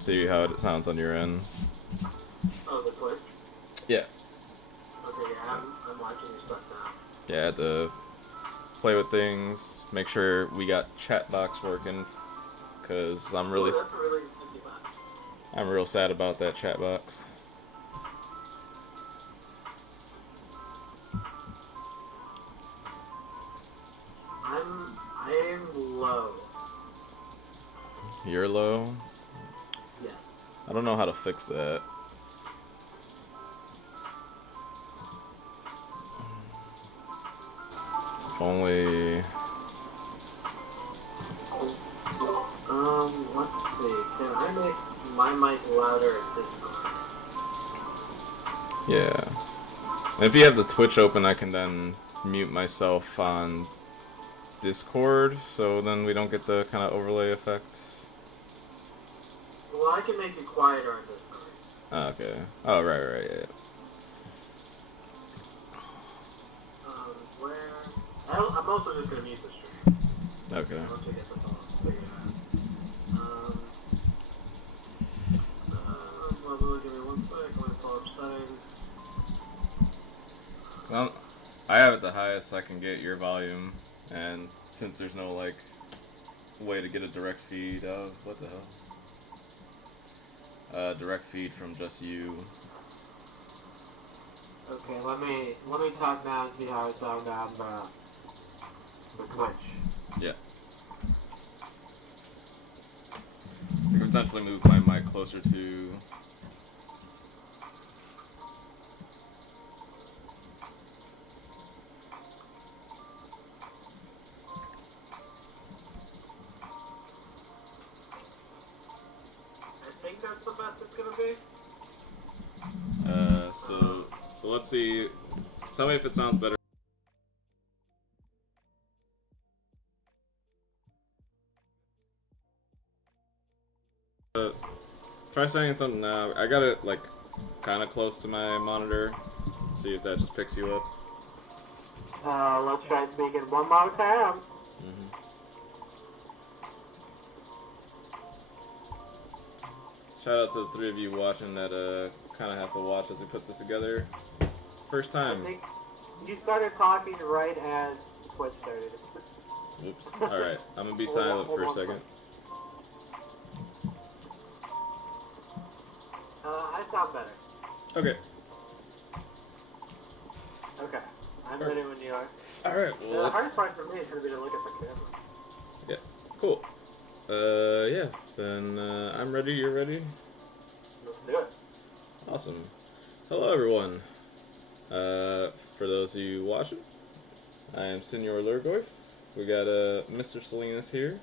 See how it sounds on your end. Oh, the Twitch? Yeah. Okay, yeah, I'm watching your stuff now. Yeah, I had to play with things, make sure we got chat box working, because I'm really empty box. I'm real sad about that chat box. I'm low. You're low? Yes. I don't know how to fix that. If only... Let's see. Can I make my mic louder in Discord? Yeah. And if you have the Twitch open, I can then mute myself on Discord, so then we don't get the kind of overlay effect. Well, I can make it quieter on Discord. Oh, okay. Oh, right, yeah. I'm also just gonna mute the stream. Okay. Once we get this all figured out. Give me 1 sec. I'm gonna pull up settings. Well, I have it the highest I can get your volume, and since there's no, like, way to get a direct feed of... What the hell? Direct feed from just you. Okay, let me talk now and see how I sound on the Twitch. Yeah. I can potentially move my mic closer to... I think that's the best it's gonna be. So let's see. Tell me if it sounds better. Try saying something now. I got it like kind of close to my monitor. See if that just picks you up. Let's try speaking one more time. Shout out to the three of you watching that kind of have to watch as we put this together. First time. I think you started talking right as Twitch started. Oops. Alright, I'm gonna be silent for a second. I sound better. Okay. Okay. I'm ready when you are. Alright, well, the hard part for me is going to be to look at the camera. Yeah, cool. Yeah, then I'm ready, you're ready? Let's do it. Awesome. Hello, everyone. For those of you watching, I am Senor Lurgoyf. We got Mistersalinas here.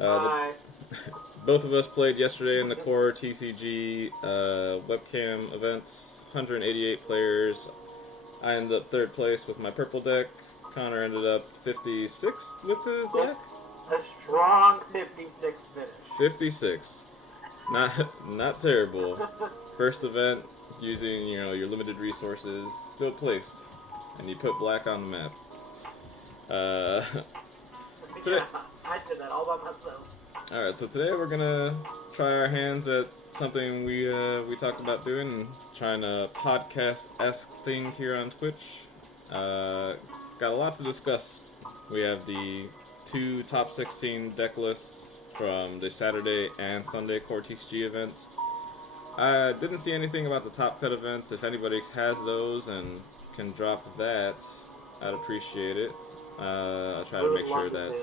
Hi. Both of us played yesterday in the core TCG webcam events. 188 players. I ended up third place with my purple deck. Connor ended up 56th with his black. A strong 56 finish. 56. Not terrible. First event using your limited resources. Still placed, and you put black on the map. Today, yeah, I did that all by myself. Alright, so today we're gonna try our hands at something we talked about doing, trying a podcast-esque thing here on Twitch. Got a lot to discuss. We have the 2 top 16 deck lists from the Saturday and Sunday core TCG events. I didn't see anything about the top cut events. If anybody has those and can drop that, I'd appreciate it. I'll try to make sure that...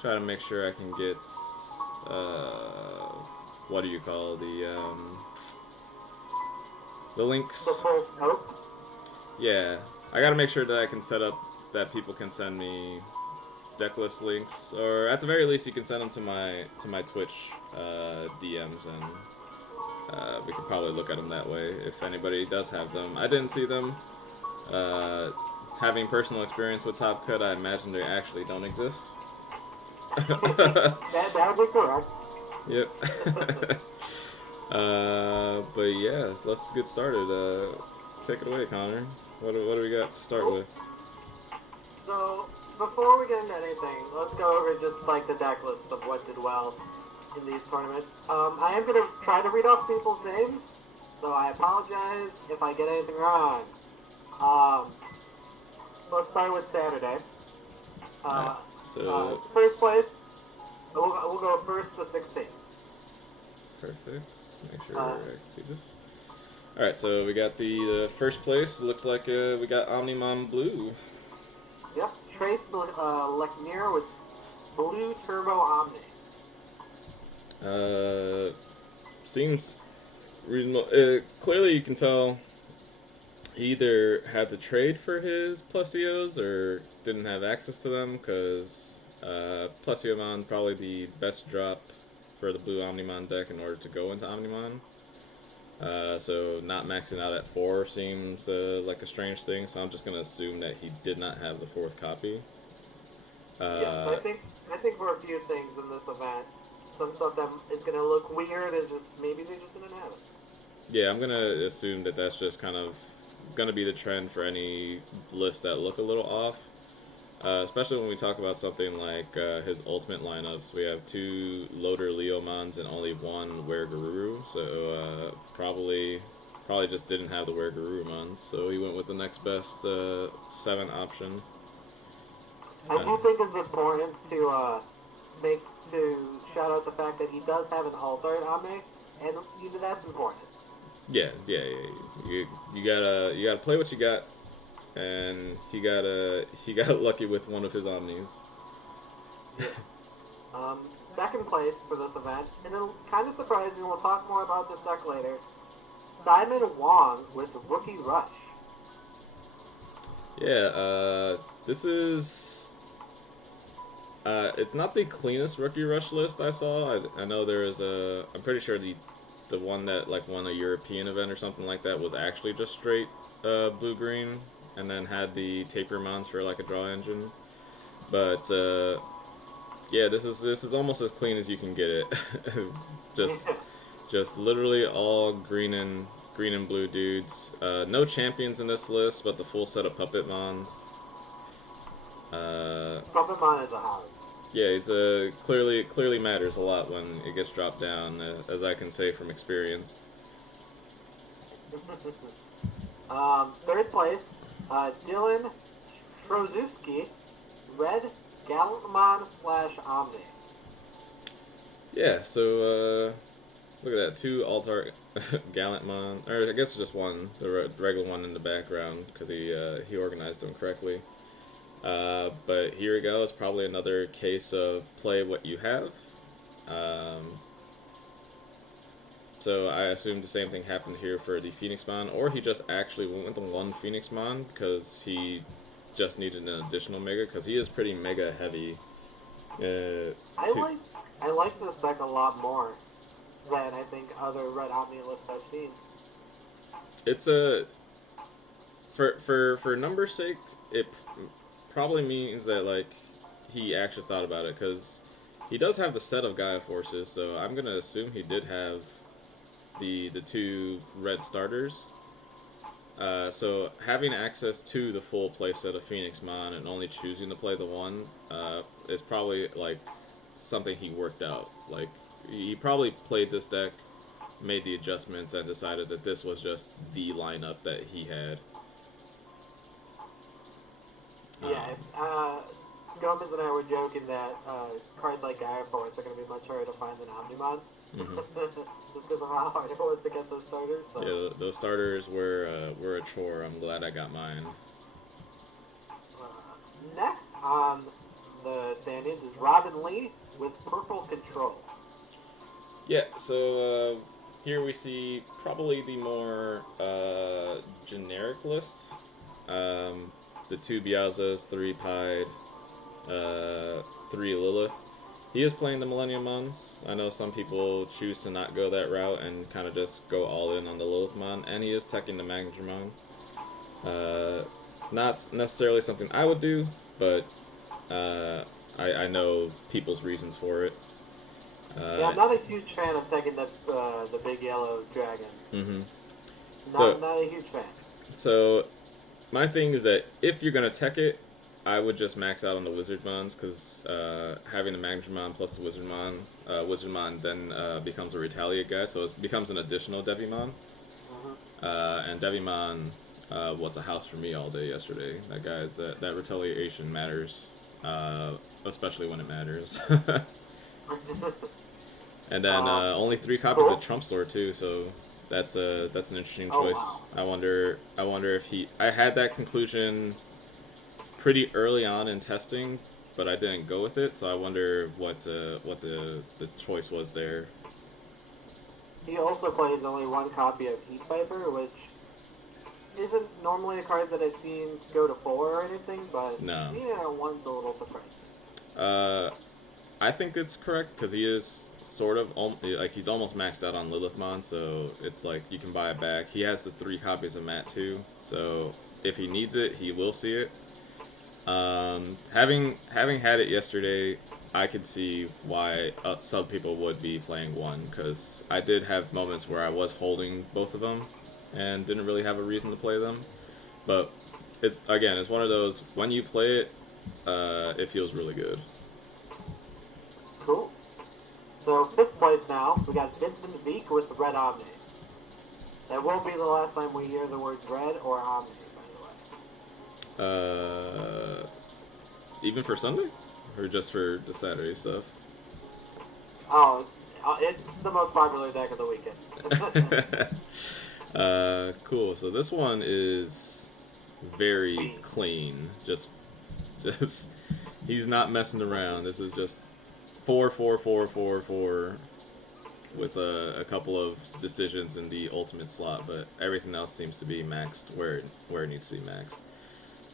Try to make sure I can get, what do you call the links? The full scope? Yeah, I gotta make sure that I can set up that people can send me decklist links, or at the very least you can send them to my Twitch DMs, and we could probably look at them that way if anybody does have them. I didn't see them. Having personal experience with Top Cut, I imagine they actually don't exist. that would be correct. Yep. But yeah, let's get started. Take it away, Connor. What do we got to start with? So, before we get into anything, let's go over just like the deck list of what did well in these tournaments. I am going to try to read off people's names, so I apologize if I get anything wrong. Let's start with Saturday. Alright, so First place, we'll go first to 16. Perfect. Make sure I can see this. Alright, so we got the first place. Looks like we got Omnimon Blue. Yep, Trace Lechnier with Blue Turbo Omni. Seems reasonable. Clearly, you can tell he either had to trade for his Plesios or didn't have access to them, because Plesiomon probably the best drop for the blue Omnimon deck in order to go into Omnimon. So not maxing out at 4 seems like a strange thing, so I'm just going to assume that he did not have the 4th copy. Yes, I think for a few things in this event, some stuff that is going to look weird is just maybe they just didn't have it. Yeah, I'm going to assume that that's just kind of going to be the trend for any lists that look a little off. Especially when we talk about something like his ultimate lineups. We have 2 Loader Leomons and only 1 Weregaruru, so probably just didn't have the Weregarurumons, so he went with the next best 7 option. I do think it's important to shout out the fact that he does have an alternate Omni, and that's important. Yeah. You gotta play what you got. And he got lucky with one of his Omnis. Second place for this event, and then kind of surprising, we'll talk more about this deck later, Simon Wong with Rookie Rush. Yeah, this is... it's not the cleanest Rookie Rush list I saw. I know there is a... I'm pretty sure the one that like won a European event or something like that was actually just straight blue-green, and then had the Tapermons for like a draw engine. But yeah, this is almost as clean as you can get it. just literally all green and blue dudes. No champions in this list, but the full set of Puppetmons. Puppetmon is a hobby. Yeah, it's clearly matters a lot when it gets dropped down, as I can say from experience. Third place, Dylan Strozewski, Red Gallantmon / Omni. Yeah, so look at that, 2 Altar Gallantmon, or I guess just 1, the regular one in the background, because he organized them correctly. But here we go. It's probably another case of play what you have. So I assume the same thing happened here for the Phoenixmon, or he just actually went with the 1 Phoenixmon because he just needed an additional Mega, because he is pretty Mega heavy. I like this deck a lot more than I think other Red Omni lists I've seen. It's a... For numbers' sake, it probably means that like he actually thought about it, because he does have the set of Gaia Forces, so I'm going to assume he did have the 2 red starters. So having access to the full playset of Phoenixmon and only choosing to play the 1 is probably like something he worked out. Like he probably played this deck, made the adjustments, and decided that this was just the lineup that he had. Yeah, Gomez and I were joking that cards like Gaia Force are going to be much harder to find than Omnimon. Just because of how hard it was to get those starters. So. Yeah, those starters were a chore. I'm glad I got mine. Next on the standings is Robin Lee with Purple Control. Yeah, so here we see probably the more generic list. The 2 Biazas, 3 Pied, 3 Lilith. He is playing the Millennium Mons. I know some people choose to not go that route and kind of just go all in on the Lilithmon, and he is teching the Magnetramon. Not necessarily something I would do, but I know people's reasons for it. Yeah, I'm not a huge fan of taking the big yellow dragon. Mm-hmm. Not a huge fan. So my thing is that if you're gonna tech it, I would just max out on the Wizardmons because having the Magnetron plus the Wizardmon then becomes a Retaliate guy, so it becomes an additional Devimon. And Devimon was a house for me all day yesterday. That retaliation matters, especially when it matters. And then only 3 copies of Trump Store too, so that's an interesting choice. Wow. I wonder if I had that conclusion pretty early on in testing, but I didn't go with it, so I wonder what the choice was there. He also plays only 1 copy of Heat Viper, which isn't normally a card that I've seen go to 4 or anything, but No. seeing it at 1's a little surprising. I think it's correct because he is sort of like he's almost maxed out on Lilithmon, so it's like you can buy it back. He has the 3 copies of Matt too, so if he needs it, he will see it. Having had it yesterday, I could see why some people would be playing 1, because I did have moments where I was holding both of them and didn't really have a reason to play them. But it's one of those, when you play it, it feels really good. Cool. So 5th place now, we got Vincent Beek with the Red Omni. That won't be the last time we hear the words Red or Omni, by the way. Even for Sunday? Or just for the Saturday stuff? Oh, it's the most popular deck of the weekend. Cool. So this one is very clean. Just he's not messing around. This is just 4, 4, 4, 4, 4 with a couple of decisions in the ultimate slot, but everything else seems to be maxed where it needs to be maxed.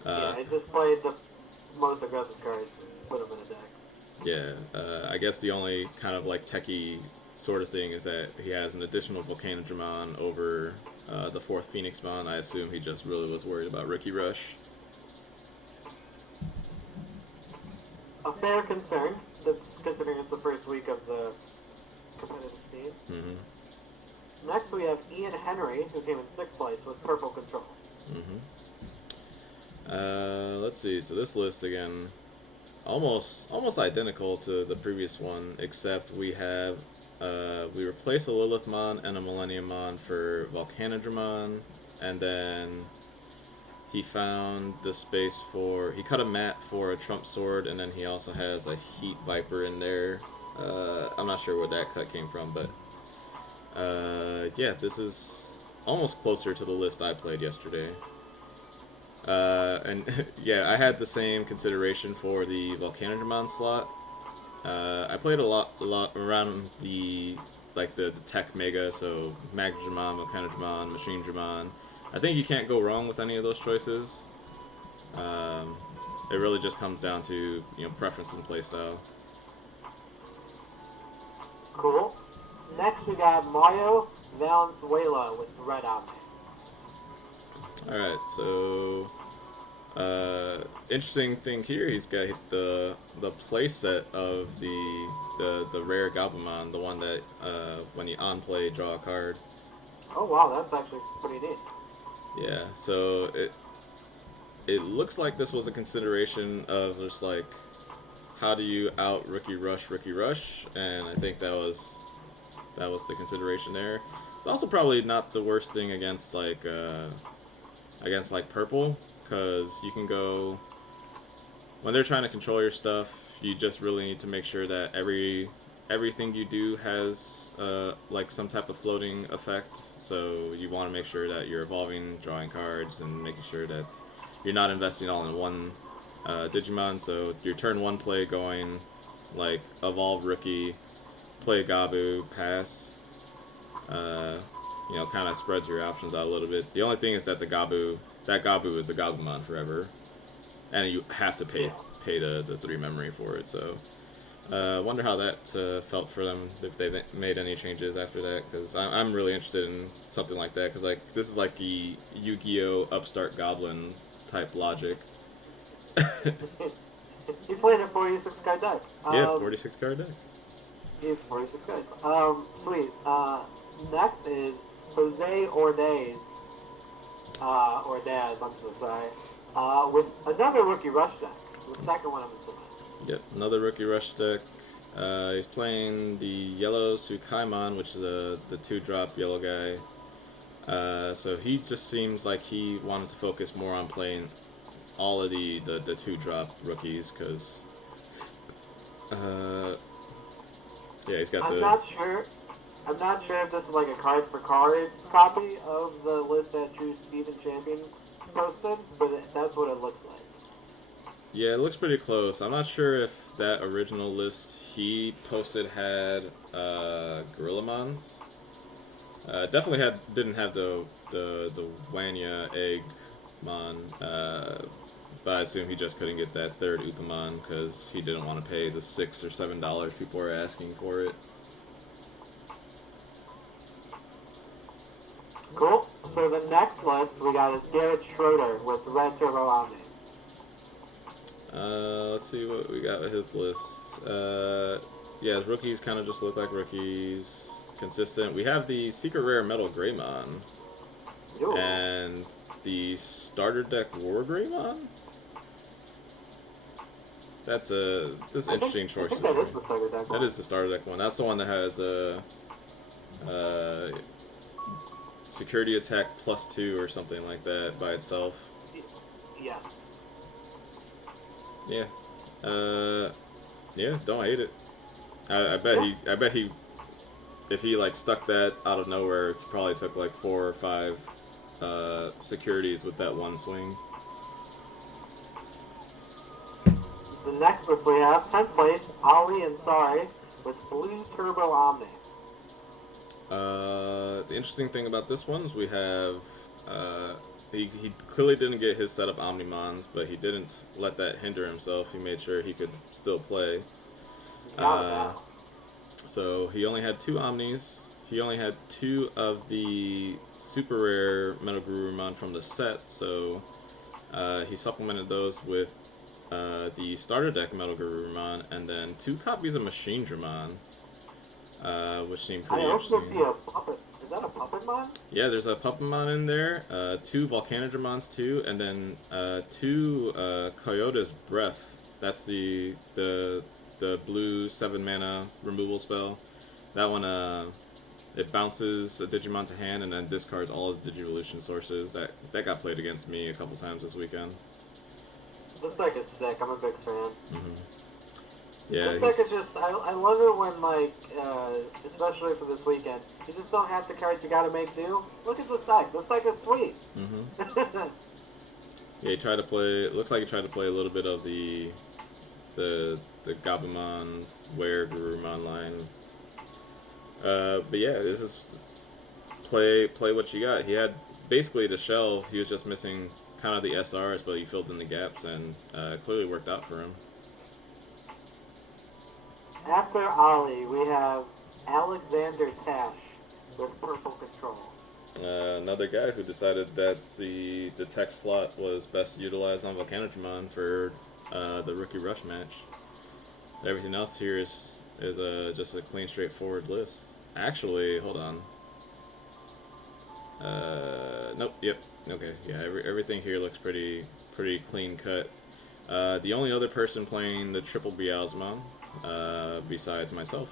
Yeah, I just played the most aggressive cards and put them in a deck. Yeah, I guess the only kind of like techie sort of thing is that he has an additional Volcanodramon over the 4th Phoenixmon. I assume he just really was worried about Rookie Rush. A fair concern, considering it's the first week of the competitive scene. Mm-hmm. Next we have Ian Henry, who came in 6th place with Purple Control. Mm-hmm. Let's see. So this list again, almost identical to the previous one, except we have we replace a Lilithmon and a Millenniummon for Volcanodramon, and then he found the space he cut a mat for a Trump Sword, and then he also has a Heat Viper in there. I'm not sure where that cut came from, but yeah, this is almost closer to the list I played yesterday. And yeah, I had the same consideration for the Volcanodramon slot. I played a lot around the tech mega, so Magnetron, Volcanodramon, Machine Dramon. I think you can't go wrong with any of those choices. It really just comes down to preference and playstyle. Cool. Next we got Mario Valenzuela with Red Omni. Alright, so interesting thing here, he's got the playset of the rare Gabumon, the one that when you on play draw a card. Oh wow, that's actually pretty neat. Yeah, so it looks like this was a consideration of just like, how do you out Rookie Rush, and I think that was the consideration there. It's also probably not the worst thing against purple, because you can go, when they're trying to control your stuff, you just really need to make sure that everything you do has like some type of floating effect. So you want to make sure that you're evolving, drawing cards, and making sure that you're not investing all in one Digimon. So your turn 1 play going like evolve Rookie, play Gabu, pass. Kind of spreads your options out a little bit. The only thing is that that Gabu is a Gabumon forever, and you have to pay the 3 memory for it. So wonder how that felt for them, if they made any changes after that, because I'm really interested in something like that, because like this is like the Yu-Gi-Oh! Upstart Goblin type logic. He's playing a 46 card deck. Yeah, 46 card deck. He's 46 cards. Sweet. Next is Jose Ordaz. I'm so sorry. With another Rookie Rush deck. The second one, I'm assuming. Yep, another Rookie Rush deck. He's playing the yellow Sukaimon, which is the 2-drop yellow guy. So he just seems like he wanted to focus more on playing all of the 2-drop rookies, because yeah, he's got I'm not sure if this is like a card for card copy of the list that True Steven Champion posted, but that's what it looks like. Yeah, it looks pretty close. I'm not sure if that original list he posted had Gorillamons. Definitely didn't have the Wanya Eggmon, but I assume he just couldn't get that third Upamon because he didn't want to pay the $6 or $7 people were asking for it. Cool. So the next list we got is Garrett Schroeder with Red Turbo Omni. Let's see what we got with his list. Yeah, his rookies kind of just look like rookies. Consistent. We have the Secret Rare Metal Greymon. Ooh. And the starter deck War Greymon? That's interesting choices. I think that is the starter deck one. That is the starter deck one. That's the one that has security attack +2 or something like that by itself. Yes. Yeah. Yeah, don't hate it. I bet he if he like stuck that out of nowhere, he probably took like 4 or 5 securities with that one swing. The next list we have 10th place Ali Ansari with Blue Turbo Omni. The interesting thing about this one is we have he clearly didn't get his set of Omnimons, but he didn't let that hinder himself. He made sure he could still play. So he only had 2 Omnis. He only had 2 of the super rare Metal Gurumon from the set, so he supplemented those with the starter deck Metal Gurumon, and then 2 copies of Machine Dramon, which seemed pretty interesting. Is that a Puppetmon? Yeah, there's a Puppetmon in there, 2 Volcanodramons too, and then 2 Coyote's Breath. That's the blue 7-mana removal spell. That one, it bounces a Digimon to hand and then discards all of the Digivolution sources. That got played against me a couple times this weekend. This deck is sick. I'm a big fan. Mm-hmm. Yeah, this deck is just, I love it when, like, especially for this weekend, you just don't have the cards you gotta make do. Look at this deck. This deck is sweet. Mm-hmm. Yeah, he tried to play, it looks like he tried to play a little bit of the Gabumon, Were Gurumon line. But yeah, this is play what you got. He had basically the shell. He was just missing kind of the SRs, but he filled in the gaps and clearly worked out for him. After Ali, we have Alexander Tash with Purple Control. Another guy who decided that the tech slot was best utilized on Volcanodramon for the Rookie Rush match. Everything else here is just a clean, straightforward list. Actually, hold on. Nope. Yep. Okay. Yeah. Everything here looks pretty clean cut. The only other person playing the triple Bialzmon, besides myself.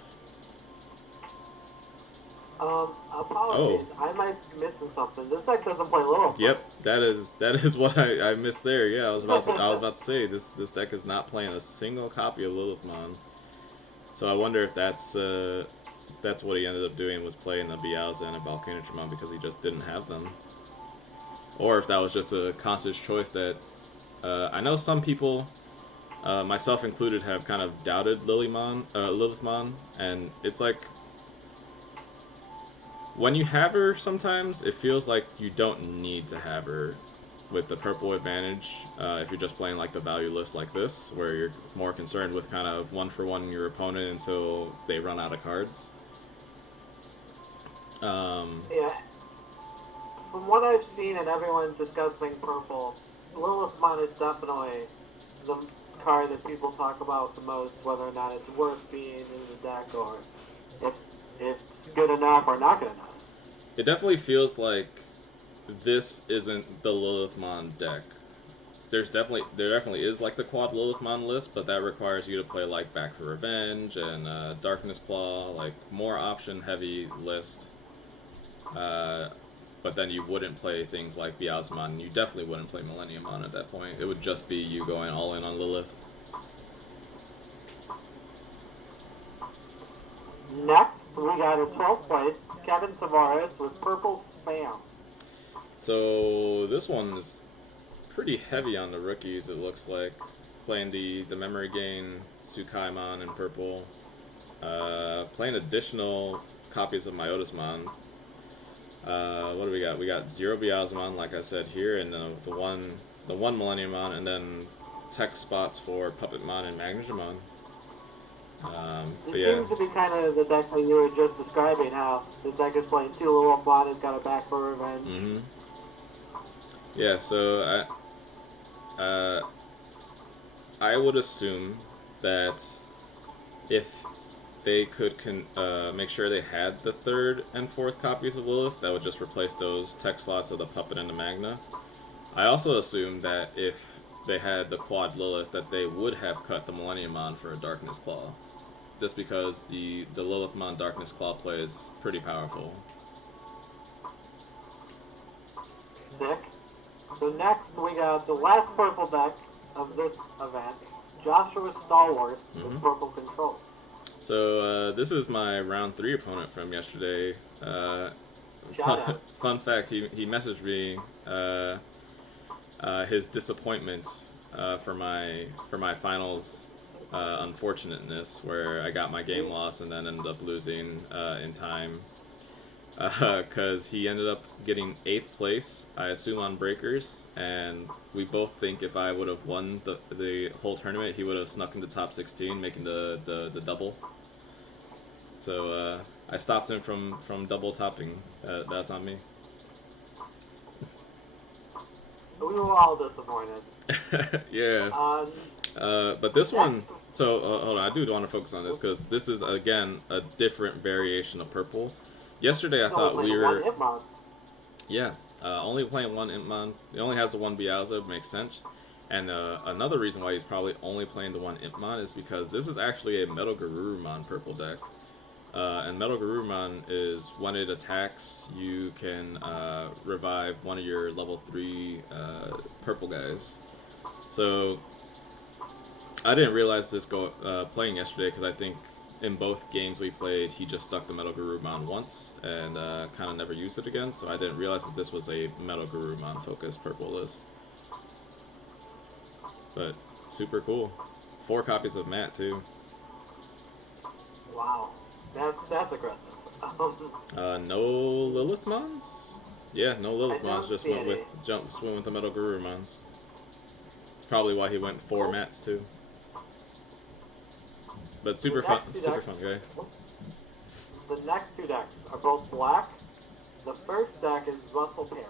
Apologies. Oh. I might be missing something. This deck doesn't play Lilithmon. Yep, that is what I missed there. Yeah, I was about to say this deck is not playing a single copy of Lilithmon. So I wonder if that's what he ended up doing, was playing a Bialza and a Volcanodramon because he just didn't have them, or if that was just a conscious choice that I know some people, myself included, have kind of doubted Lilithmon, and it's like, when you have her, sometimes it feels like you don't need to have her with the purple advantage if you're just playing like the value list like this, where you're more concerned with kind of 1-for-1 your opponent until they run out of cards. Yeah. From what I've seen and everyone discussing purple, Lilithmon is definitely the card that people talk about the most, whether or not it's worth being in the deck, or if it's good enough or not good enough. It definitely feels like this isn't the Lilithmon deck. there definitely is like the quad Lilithmon list, but that requires you to play like Back for Revenge and Darkness Claw, like more option heavy list. But then you wouldn't play things like Biazmon. You definitely wouldn't play Millenniumon at that point. It would just be you going all in on Lilith. Next, we got in 12th place, Kevin Tavares with Purple Spam. So this one is pretty heavy on the rookies, it looks like. Playing the Memory Gain Tsukaimon in purple. Playing additional copies of Myotismon. What do we got? We got 0 Biazmon, like I said here, and the one Millenniumon, and then tech spots for Puppetmon and Magnesiumon. This seems to be kind of the deck that you were just describing, how this deck is playing 2 Lilithmon, it's got a Back for Revenge. Mm-hmm. Yeah, so I would assume that if they could make sure they had the 3rd and 4th copies of Lilith, that would just replace those tech slots of the Puppet and the Magna. I also assume that if they had the quad Lilith, that they would have cut the Millenniumon for a Darkness Claw. Just because the Lilithmon Darkness Claw play is pretty powerful. Sick. So next we got the last purple deck of this event, Joshua Stallworth with Purple Control. So this is my round 3 opponent from yesterday. Fun fact: he messaged me his disappointment for my finals unfortunateness, where I got my game lost and then ended up losing in time. Because he ended up getting 8th place, I assume, on Breakers, and we both think if I would have won the whole tournament, he would have snuck into top 16, making the double. So I stopped him from double topping. That's not me. We were all disappointed. Yeah. But this one, so hold on, I do want to focus on this because this is again a different variation of purple. Yesterday I thought we were, yeah, only playing one Impmon. He only has the one Biazza, makes sense. And another reason why he's probably only playing the one Impmon is because this is actually a Metal Garurumon purple deck. And Metal Garurumon is when it attacks, you can revive one of your level 3 purple guys. So I didn't realize this playing yesterday because I think in both games we played, he just stuck the Metal Garurumon once and kind of never used it again. So I didn't realize that this was a Metal Garurumon focused purple list. But super cool. 4 copies of Matt too. Wow, that's aggressive. No Lilithmons? Yeah, no Lilithmons. Just went with the Metal Garurumons. Probably why he went 4 Mats too. But super fun guy. The next 2 decks are both black. The first deck is Russell Perry.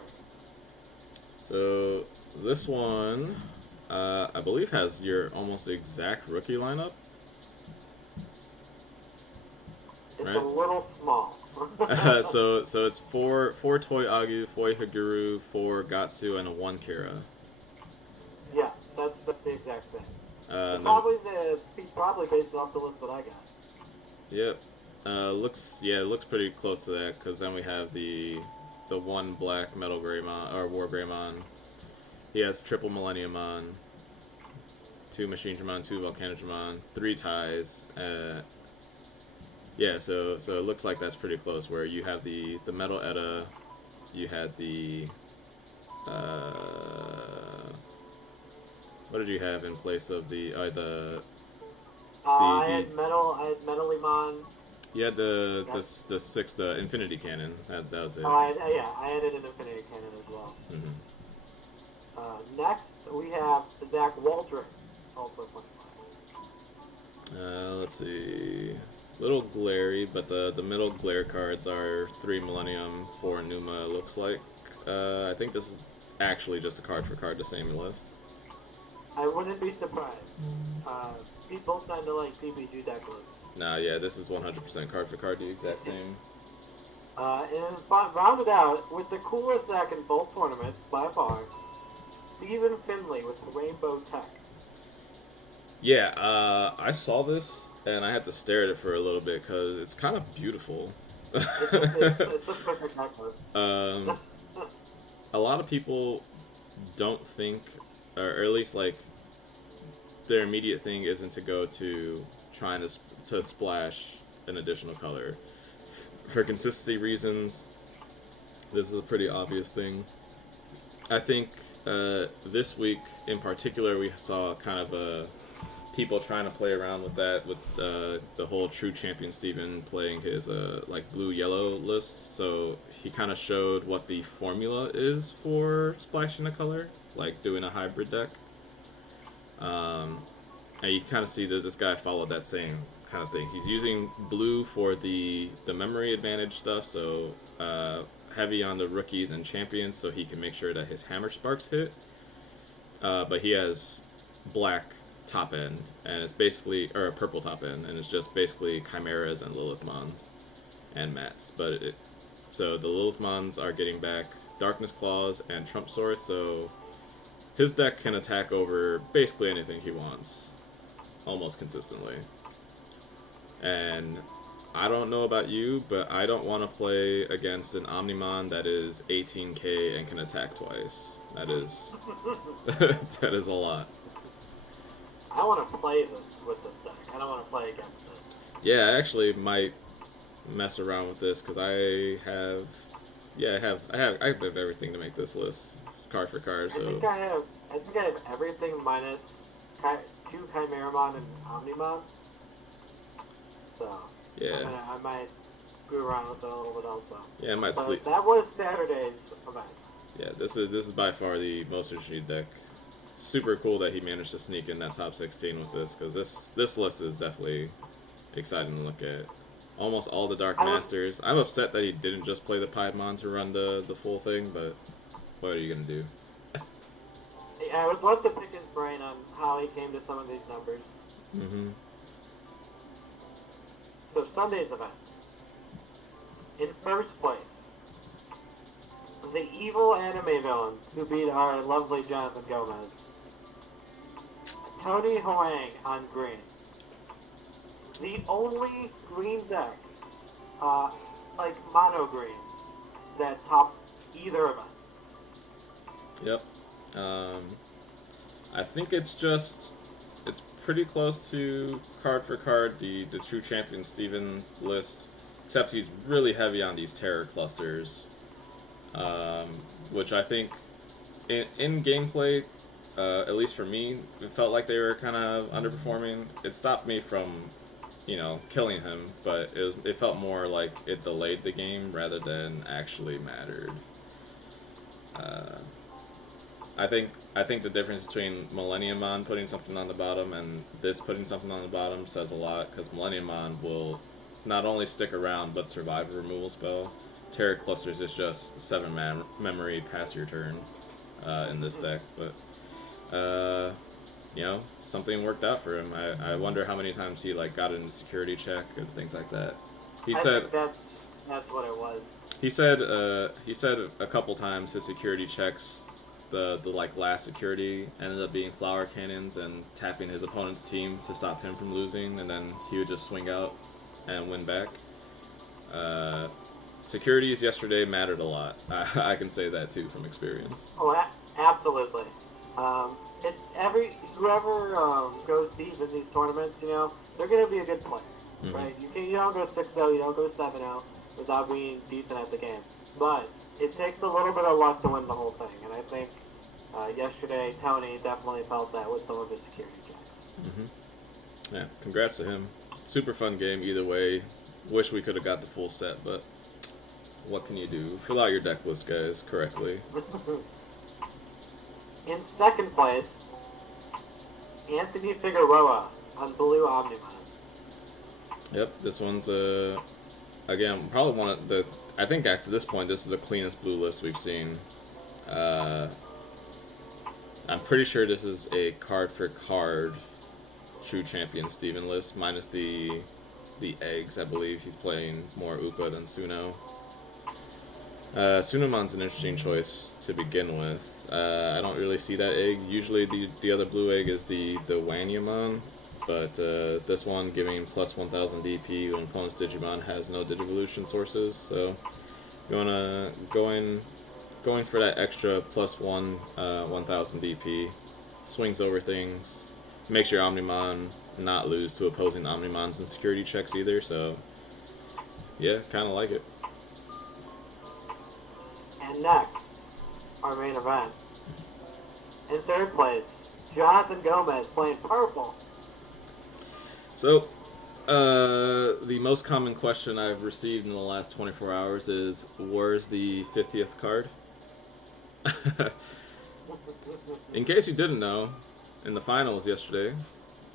So this one, I believe, has your almost exact rookie lineup. It's right? a little small. So it's 4 Toy Agu, 4 Higuru, 4 Gatsu, and a 1 Kira. Yeah, that's the exact thing. It's no. probably based off the list that I got. Yep. It looks pretty close to that, because then we have the 1 black Metal Greymon, or War Greymon. He has triple Millenniumon, 2 Machine Dramon, 2 Volcanodramon, 3 ties. Yeah, so it looks like that's pretty close, where you have the Metal Edda, you had the what did you have in place of the I had Metalimon. You had the 6 Infinity Cannon. That was it. I added an Infinity Cannon as well. Mm-hmm. Next we have Zach Waldron, also playing. Let's see. Little glary, but the middle glare cards are 3 Millennium, 4 Numa. It looks like. I think this is actually just a card for card the same list. I wouldn't be surprised. People tend to like PPG deck lists. Nah, yeah, this is 100% card for card, the exact same. And rounded out with the coolest deck in both tournaments by far, Stephen Finley with Rainbow Tech. Yeah, I saw this and I had to stare at it for a little bit because it's kind of beautiful. It's a perfect necklace. um, a lot of people don't think, or at least like their immediate thing isn't to go to trying to splash an additional color for consistency reasons. This is a pretty obvious thing. I think this week in particular we saw kind of people trying to play around with that with the whole True Champion Steven playing his like blue-yellow list. So he kind of showed what the formula is for splashing a color, like doing a hybrid deck. And you kind of see that this guy followed that same kind of thing. He's using blue for the memory advantage stuff, so heavy on the rookies and champions, so he can make sure that his hammer sparks hit. But he has black top end, and it's basically, or a purple top end, and it's just basically chimeras and Lilithmons and mats. So the Lilithmons are getting back Darkness Claws and Trump Source, so his deck can attack over basically anything he wants, almost consistently. And I don't know about you, but I don't want to play against an Omnimon that is 18k and can attack twice. That is that is a lot. I want to play this with this deck. I don't want to play against it. Yeah, I actually might mess around with this because I have everything to make this list card for card. So I think I have everything minus two Chimeramon and Omnimon. So yeah, I might screw around with it a little bit also. Yeah, I might but sleep. That was Saturday's event. Yeah, this is by far the most interesting deck. Super cool that he managed to sneak in that top 16 with this, because this list is definitely exciting to look at. Almost all the Dark Masters. I'm upset that he didn't just play the Piedmon to run the full thing, but what are you gonna do? I would love to pick his brain on how he came to some of these numbers. Mm-hmm. So Sunday's event. In first place, the evil anime villain who beat our lovely Jonathan Gomez, Tony Huang on green. The only green deck, like mono green, that topped either event. Yep. I think it's pretty close to card for card the True Champion Steven list, except he's really heavy on these terror clusters, which I think in gameplay, at least for me, it felt like they were kind of underperforming. It stopped me from, killing him, but it felt more like it delayed the game rather than actually mattered. I think the difference between Millenniummon putting something on the bottom and this putting something on the bottom says a lot, because Millenniummon will not only stick around but survive a removal spell. Terror Clusters is just 7 memory past your turn in this deck, but something worked out for him. I wonder how many times he got into security check and things like that. I think that's what it was. He said a couple times his security checks, the last security ended up being flower cannons and tapping his opponent's team to stop him from losing, and then he would just swing out and win back. Securities yesterday mattered a lot. I can say that too from experience. Oh, absolutely. Whoever goes deep in these tournaments, they're going to be a good player, Mm-hmm. right? You don't go 6-0, you don't go 7-0 without being decent at the game. But it takes a little bit of luck to win the whole thing, and I think yesterday Tony definitely felt that with some of his security checks. Mm-hmm. Yeah, congrats to him. Super fun game either way. Wish we could have got the full set, but what can you do? Fill out your deck list, guys, correctly. In second place, Anthony Figueroa on Blue Omnimon. Yep, this one's again probably one of the. I think at this point this is the cleanest blue list we've seen. I'm pretty sure this is a card for card True Champion Steven list minus the eggs. I believe he's playing more Upa than Suno. Sunamon's an interesting choice to begin with. I don't really see that egg. Usually the other blue egg is the Wanyamon, but this one giving plus 1000 DP when opponent's Digimon has no Digivolution sources, so going for that extra plus 1000 DP, swings over things, makes your Omnimon not lose to opposing Omnimons in security checks either, so yeah, kind of like it. And next, our main event. In third place, Jonathan Gomez playing purple. So, the most common question I've received in the last 24 hours is, where's the 50th card? In case you didn't know, in the finals yesterday,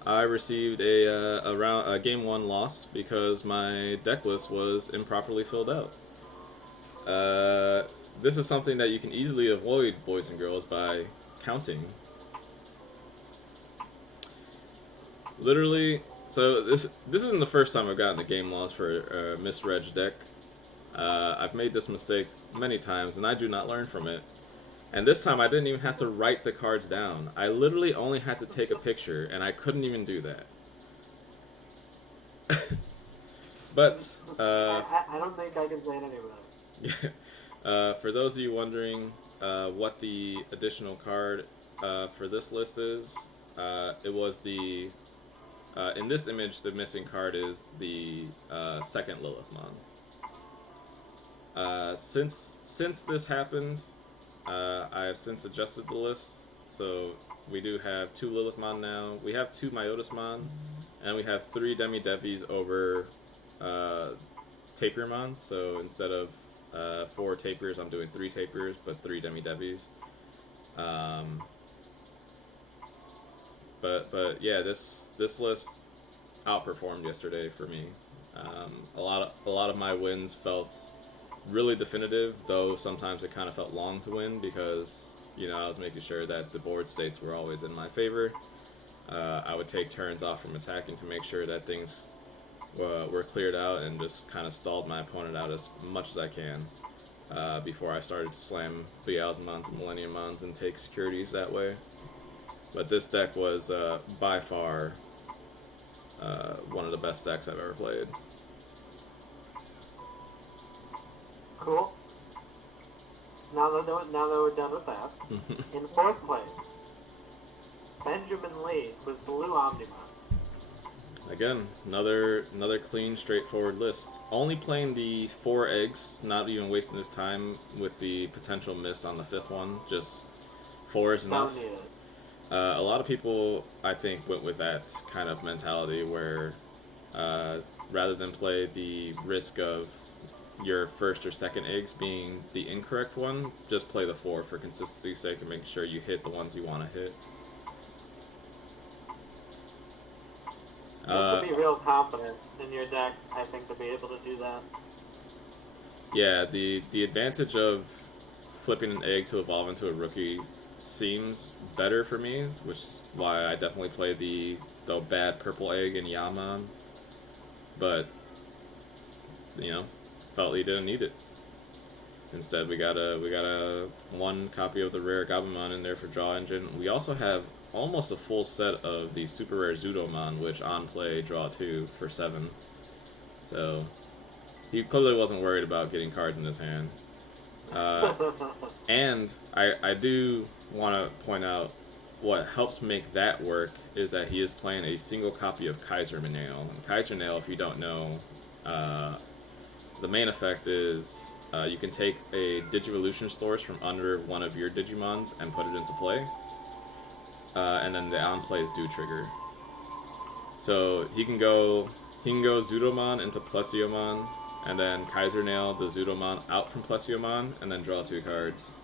I received a game 1 loss because my deck list was improperly filled out. This is something that you can easily avoid, boys and girls, by counting. Literally, so this isn't the first time I've gotten a game loss for a misreg deck. I've made this mistake many times, and I do not learn from it. And this time I didn't even have to write the cards down. I literally only had to take a picture, and I couldn't even do that. But I don't think I can say it anyway. For those of you wondering what the additional card for this list is, it was the in this image the missing card is the second Lilithmon. Since this happened, I have since adjusted the list, so we do have 2 Lilithmon now. We have 2 Myotismon, and we have 3 Demi-Devis over Tapirmon. So instead of 4 Tapirs, I'm doing 3 Tapirs, but 3 Demi-Devis. But yeah, this list outperformed yesterday for me. A lot of my wins felt really definitive, though sometimes it kind of felt long to win because, you know, I was making sure that the board states were always in my favor. I would take turns off from attacking to make sure that things were cleared out and just kind of stalled my opponent out as much as I can before I started to slam Beelzemons and Millenniummons and take securities that way. But this deck was by far one of the best decks I've ever played. Cool. Now that we're done with that, in fourth place, Benjamin Lee with Blue Omnimon. Again, another clean, straightforward list. Only playing the 4 eggs, not even wasting his time with the potential miss on the 5th one. Just 4 is enough. Don't need it. A lot of people, I think, went with that kind of mentality where rather than play the risk of your first or second eggs being the incorrect one, just play the 4 for consistency's sake and make sure you hit the ones you want to hit. You have to be real confident in your deck, I think, to be able to do that. Yeah, the advantage of flipping an egg to evolve into a rookie seems better for me, which is why I definitely play the bad purple egg in Yaman. But, you know, felt he didn't need it. Instead, we got a 1 copy of the rare Gabumon in there for Draw Engine. We also have almost a full set of the super rare Zudomon, which on play draw 2 for 7. So he clearly wasn't worried about getting cards in his hand. And I do want to point out what helps make that work is that he is playing a single copy of Kaiser Nail. And Kaiser Nail, if you don't know, the main effect is you can take a Digivolution source from under one of your Digimons and put it into play. And then the on-plays do trigger. So he can go Zudomon into Plesiomon, and then Kaiser Nail the Zudomon out from Plesiomon, and then draw 2 cards.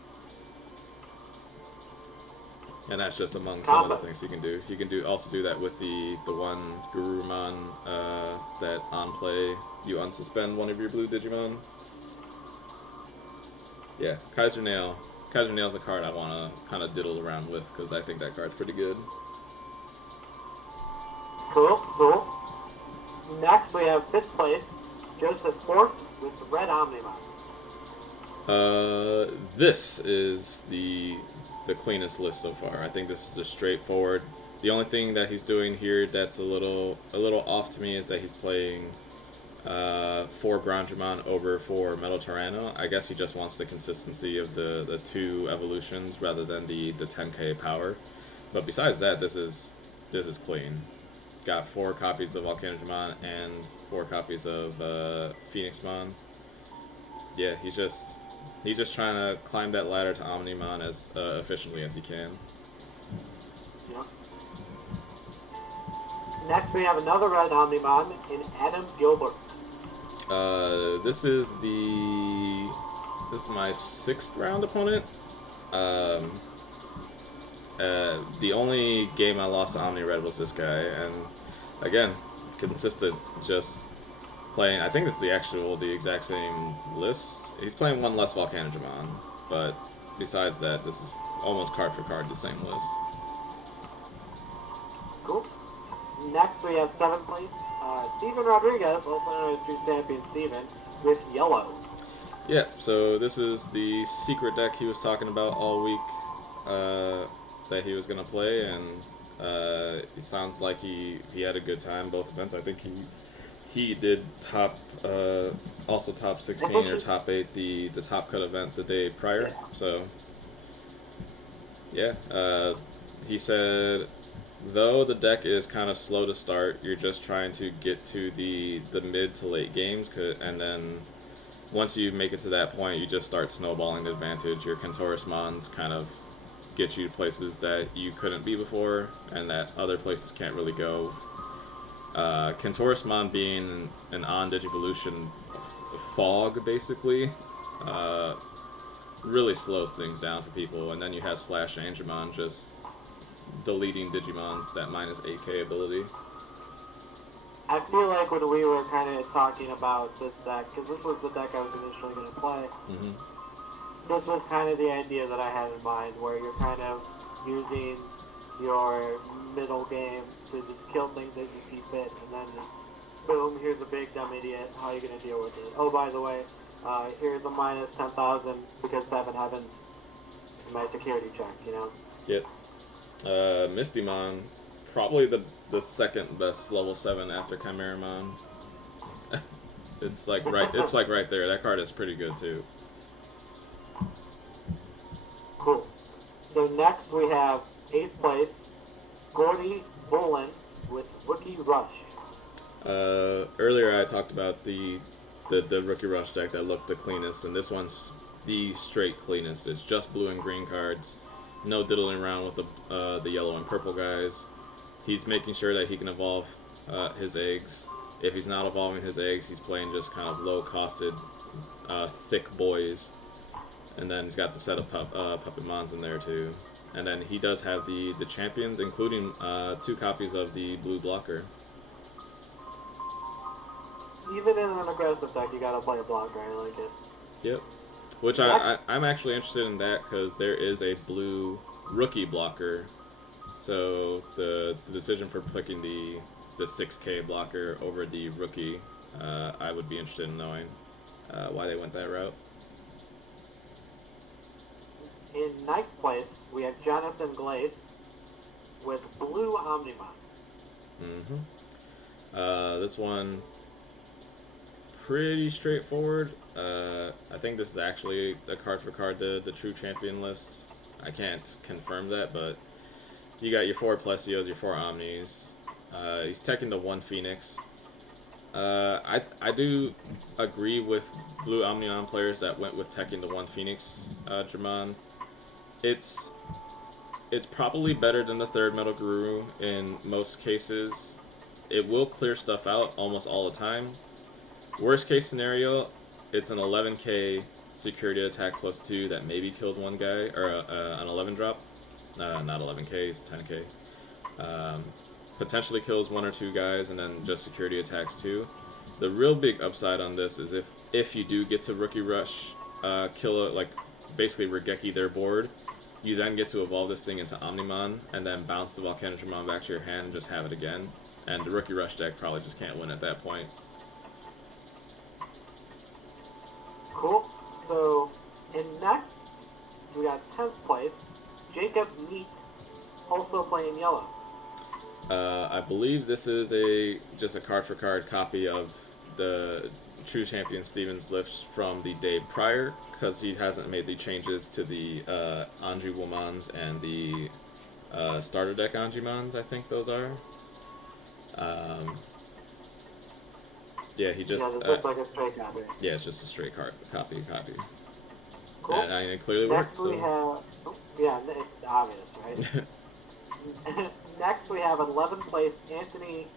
And that's just among some of the things he can do. He can also do that with the one Gurumon that on play you unsuspend one of your blue Digimon. Yeah, Kaiser Nail's a card I want to kind of diddle around with because I think that card's pretty good. Cool. Next we have 5th place, Joseph Forth with the Red Omnimon. This is the cleanest list so far. I think this is just straightforward. The only thing that he's doing here that's a little off to me is that he's playing 4 Grandramon over 4 Metal Tyranno. I guess he just wants the consistency of the 2 evolutions rather than the 10k power. But besides that, this is clean. Got 4 copies of Volcanodramon and 4 copies of Phoenixmon. Yeah, he's just trying to climb that ladder to Omnimon as efficiently as he can. Yep. Next, we have another red Omnimon in Adam Gilbert. This is my 6th round opponent. The only game I lost to Omni Red was this guy, and again, consistent, just playing. I think it's the exact same list. He's playing 1 less Volcanodramon, but besides that, this is almost card for card the same list. Cool. Next, we have 7th place, Steven Rodriguez, also known as True Champion Steven, with yellow. Yeah, so this is the secret deck he was talking about all week that he was going to play, and it sounds like he had a good time both events. I think he did also top 16 or top 8 the top cut event the day prior. Yeah. So yeah, he said though the deck is kind of slow to start, you're just trying to get to the mid to late games, and then once you make it to that point, you just start snowballing the advantage. Your Kentaurus Mons kind of get you to places that you couldn't be before, and that other places can't really go. Kentaurus Mon being an on Digivolution fog, basically, really slows things down for people. And then you have Slash Angemon just deleting Digimons that minus 8k ability. I feel like when we were kind of talking about this deck, because this was the deck I was initially going to play, this was kind of the idea that I had in mind, where you're kind of using your middle game to just kill things as you see fit, and then just, boom, here's a big dumb idiot, how are you going to deal with it? Oh, by the way, here's a minus 10,000 because 7 heavens in my security check, you know? Yep. Mistymon, probably the second best level 7 after Chimeramon. It's like right there. That card is pretty good too. Cool. So next we have 8th place, Gordy Bolin with Rookie Rush. Earlier I talked about the Rookie Rush deck that looked the cleanest, and this one's the straight cleanest. It's just blue and green cards, no diddling around with the yellow and purple guys. He's making sure that he can evolve his eggs. If he's not evolving his eggs, he's playing just kind of low-costed, thick boys. And then he's got the set of Puppet Mons in there too. And then he does have the champions, including 2 copies of the blue blocker. Even in an aggressive deck, you gotta play a blocker. I like it. Yep. Which I'm actually interested in that, because there is a blue rookie blocker. So the decision for picking the 6k blocker over the rookie, I would be interested in knowing why they went that route. In 9th place, we have Jonathan Glace with Blue Omnimon. This one, pretty straightforward. I think this is actually a card for card the true champion list. I can't confirm that, but you got your 4 Plesios, your 4 Omnis. He's teching to 1 Phoenix. I do agree with Blue Omnion players that went with teching to 1 Phoenix Dramon. It's probably better than the 3rd Metal Guru in most cases. It will clear stuff out almost all the time. Worst case scenario, it's an 11k security attack plus 2 that maybe killed 1 guy, or an 11 drop. Not 11k, it's 10k. Potentially kills 1 or 2 guys, and then just security attacks 2. The real big upside on this is if you do get to Rookie Rush, kill it, like basically Regeki their board, you then get to evolve this thing into Omnimon, and then bounce the Volcanodramon back to your hand and just have it again. And the Rookie Rush deck probably just can't win at that point. Cool. So also playing yellow. I believe this is just a card-for-card copy of the True Champion Stevens lifts from the day prior, because he hasn't made the changes to the Anji Womans and the starter deck Anjimons, I think those are. Yeah, he just... Yeah, this looks like a straight copy. Yeah, it's just a straight copy. Cool. And it clearly Next works. we have... Yeah, it's obvious, right? Next we have 11th place Anthony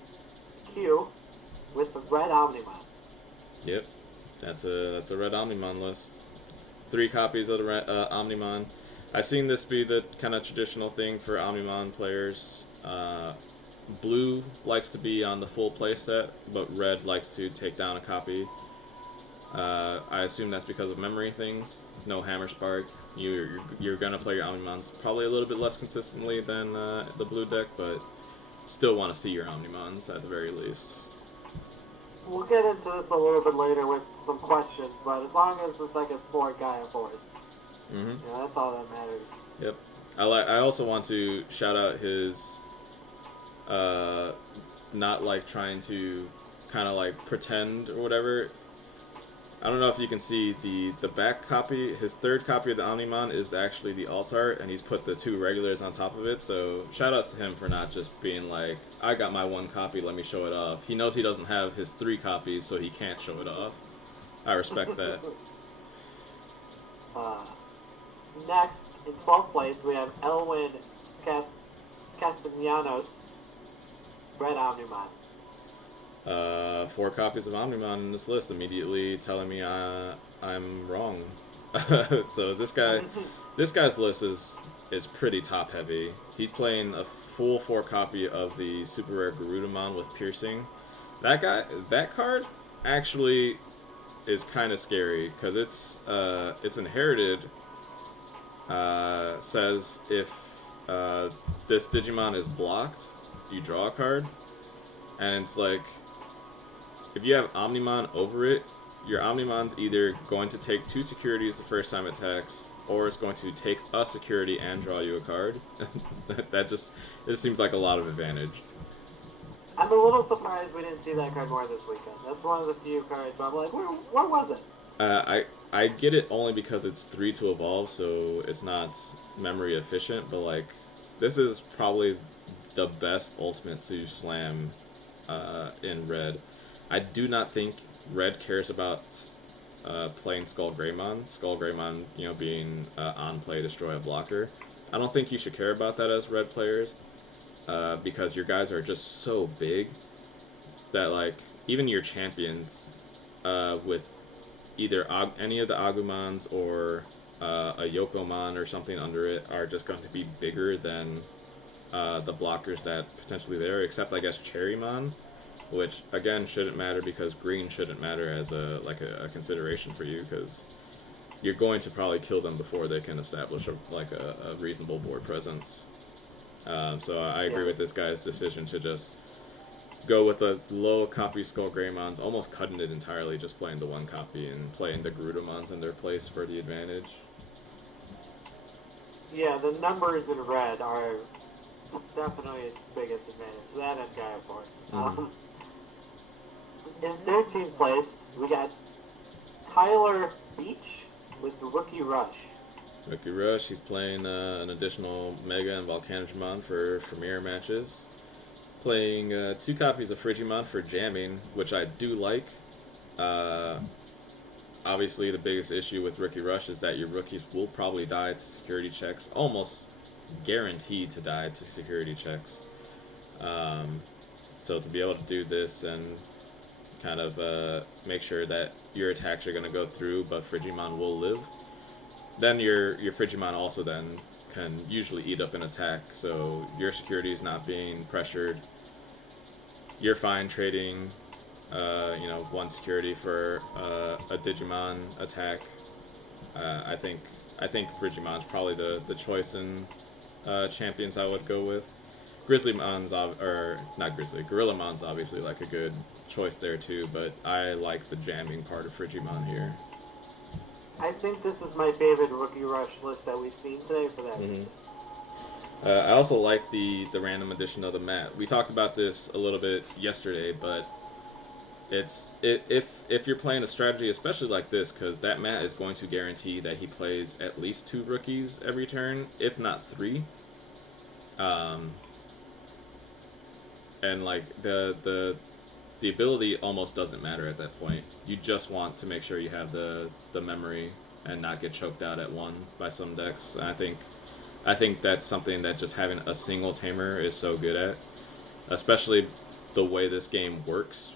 Q with the red Omnimon. Yep, that's a red Omnimon list. 3 copies of the red, Omnimon. I've seen this be the kind of traditional thing for Omnimon players. Blue likes to be on the full playset, but red likes to take down a copy. I assume that's because of memory things. No Hammer Spark. You're gonna play your Omnimons probably a little bit less consistently than the blue deck, but still want to see your Omnimons at the very least. We'll get into this a little bit later with some questions, but as long as it's like a sport Gaia Force, that's all that matters. Yep. I also want to shout out his not like trying to kind of like pretend or whatever. I don't know if you can see the back copy. His third copy of the Omnimon is actually the alt art, and he's put the 2 regulars on top of it. So shout outs to him for not just being like, I got my 1 copy, let me show it off. He knows he doesn't have his 3 copies, so he can't show it off. I respect that. Next, in 12th place, we have Elwin Castellanos, red Omnimon. 4 copies of Omnimon in this list, immediately telling me I'm wrong. So this guy's list is pretty top heavy. He's playing a full 4 copy of the super rare Garudamon with piercing. That card actually is kind of scary because it's inherited. Says if this Digimon is blocked, you draw a card, and it's like, if you have Omnimon over it, your Omnimon's either going to take 2 securities the first time it attacks, or it's going to take a security and draw you a card. It seems like a lot of advantage. I'm a little surprised we didn't see that card more this weekend. That's one of the few cards, but I'm like, where was it? I get it only because it's 3 to evolve, so it's not memory efficient, but like, this is probably the best ultimate to slam in red. I do not think red cares about playing Skull Greymon. Skull Greymon, being on play, destroy a blocker. I don't think you should care about that as red players, because your guys are just so big that like even your champions with either any of the Agumons or a Yokomon or something under it are just going to be bigger than the blockers that potentially there, except I guess Cherrymon, which again shouldn't matter because green shouldn't matter as a consideration for you, because you're going to probably kill them before they can establish a reasonable board presence. So I agree with this guy's decision to just go with the low copy Skull Greymons, almost cutting it entirely, just playing the 1 copy and playing the Garudamons in their place for the advantage. Yeah, the numbers in red are definitely its biggest advantage. That and Gaia Force. In 13th place, we got Tyler Beach with Rookie Rush. Rookie Rush, he's playing an additional Mega and Volcanogramon for mirror matches. Playing 2 copies of Frigimon for jamming, which I do like. Obviously, the biggest issue with Rookie Rush is that your rookies will probably die to security checks, almost guaranteed to die to security checks. So to be able to do this and kind of make sure that your attacks are going to go through, but Frigimon will live, then your Frigimon also then can usually eat up an attack, so your security is not being pressured. You're fine trading 1 security for a Digimon attack. I think Frigimon's probably the choice in champions I would go with. Grizzlymon's Gorillamon's obviously like a good choice there too, but I like the jamming part of Frigimon here. I think this is my favorite Rookie Rush list that we've seen today for that reason. I also like the random addition of the mat. We talked about this a little bit yesterday, but if you're playing a strategy, especially like this, because that mat is going to guarantee that he plays at least 2 rookies every turn, if not 3. Um, and like the ability almost doesn't matter at that point. You just want to make sure you have the memory and not get choked out at 1 by some decks. And I think that's something that just having a single tamer is so good at, especially the way this game works.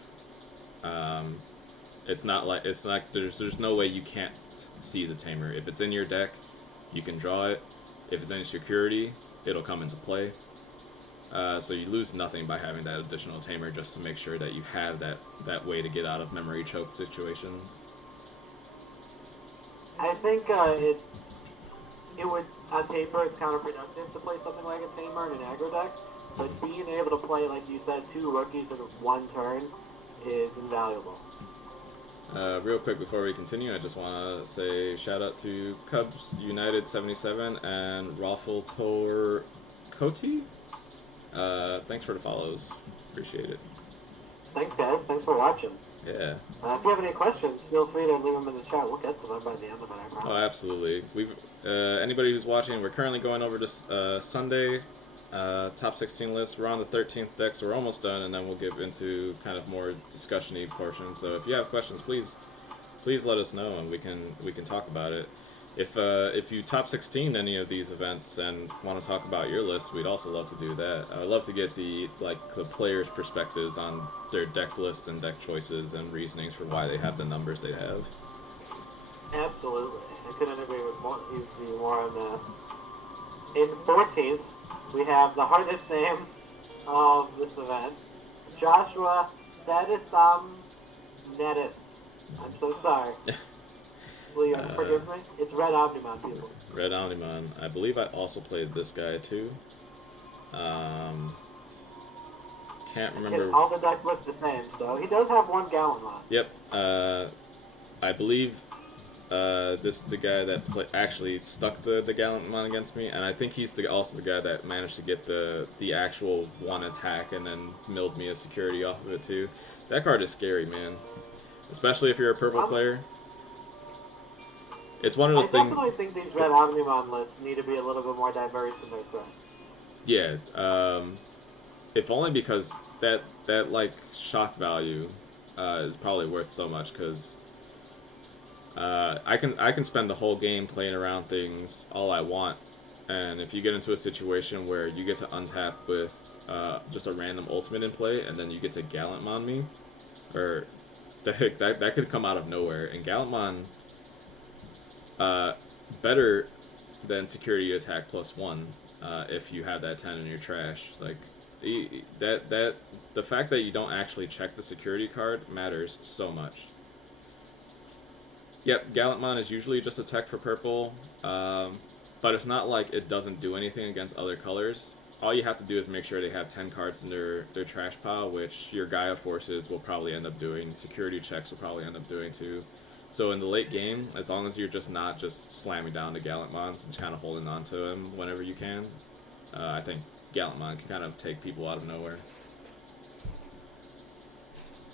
Um, it's not there's no way you can't see the tamer. If it's in your deck, you can draw it. If it's any security, it'll come into play. So you lose nothing by having that additional tamer, just to make sure that you have that way to get out of memory choke situations. I think it would, on paper, it's counterproductive to play something like a tamer in an aggro deck, but being able to play, like you said, 2 rookies in 1 turn is invaluable. Real quick before we continue, I just want to say shout out to Cubs United 77 and Raffle Tor Koti. Thanks for the follows. Appreciate it. Thanks, guys. Thanks for watching. Yeah. If you have any questions, feel free to leave them in the chat. We'll get to them by the end of it, I promise. Oh, absolutely. We've anybody who's watching, we're currently going over this Sunday top 16 list. We're on the 13th deck, so we're almost done, and then we'll get into kind of more discussion-y portions. So if you have questions, please let us know, and we can talk about it. If you top 16 any of these events and want to talk about your list, we'd also love to do that. I'd love to get the players' perspectives on their deck lists and deck choices and reasonings for why they have the numbers they have. Absolutely. I couldn't agree with you more on that. In 14th, we have the hardest name of this event, Joshua Thaddeus Nedith. I'm so sorry. Will you forgive me? It's Red Omnimon, people. Red Omnimon. I believe I also played this guy too. Can't remember. All the decks look the same, so he does have 1 Gallimon. Yep. I believe this is the guy that actually stuck the Gallimon against me, and I think he's also the guy that managed to get the actual 1 attack and then milled me a security off of it too. That card is scary, man. Especially if you're a purple player. It's one of those things. I definitely think these Red Omnimon lists need to be a little bit more diverse in their threats. Yeah, if only because that like shock value is probably worth so much, because I can spend the whole game playing around things all I want, and if you get into a situation where you get to untap with just a random ultimate in play, and then you get to Gallantmon me, or the heck that could come out of nowhere, and Gallantmon. Better than security attack +1 if you have that 10 in your trash. Like the fact that you don't actually check the security card matters so much. Yep, Gallantmon is usually just a tech for purple, but it's not like it doesn't do anything against other colors. All you have to do is make sure they have 10 cards in their trash pile, which your Gaia Forces will probably end up doing. Security checks will probably end up doing too. So in the late game, as long as you're just not just slamming down the Gallantmons and kind of holding on to him whenever you can, I think Gallantmon can kind of take people out of nowhere.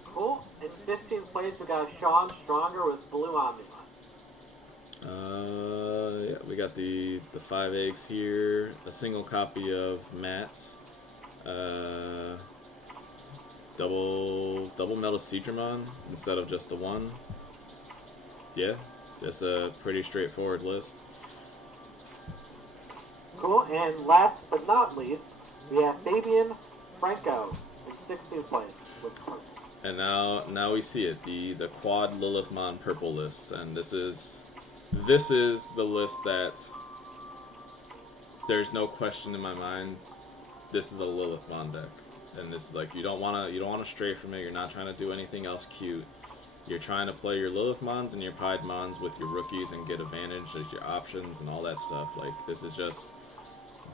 Cool. In 15th place, we got Sean Stronger with Blue Omnimon. Yeah, we got the 5 eggs here, a single copy of Matt's, double Metal Seadramon instead of just the 1. Yeah, that's a pretty straightforward list. Cool, and last but not least, we have Fabian Franco in 16th place with purple. And now we see it, the quad Lilithmon purple list, and this is the list that there's no question in my mind. This is a Lilithmon deck, and this is like you don't wanna stray from it. You're not trying to do anything else cute. You're trying to play your Lilithmons and your Piedmons with your rookies and get advantage as your options and all that stuff. Like, this is just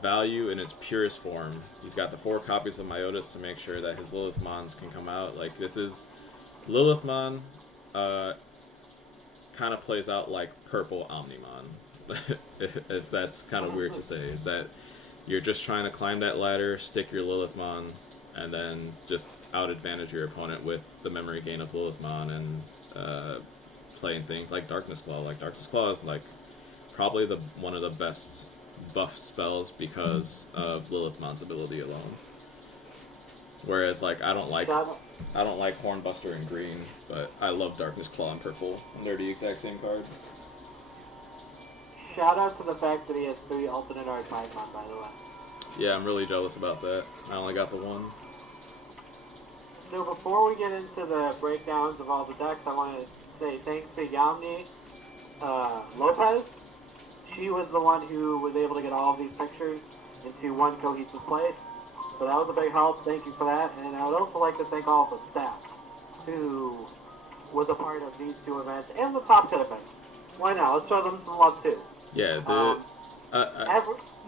value in its purest form. He's got the 4 copies of Myotis to make sure that his Lilithmons can come out. Like, this is Lilithmon kind of plays out like purple Omnimon. If that's kind of weird to say. Is that You're just trying to climb that ladder, stick your Lilithmon, and then just out advantage your opponent with the memory gain of Lilithmon and playing things like Darkness Claw. Like Darkness Claw is like probably the one of the best buff spells because of Lilithmon's ability alone. Whereas like I don't like Hornbuster in green, but I love Darkness Claw in purple, and they're the exact same card. Shout out to the fact that he has 3 alternate Archivemon, by the way. Yeah, I'm really jealous about that. I only got the one. So before we get into the breakdowns of all the decks, I want to say thanks to Yamni Lopez. She was the one who was able to get all of these pictures into one cohesive place. So that was a big help. Thank you for that. And I would also like to thank all of the staff who was a part of these 2 events and the top 10 events. Why not? Let's show them some love too. Yeah, the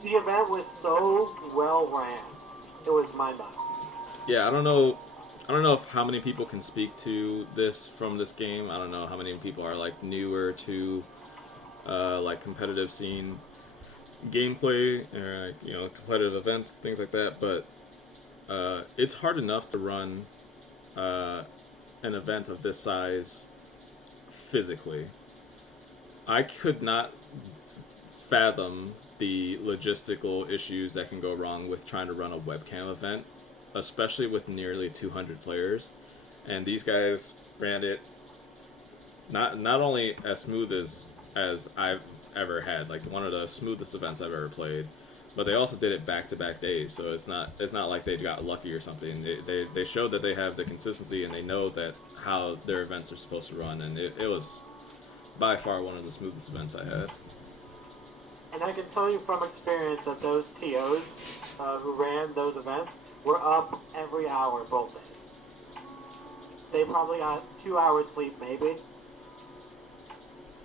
event was so well ran. It was mind-boggling. Yeah, I don't know if how many people can speak to this from this game. I don't know how many people are like newer to like competitive scene gameplay or competitive events, things like that. But it's hard enough to run an event of this size physically. I could not fathom the logistical issues that can go wrong with trying to run a webcam event, especially with nearly 200 players. And these guys ran it not only as smooth as I've ever had, like one of the smoothest events I've ever played, but they also did it back-to-back days. So it's not like they got lucky or something. They showed that they have the consistency and they know that how their events are supposed to run, and it was by far one of the smoothest events I had. And I can tell you from experience that those TOs who ran those events were up every hour both days. They probably got 2 hours sleep maybe.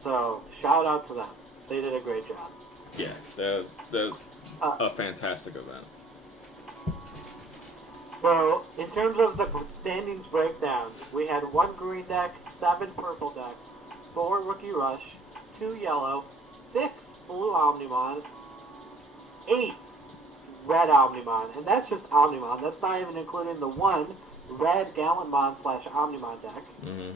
So shout out to them. They did a great job. Yeah, that was a fantastic event. So in terms of the standings breakdown, we had 1 green deck, 7 purple decks, 4 Rookie Rush, 2 yellow, 6 blue Omnimon, 8 red Omnimon, and that's just Omnimon. That's not even including the 1 red Gallantmon / Omnimon deck. Mm-hmm.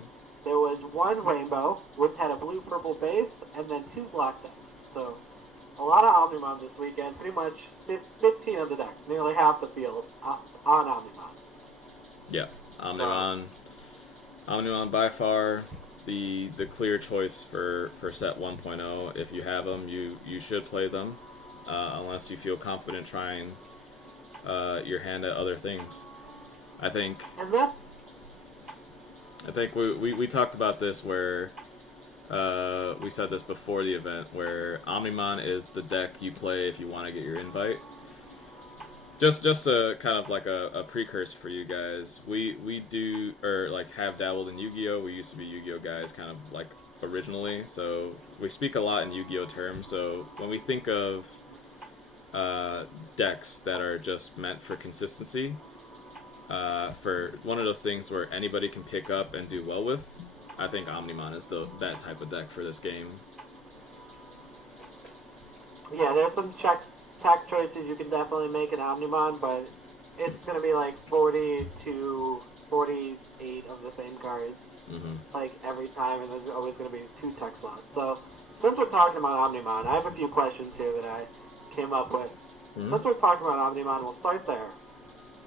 There was 1 rainbow, which had a blue-purple base, and then 2 black decks. So a lot of Omnimon this weekend. Pretty much 15 of the decks, nearly half the field on Omnimon. Yeah, Omnimon. Omnimon by far the clear choice for set 1.0. If you have them, you should play them, unless you feel confident trying your hand at other things. I think we talked about this where we said this before the event, where Omnimon is the deck you play if you want to get your invite. Just a kind of like a precursor for you guys. We do or like have dabbled in Yu-Gi-Oh. We used to be Yu-Gi-Oh guys, kind of like originally. So we speak a lot in Yu-Gi-Oh terms. So when we think of decks that are just meant for consistency, for one of those things where anybody can pick up and do well with, I think Omnimon is that type of deck for this game. Yeah, there's some tech choices you can definitely make in Omnimon, but it's going to be like 40 to 48 of the same cards, like every time, and there's always going to be 2 tech slots. So since we're talking about Omnimon, I have a few questions here that I came up with. Since we're talking about Omnimon, we'll start there.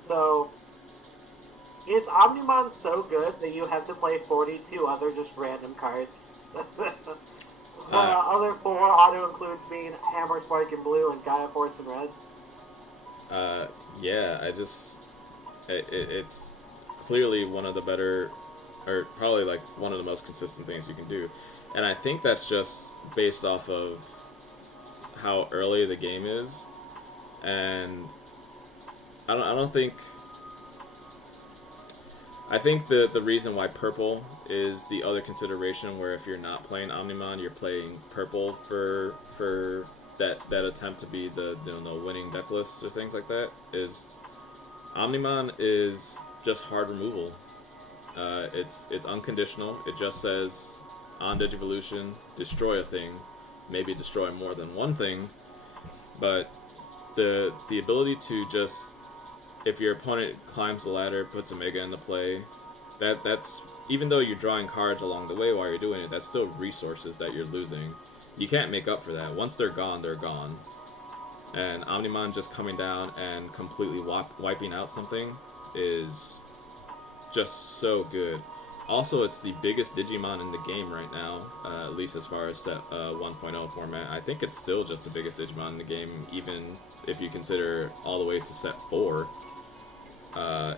So is Omnimon so good that you have to play 42 other just random cards? The other 4 auto includes being Hammer Spike in blue and Gaia Force in red. Yeah, it's clearly one of the better, or probably like one of the most consistent things you can do, and I think that's just based off of how early the game is, and I don't think. I think the reason why purple is the other consideration, where if you're not playing Omnimon, you're playing purple for that attempt to be the winning deck list or things like that, is Omnimon is just hard removal. It's unconditional. It just says on Digivolution, destroy a thing, maybe destroy more than one thing, but the ability to just, if your opponent climbs the ladder, puts a Mega into play, that's even though you're drawing cards along the way while you're doing it, that's still resources that you're losing. You can't make up for that. Once they're gone, they're gone. And Omnimon just coming down and completely wiping out something is just so good. Also, it's the biggest Digimon in the game right now, at least as far as set 1.0 format. I think it's still just the biggest Digimon in the game, even if you consider all the way to set 4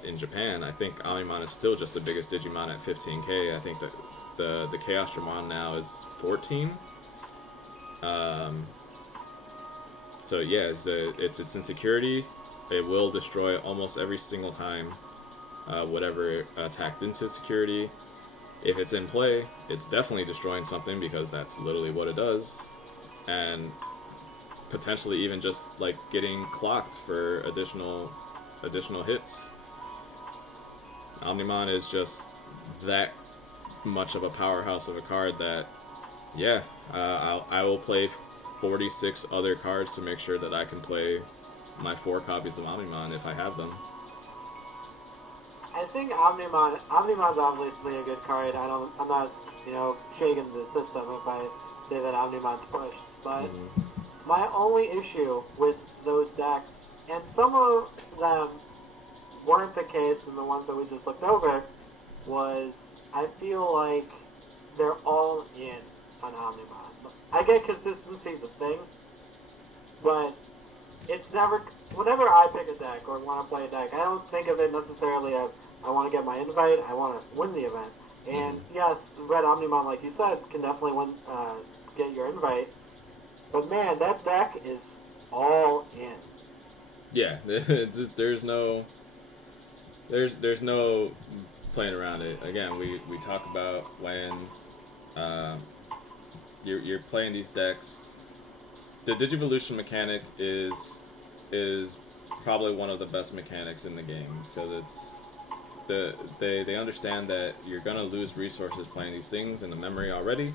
in Japan. I think Omnimon is still just the biggest Digimon at 15k. I think that the Chaos Dramon now is 14. So yeah, it's in security. It will destroy almost every single time whatever attacked into security. If it's in play, it's definitely destroying something because that's literally what it does. And potentially even just like getting clocked for additional hits. Omnimon is just that much of a powerhouse of a card that, yeah, I will play 46 other cards to make sure that I can play my 4 copies of Omnimon if I have them. I think Omnimon's obviously a good card. I'm not, shaking the system if I say that Omnimon's pushed. But my only issue with those decks, and some of them weren't the case in the ones that we just looked over, was I feel like they're all in on Omnimon. I get consistency's a thing, but it's never. Whenever I pick a deck or want to play a deck, I don't think of it necessarily as I want to get my invite. I want to win the event. And yes, Red Omnimon, like you said, can definitely win, get your invite. But man, that deck is all in. Yeah, it's just, there's no playing around it. Again, we talk about when you're playing these decks. The Digivolution mechanic is probably one of the best mechanics in the game because it's they understand that you're gonna lose resources playing these things in the memory already,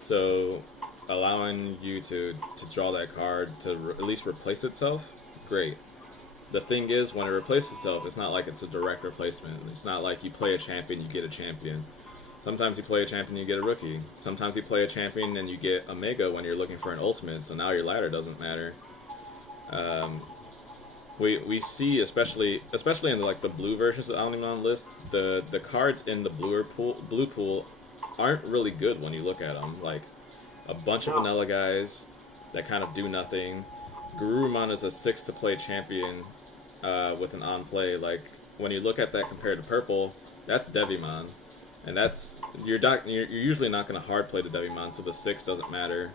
so allowing you to draw that card to at least replace itself, great. The thing is, when it replaces itself, it's not like it's a direct replacement. It's not like you play a champion, you get a champion. Sometimes you play a champion, you get a rookie. Sometimes you play a champion and you get a mega when you're looking for an ultimate, so now your ladder doesn't matter. We see, especially in the blue versions of Omnimon list, the cards in the blue pool aren't really good when you look at them. Like a bunch of vanilla guys that kind of do nothing. Garurumon is a 6 to play champion with an on play. Like when you look at that compared to purple, that's Devimon, and that's you're usually not going to hard play the Devimon, so the 6 doesn't matter.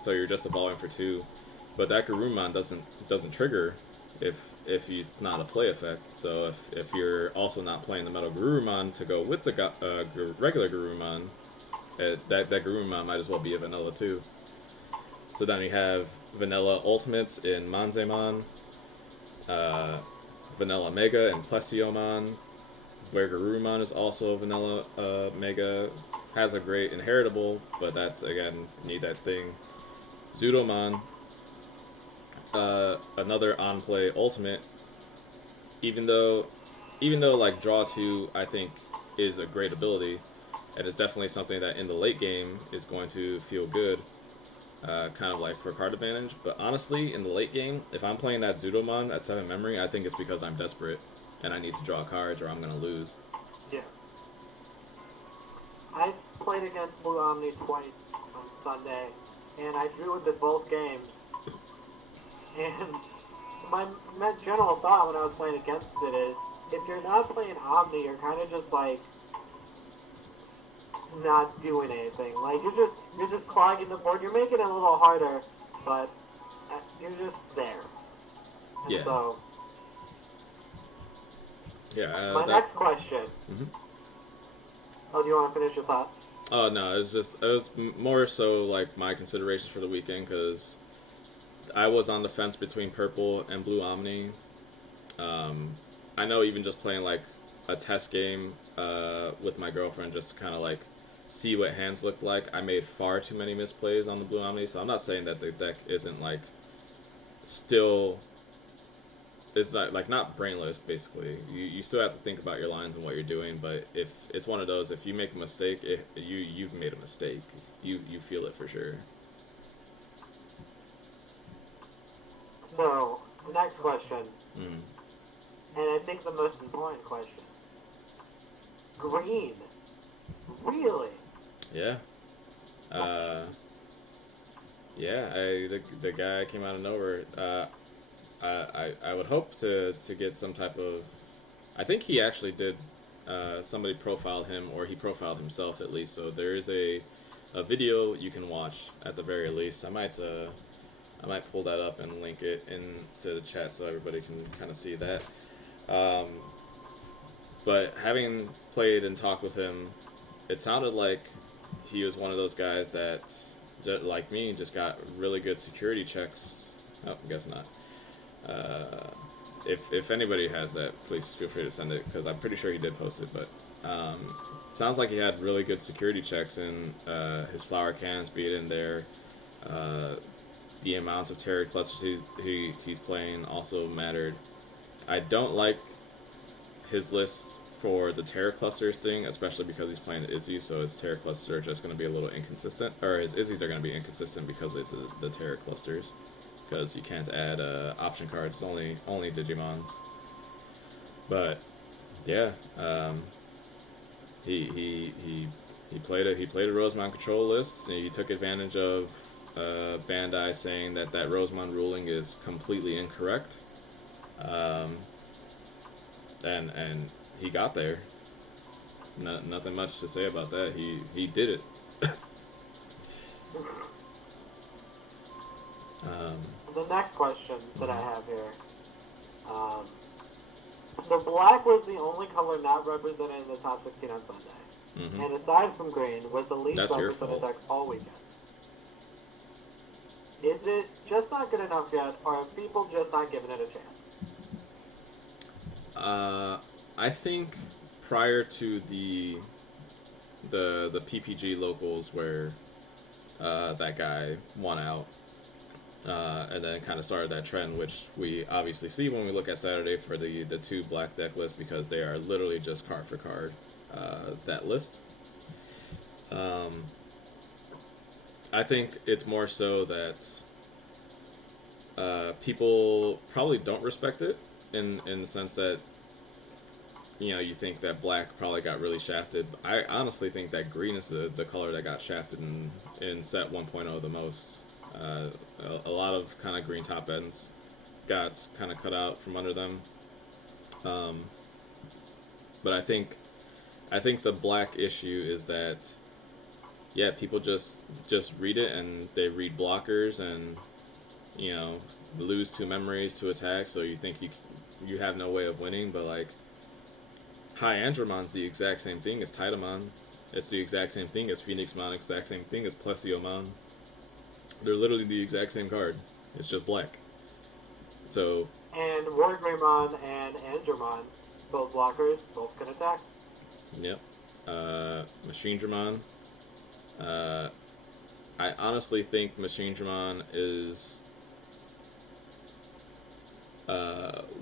So you're just evolving for 2, but that Garurumon doesn't trigger if it's not a play effect. So if you're also not playing the Metal Garurumon to go with the regular Garurumon, that Garurumon might as well be a vanilla too. So then we have vanilla ultimates in Manzemon, vanilla Mega in Plesiomon, where Garurumon is also vanilla Mega, has a great inheritable, but that's again need that thing. Zudomon, another on play ultimate. Even though like draw 2 I think is a great ability, and it's definitely something that in the late game is going to feel good. Kind of like for card advantage, but honestly, in the late game, if I'm playing that Zudomon at 7 memory, I think it's because I'm desperate and I need to draw cards or I'm gonna lose. Yeah. I played against Blue Omni twice on Sunday, and I drew into both games. And my general thought when I was playing against it is, if you're not playing Omni, you're kind of just like not doing anything. Like you're just clogging the board. You're making it a little harder, but you're just there. And Yeah. so, yeah. my next question. Mm-hmm. Oh, do you want to finish your thought? Oh no, it was more so like my considerations for the weekend because I was on the fence between purple and blue Omni. I know even just playing like a test game with my girlfriend, just kind of like see what hands looked like. I made far too many misplays on the blue Omni, so I'm not saying that the deck isn't like still it's not brainless. Basically, you still have to think about your lines and what you're doing. But if it's one of those, if you make a mistake, you've made a mistake. You feel it for sure. So, the next question, Mm. and I think the most important question. Green. Really? Yeah. Uh, yeah. The guy came out of nowhere. I would hope to get some type of. I think he actually did. Somebody profiled him, or he profiled himself at least. So there is a video you can watch at the very least. I might pull that up and link it into the chat so everybody can kind of see that. Um, but having played and talked with him, it sounded like he was one of those guys that, like me, just got really good security checks. Oh, I guess not. If anybody has that, please feel free to send it because I'm pretty sure he did post it. But it sounds like he had really good security checks in his flower cans, be it in there. Uh, the amount of terror clusters he's playing also mattered. I don't like his list for the terror clusters thing, especially because he's playing Izzy, so his terror clusters are just going to be a little inconsistent, or his Izzy's are going to be inconsistent because it's the terror clusters. Because you can't add option cards, only Digimons. But yeah, he played a Rosemon control list. And he took advantage of Bandai saying that Rosemon ruling is completely incorrect, um, and he got there. Nothing much to say about that. He did it. The next question that I have here. So black was the only color not represented in the top 16 on Sunday. Mm-hmm. And aside from green, was the least That's your represented fault. deck all weekend. Is it just not good enough yet, or are people just not giving it a chance? I think prior to the PPG locals where that guy won out, and then kind of started that trend, which we obviously see when we look at Saturday for the two black deck lists because they are literally just card for card that list. I think it's more so that people probably don't respect it in the sense that you think that black probably got really shafted. I honestly think that green is the color that got shafted in set 1.0 the most. A lot of kind of green top ends got kind of cut out from under them. But I think the black issue is that people just read it and they read blockers and lose two memories to attack, so you think you have no way of winning. But like High Andromon's the exact same thing as Titamon. It's the exact same thing as Phoenixmon, exact same thing as Plesiomon. They're literally the exact same card. It's just black. So. And Wargreymon and Andromon, both blockers, both can attack. Yep. Machine Dramon. I honestly think Machine Dramon is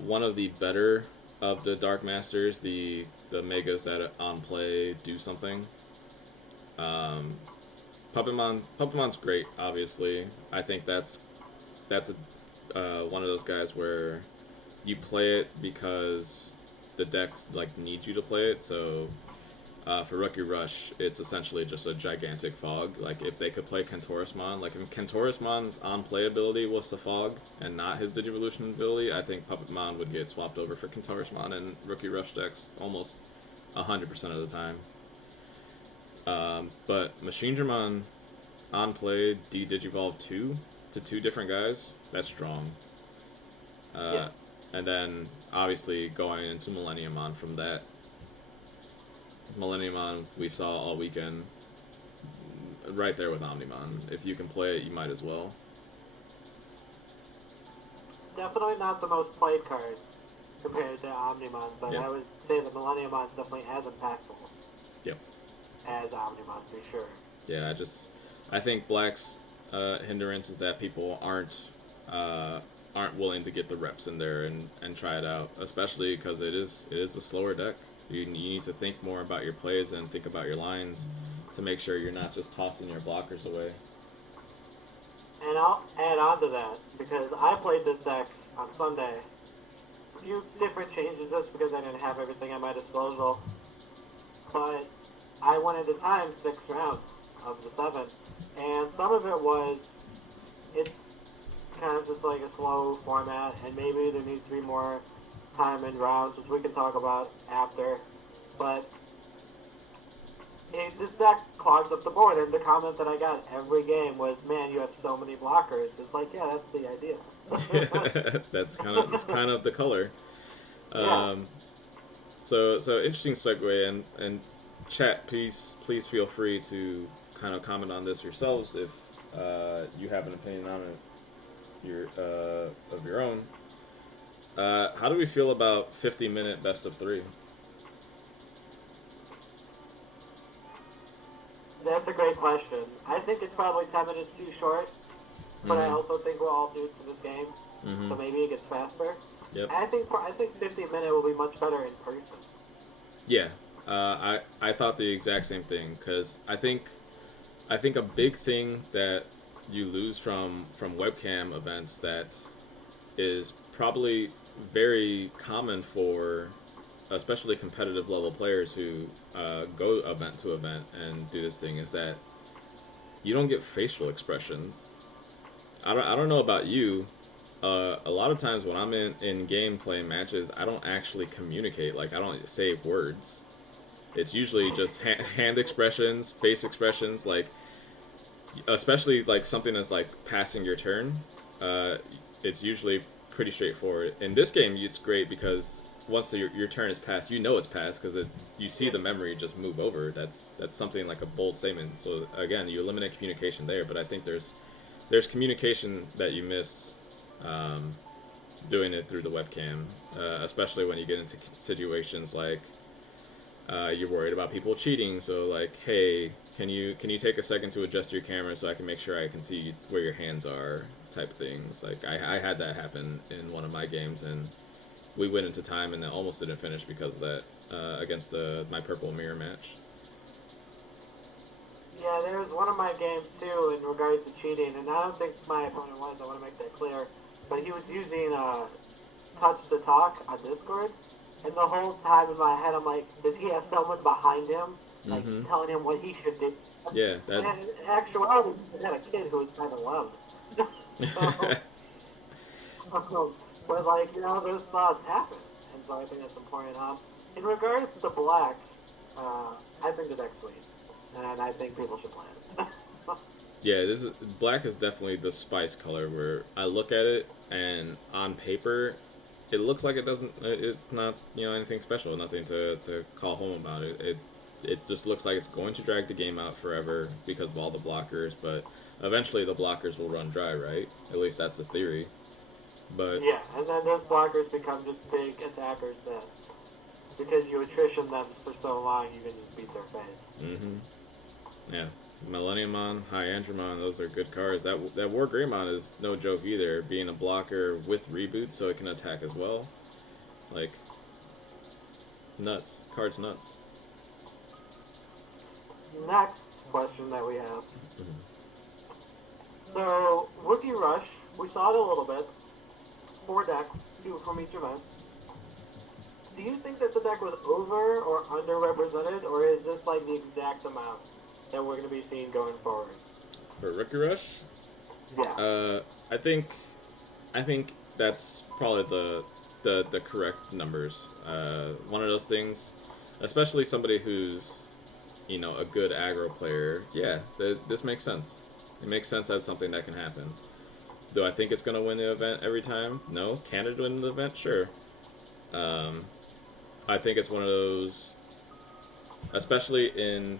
one of the better of the Dark Masters, the megas that on play do something. Puppetmon's great, obviously. I think that's one of those guys where you play it because the decks like need you to play it. So for Rookie Rush, it's essentially just a gigantic fog. Like if they could play Kentorismon, like if Kentorismon's on play ability was the fog and not his Digivolution ability, I think Puppetmon would get swapped over for Kentorismon and Rookie Rush decks almost 100% of the time. But Machine Dramon on play de-Digivolve 2 to two different guys, that's strong. Yes. And then obviously going into Millenniumon from that. Millenniumon we saw all weekend, right there with Omnimon. If you can play it, you might as well. Definitely not the most played card compared to Omnimon, but I would say the Millenniumon's definitely as impactful. Yep. As Omnimon for sure. Yeah, I think Black's hindrance is that people aren't aren't willing to get the reps in there and try it out, especially because it is a slower deck. You need to think more about your plays and think about your lines to make sure you're not just tossing your blockers away. And I'll add on to that because I played this deck on Sunday. A few different changes just because I didn't have everything at my disposal. But I went into time 6 rounds of the 7. And some of it was, it's kind of just like a slow format, and maybe there needs to be more time in rounds, which we can talk about after. But this deck clogs up the board, and the comment that I got every game was, "Man, you have so many blockers." It's like, yeah, that's the idea. That's kind of the color. Yeah. So interesting segue, and chat, please feel free to kind of comment on this yourselves if you have an opinion on it of your own. How do we feel about 50-minute best of 3? That's a great question. I think it's probably 10 minutes too short, but I also think we're all new to this game, so maybe it gets faster. Yep. I think 50-minute will be much better in person. Yeah, I thought the exact same thing, because I think a big thing that you lose from webcam events that is probably very common for especially competitive level players who go event to event and do this thing is that you don't get facial expressions. I don't know about you. A lot of times when I'm in game playing matches, I don't actually communicate. Like, I don't say words. It's usually just hand expressions, face expressions. Like, especially like something that's like passing your turn. It's usually pretty straightforward. In this game, it's great because once your turn is passed, you know it's passed because you see the memory just move over. That's something like a bold statement. So again, you eliminate communication there. But I think there's communication that you miss doing it through the webcam, especially when you get into situations like you're worried about people cheating. So like, hey, can you take a second to adjust your camera so I can make sure I can see where your hands are, type things. Like I had that happen in one of my games, and we went into time and then almost didn't finish because of that against my purple mirror match. Yeah, there was one of my games too in regards to cheating, and I don't think my opponent was. I want to make that clear, but he was using touch to talk on Discord, and the whole time in my head I'm like, does he have someone behind him, like telling him what he should do? Yeah, that. And in actuality, he had a kid who was kind of loud. But like, those thoughts happen, and so I think that's important. In regards to black, I think the deck's sweet, and I think people should play it. Yeah, black is definitely the spice color where I look at it and on paper it looks like it's not anything special, nothing to call home about it. It just looks like it's going to drag the game out forever because of all the blockers, but eventually the blockers will run dry, right? At least that's the theory. But yeah, and then those blockers become just big attackers that, because you attrition them for so long, you can just beat their face. Yeah. Millenniumon, Hyandramon, those are good cards. That War Greymon is no joke either, being a blocker with reboot so it can attack as well. Like, nuts. Card's nuts. Next question that we have. So, Rookie Rush, we saw it a little bit. 4 decks, 2 from each event. Do you think that the deck was over or underrepresented, or is this like the exact amount that we're going to be seeing going forward? For Rookie Rush? Yeah. I think that's probably the correct numbers. One of those things, especially somebody who's a good aggro player. Yeah, this makes sense. It makes sense as something that can happen. Do I think it's going to win the event every time? No. Can it win the event? Sure. I think it's one of those, especially in,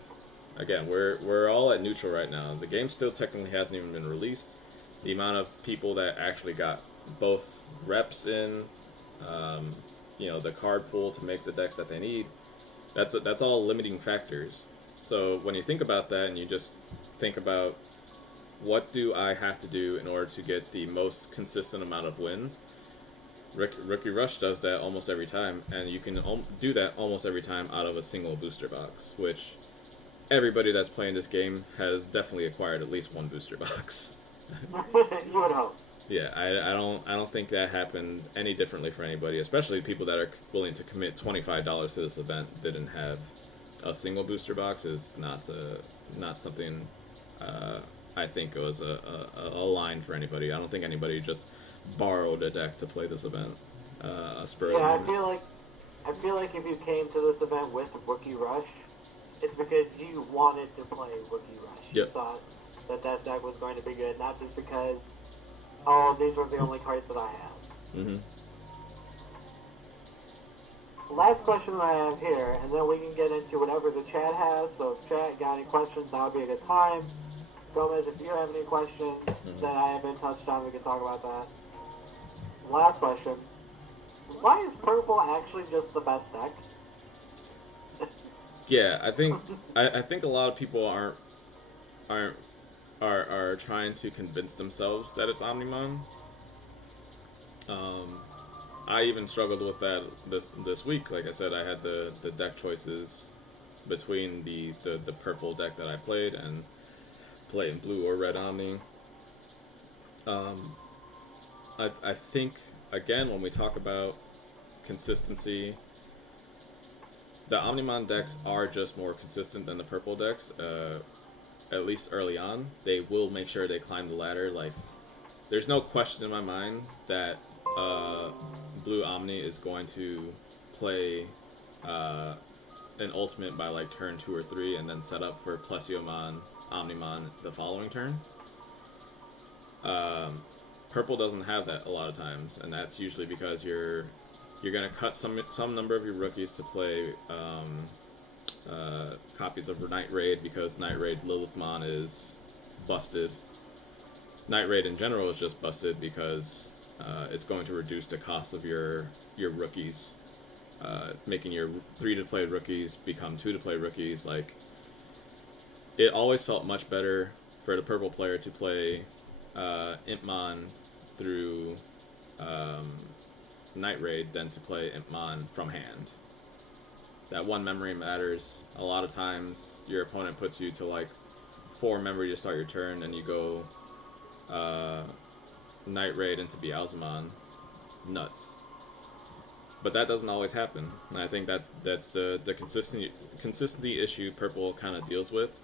again, we're all at neutral right now. The game still technically hasn't even been released. The amount of people that actually got both reps in, the card pool to make the decks that they need, that's all limiting factors. So when you think about that and you just think about what do I have to do in order to get the most consistent amount of wins? Rookie Rush does that almost every time, and you can do that almost every time out of a single booster box, which everybody that's playing this game has definitely acquired at least one booster box. You would hope. Yeah, I don't think that happened any differently for anybody, especially people that are willing to commit $25 to this event didn't have a single booster box is not something I think it was a line for anybody. I don't think anybody just borrowed a deck to play this event. Spur of the Yeah, moment. I feel like if you came to this event with Rookie Rush, it's because you wanted to play Rookie Rush. You Yep. thought that deck was going to be good, not just because, oh, these were the only cards that I had. Mm-hmm. Last question that I have here, and then we can get into whatever the chat has. So if chat got any questions, that would be a good time. Gomez, if you have any questions that I haven't touched on, we can talk about that. Last question. Why is purple actually just the best deck? Yeah, I think a lot of people aren't are trying to convince themselves that it's Omnimon. Um, I even struggled with that this week. Like I said, I had the deck choices between the purple deck that I played and playing blue or red Omni. Um, I think again when we talk about consistency, the Omnimon decks are just more consistent than the purple decks. At least early on, they will make sure they climb the ladder. Like, there's no question in my mind that Blue Omni is going to play an ultimate by like turn 2 or 3, and then set up for Plesiomon, Omnimon the following turn. Purple doesn't have that a lot of times, and that's usually because you're gonna cut some number of your rookies to play copies of Night Raid because Night Raid Lilithmon is busted. Night Raid in general is just busted because it's going to reduce the cost of your rookies, making your 3 to play rookies become 2 to play rookies. Like, it always felt much better for the purple player to play Impmon through Night Raid than to play Impmon from hand. That one memory matters. A lot of times, your opponent puts you to like 4 memory to start your turn, and you go Night Raid into Beelzemon. Nuts. But that doesn't always happen. And I think that's the consistency issue Purple kind of deals with.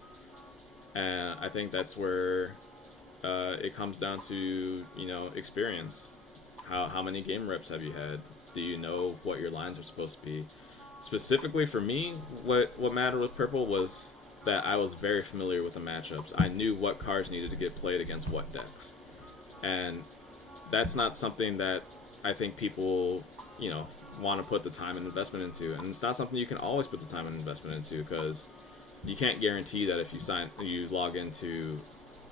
And I think that's where it comes down to, experience. How many game reps have you had? Do you know what your lines are supposed to be? Specifically for me, what mattered with Purple was that I was very familiar with the matchups. I knew what cards needed to get played against what decks. And that's not something that I think people, want to put the time and investment into. And it's not something you can always put the time and investment into, because you can't guarantee that if you log into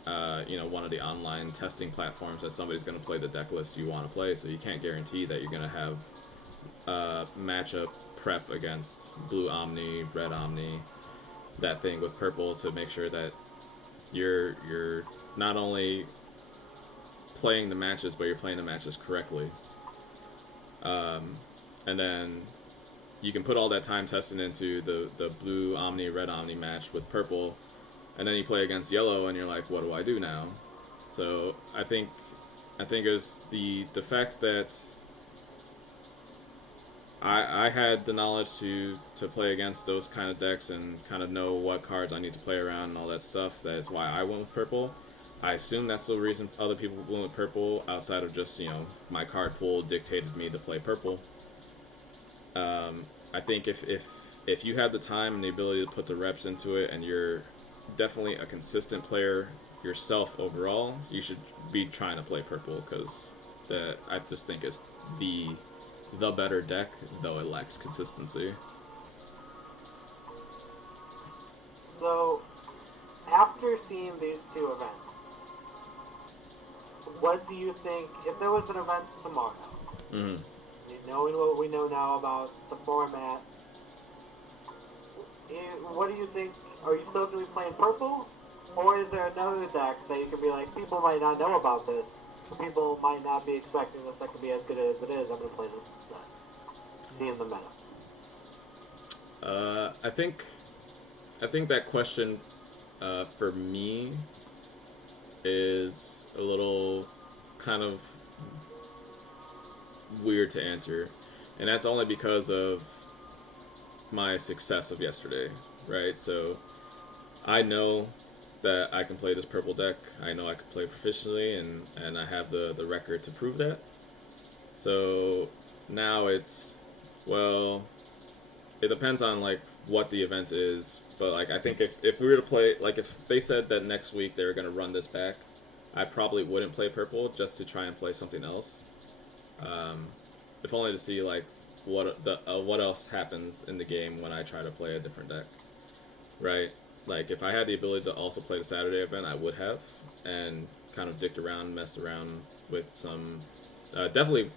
one of the online testing platforms, that somebody's going to play the deck list you want to play. So you can't guarantee that you're going to have matchup prep against Blue Omni, Red Omni, that thing with Purple, to make sure that you're not only playing the matches, but you're playing the matches correctly. And then you can put all that time testing into the Blue Omni, Red Omni match with Purple, and then you play against Yellow, and you're like, what do I do now? So I think it's the fact that I had the knowledge to play against those kind of decks and kind of know what cards I need to play around and all that stuff. That is why I went with Purple. I assume that's the reason other people went with Purple, outside of just, my card pool dictated me to play Purple. I think if you had the time and the ability to put the reps into it, and you're definitely a consistent player yourself overall, you should be trying to play Purple, because I just think it's the better deck, though it lacks consistency. So, after seeing these 2 events, what do you think, if there was an event tomorrow, Mm-hmm. knowing what we know now about the format, what do you think? Are you still going to be playing Purple? Or is there another deck that you can be like, people might not know about this, people might not be expecting this deck to be as good as it is, I'm going to play this instead. Seeing the meta. I think that question for me is a little kind of weird to answer, and that's only because of my success of yesterday, right? So I know that I can play this purple deck. I know I can play proficiently, and I have the record to prove that. So now it's, well, it depends on like what the event is, but like I think if we were to play, like if they said that next week they were gonna run this back, I probably wouldn't play purple just to try and play something else. Um, if only to see like what else happens in the game when I try to play a different deck, right? Like if I had the ability to also play the Saturday event, I would have, and kind of dicked around, messed around with some. Definitely,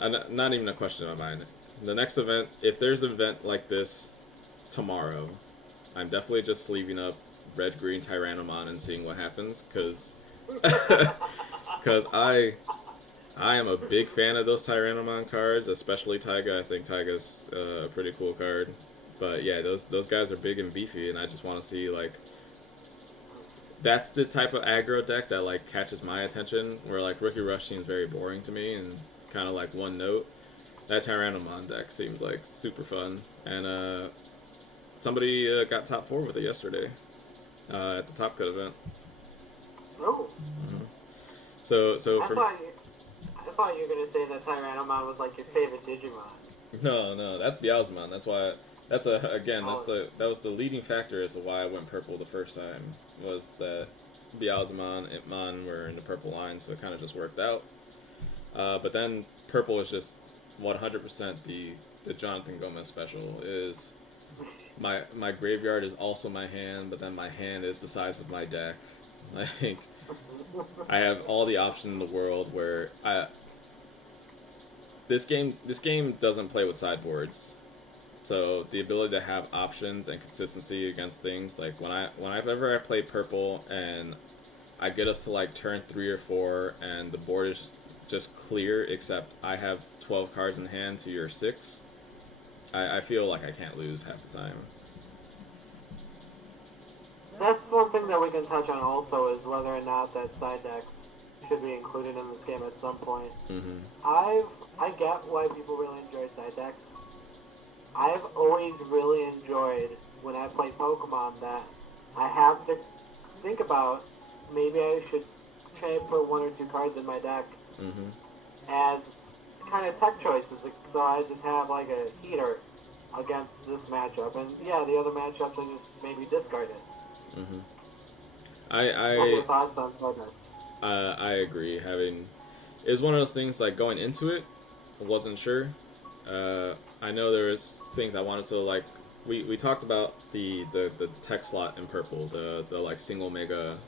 not even a question in my mind. The next event, if there's an event like this tomorrow, I'm definitely just sleeving up red green Tyrannomon and seeing what happens, because I am a big fan of those Tyrannomon cards, especially Taiga. I think Taiga's a pretty cool card. But yeah, those guys are big and beefy, and I just want to see like that's the type of aggro deck that like catches my attention. Where like Rookie Rush seems very boring to me and kind of like one note. That Tyrannomon deck seems like super fun, and somebody got top 4 with it yesterday at the Top Cut event. Oh. Mm-hmm. So I for thought you, I thought you were gonna say that Tyrannomon was like your favorite Digimon. no, that's Beelzemon. That's why. That's again. Oh. That was the leading factor as to why I went purple the first time. Was that Beelzemon, Itmon were in the purple line, so it kind of just worked out. But then purple is just 100% the Jonathan Gomez special. Is my graveyard is also my hand, but then my hand is the size of my deck. Like I have all the options in the world where this game doesn't play with sideboards. So the ability to have options and consistency against things, like whenever I play purple and I get us to like turn 3 or 4 and the board is just clear except I have 12 cards in hand to your 6, I feel like I can't lose half the time. That's one thing that we can touch on also is whether or not that side decks should be included in this game at some point. Mm-hmm. I get why people really enjoy side decks. I've always really enjoyed when I play Pokemon that I have to think about maybe I should try and put 1 or 2 cards in my deck Mm-hmm. as kind of tech choices, so I just have like a heater against this matchup, and yeah, the other matchups I just maybe discard it. Mm-hmm. What are your I thoughts on that? I agree. Having is one of those things like going into it, I wasn't sure. I know there was things I wanted to like. We talked about the tech slot in purple, the like single mega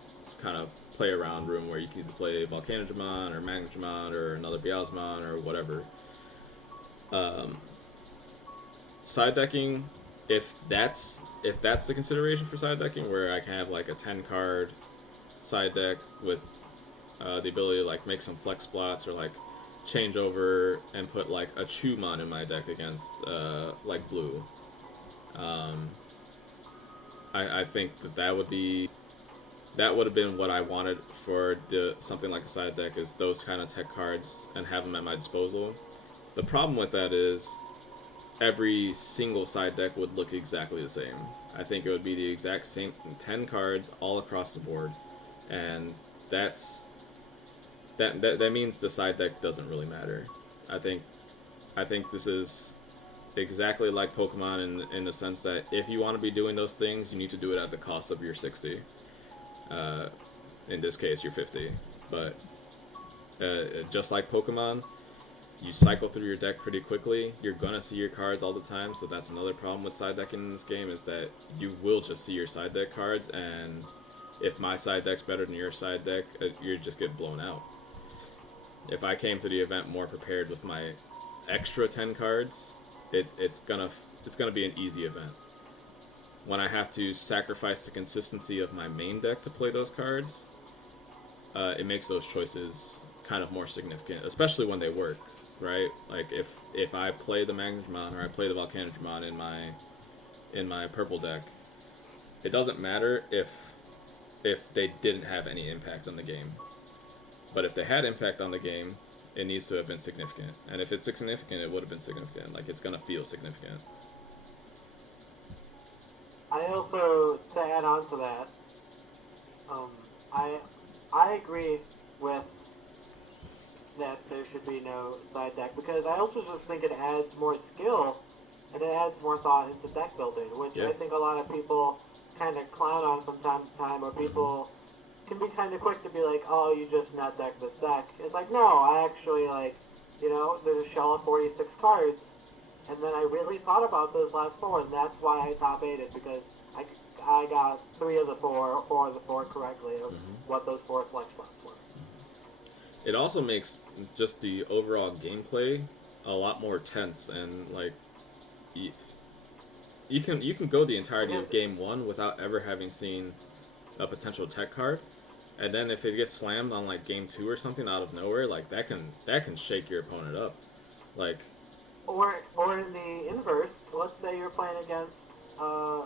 kind of play around room where you can either play Volcanogramon or Magnetramon or another Beelzemon or whatever. Um, Side decking, if that's the consideration for side decking, where I can have like a 10 card side deck with the ability to like make some flex spots or like change over and put like a Chumon in my deck against like blue. Um, I think that would have been what I wanted for something like a side deck, is those kind of tech cards and have them at my disposal. The problem with that is every single side deck would look exactly the same. I think it would be the exact same 10 cards all across the board, and that means the side deck doesn't really matter. I think this is exactly like Pokemon in the sense that if you want to be doing those things, you need to do it at the cost of your 60. Uh, in this case, your 50. But just like Pokemon, you cycle through your deck pretty quickly. You're gonna see your cards all the time, so that's another problem with side decking in this game, is that you will just see your side deck cards, and if my side deck's better than your side deck, you just get blown out. If I came to the event more prepared with my extra 10 cards, it's gonna be an easy event. when I have to sacrifice the consistency of my main deck to play those cards, it makes those choices kind of more significant, especially when they work, right? Like if I play the Magnetron or I play the Volcanodramon in my purple deck, it doesn't matter if they didn't have any impact on the game. But if they had impact on the game, it needs to have been significant. And if it's significant, it would have been significant. Like, it's going to feel significant. I also, to add on to that, um, I agree with that there should be no side deck because I also just think it adds more skill and it adds more thought into deck building, which I think a lot of people kind of clown on from time to time, or people can be kind of quick to be like, oh, you just net deck this deck. It's like, no, I actually, like, you know, there's a shell of 46 cards, and then I really thought about those last 4, and that's why I top 8'd, because I got 3 of the 4 of the 4 correctly of what those 4 flex slots were. It also makes just the overall gameplay a lot more tense, and, like, you can go the entirety of game 1 without ever having seen a potential tech card, and then if it gets slammed on like game 2 or something out of nowhere, like that can shake your opponent up, like. Or in the inverse, let's say you're playing against a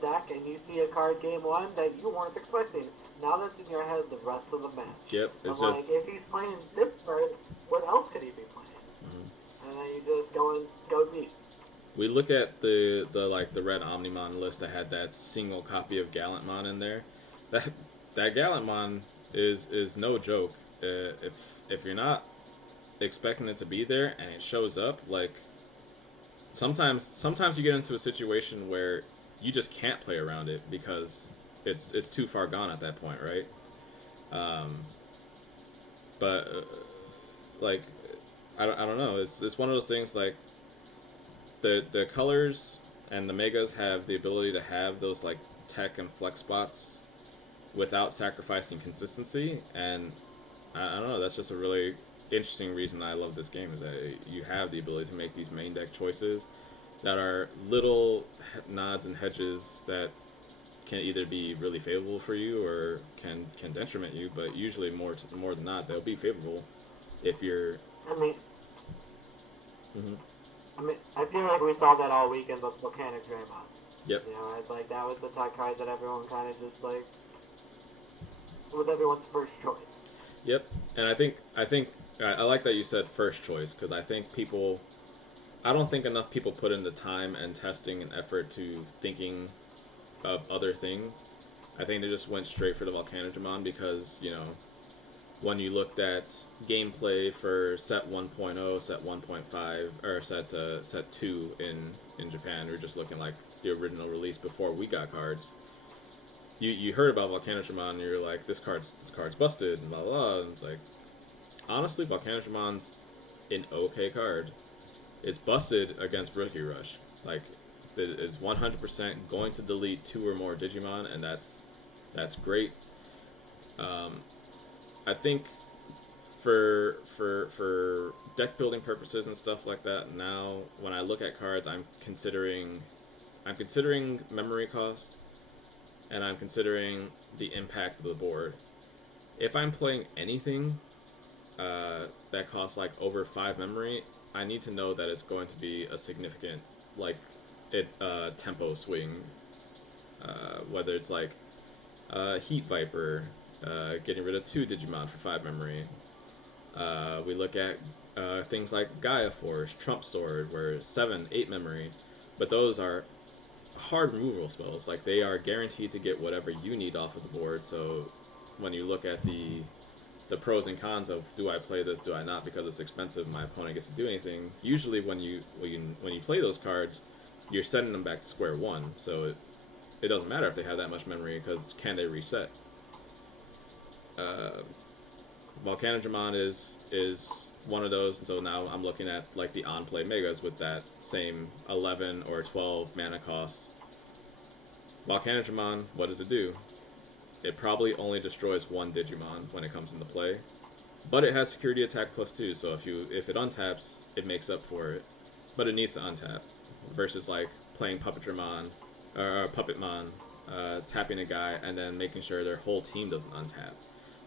deck and you see a card game 1 that you weren't expecting. Now that's in your head the rest of the match. Yep, it's I'm just like, if he's playing dip card, what else could he be playing? And then you just go deep. We look at the red Omnimon list that had that single copy of Gallantmon in there. That Gallantmon is no joke. If you're not expecting it to be there and it shows up, like sometimes you get into a situation where you just can't play around it because it's too far gone at that point, right? Like I don't know. It's one of those things like. The colors and the megas have the ability to have those like tech and flex spots without sacrificing consistency, and I don't know, that's just a really interesting reason I love this game, is that you have the ability to make these main deck choices that are little nods and hedges that can either be really favorable for you or can detriment you, but usually more than not they'll be favorable if you're. I mean, I feel like we saw that all weekend with Volcanic Draymond. Yep. You know, it's like that was the tech card that everyone kind of just like was everyone's first choice. Yep, and I think I like that you said first choice, because I don't think enough people put in the time and testing and effort to thinking of other things. I think they just went straight for the Volcanodramon because, you know, when you looked at gameplay for set 1.0, set 1.5, or set 2 in Japan, we were just looking like the original release before we got cards. You heard about Volcanodramon and you're like, this card's busted and blah blah. And it's like, honestly, Volcanodramon's an okay card. It's busted against Rookie Rush. Like, it is 100% going to delete 2 or more Digimon, and that's great. I think for deck building purposes and stuff like that, now when I look at cards, I'm considering memory cost, and I'm considering the impact of the board. If I'm playing anything that costs like over 5 memory, I need to know that it's going to be a significant tempo swing, whether it's like Heat Viper, getting rid of 2 Digimon for 5 memory. We look at things like Gaia Force, Trump Sword, where 7, 8 memory, but those are hard removal spells. Like, they are guaranteed to get whatever you need off of the board. So when you look at the pros and cons of, do I play this, do I not, because it's expensive, my opponent gets to do anything, usually when you play those cards, you're sending them back to square one. So it doesn't matter if they have that much memory, because can they reset? Volcanodramon is one of those, and so now I'm looking at like the on-play megas with that same 11 or 12 mana cost. Volcanodramon, what does it do? It probably only destroys 1 Digimon when it comes into play, but it has security attack +2, so if it untaps, it makes up for it, but it needs to untap, versus like playing Puppetramon or Puppetmon tapping a guy and then making sure their whole team doesn't untap.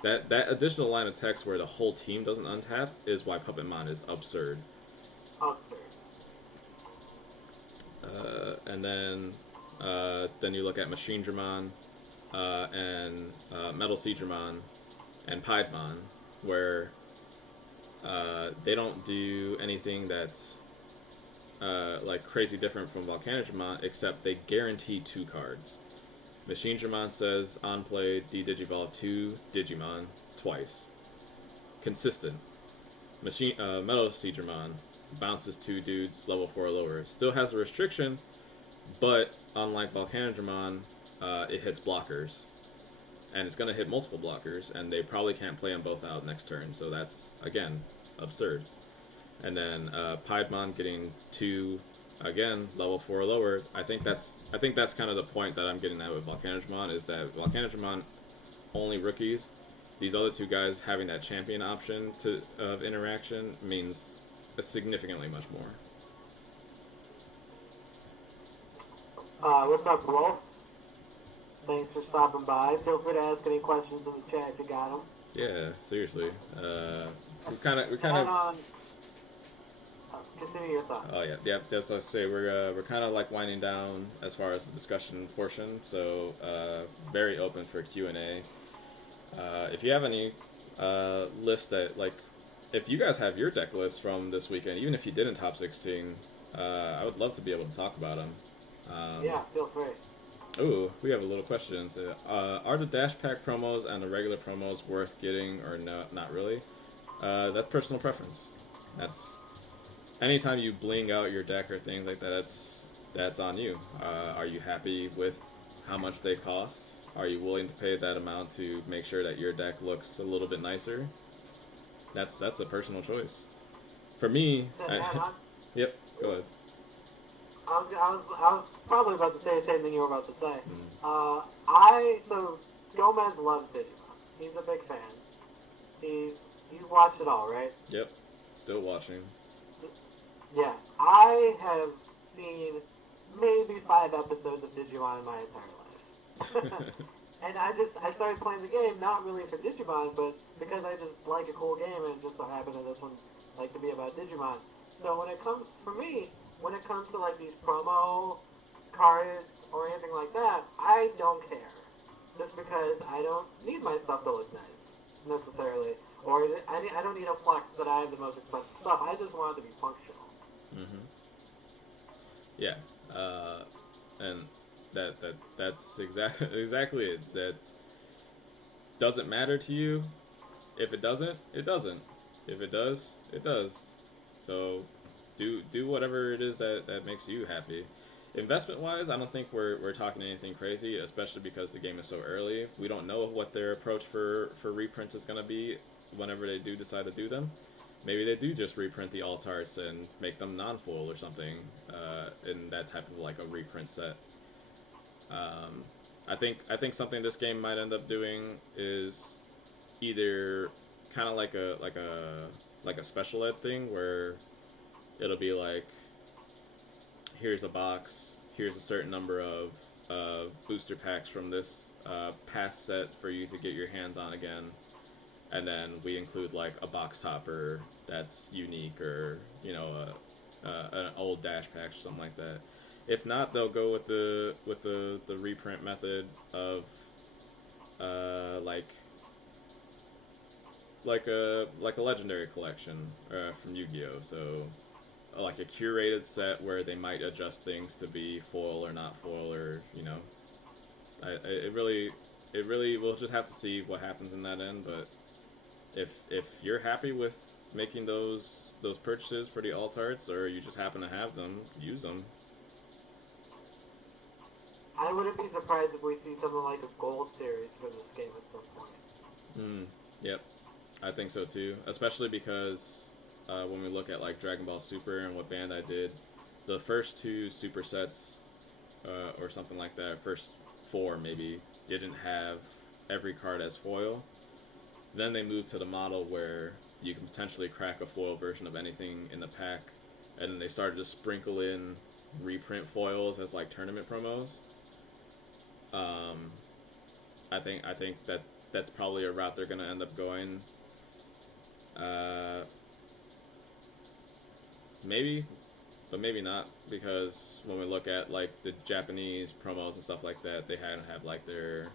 That additional line of text where the whole team doesn't untap is why Puppetmon is absurd. Okay. And then you look at Machine Dramon and Metal Sea Dramon and Piedmon, where they don't do anything that's like crazy different from Volcanodramon, except they guarantee 2 cards. Machine Dramon says on play D-Digivolve 2 Digimon twice. Consistent. Metal Sea Dramon bounces 2 dudes level 4 or lower. Still has a restriction, but unlike Volcanodramon, it hits blockers. And it's going to hit multiple blockers, and they probably can't play them both out next turn, so that's, again, absurd. And then Piedmon getting 2, again, level 4 or lower. I think that's kind of the point that I'm getting at with Volcanodramon, is that Volcanodramon only rookies. These other 2 guys having that champion option of interaction means significantly much more. What's up, Wolf? Thanks for stopping by. Feel free to ask any questions in the chat if you got them. Yeah, seriously. We kind of. Continue your thoughts. Oh yeah. As I say, we're kind of like winding down as far as the discussion portion. So very open for Q&A. If you have any lists that, like, if you guys have your deck lists from this weekend, even if you didn't top 16, I would love to be able to talk about them. Yeah, feel free. Ooh, we have a little question. So, are the Dash Pack promos and the regular promos worth getting or no, not really? That's personal preference. That's anytime you bling out your deck or things like that, that's on you. Are you happy with how much they cost? Are you willing to pay that amount to make sure that your deck looks a little bit nicer? That's a personal choice. For me, yep. Go ahead. I was probably about to say the same thing you were about to say. So Gomez loves Digimon. He's a big fan. You've watched it all, right? Yep. Still watching. So, yeah, I have seen maybe 5 episodes of Digimon in my entire life. And I started playing the game not really for Digimon, but because I just like a cool game, and it just so happened that this one like to be about Digimon. So when it comes to like these promo cards or anything like that, I don't care. Just because I don't need my stuff to look nice necessarily, or I don't need a flex that I have the most expensive stuff. I just want it to be functional. Mm-hmm. Yeah, and that's exactly it. That doesn't matter to you. If it doesn't, it doesn't. If it does, it does. So do whatever it is that makes you happy. Investment wise, I don't think we're talking anything crazy, especially because the game is so early. We don't know what their approach for reprints is going to be whenever they do decide to do them. Maybe they do just reprint the alt arts and make them non-foil or something in that type of like a reprint set. I think something this game might end up doing is either kind of like a special ed thing where it'll be like, here's a box, here's a certain number of booster packs from this past set for you to get your hands on again, and then we include like a box topper that's unique, or an old dash pack or something like that. If not, they'll go with the reprint method of like a legendary collection from Yu-Gi-Oh. So like a curated set where they might adjust things to be foil or not foil, or it really we'll just have to see what happens in that end. But if you're happy with making those purchases for the alt arts, or you just happen to have them, use them. I wouldn't be surprised if we see something like a gold series for this game at some point. Yep, I think so too. Especially because when we look at like Dragon Ball Super and what Bandai did, the first 2 super sets or something like that, first 4 maybe, didn't have every card as foil. Then they moved to the model where you can potentially crack a foil version of anything in the pack, and then they started to sprinkle in reprint foils as like tournament promos. Um, I think that that's probably a route they're gonna end up going. Uh, maybe, but maybe not, because when we look at like the Japanese promos and stuff like that, they have like their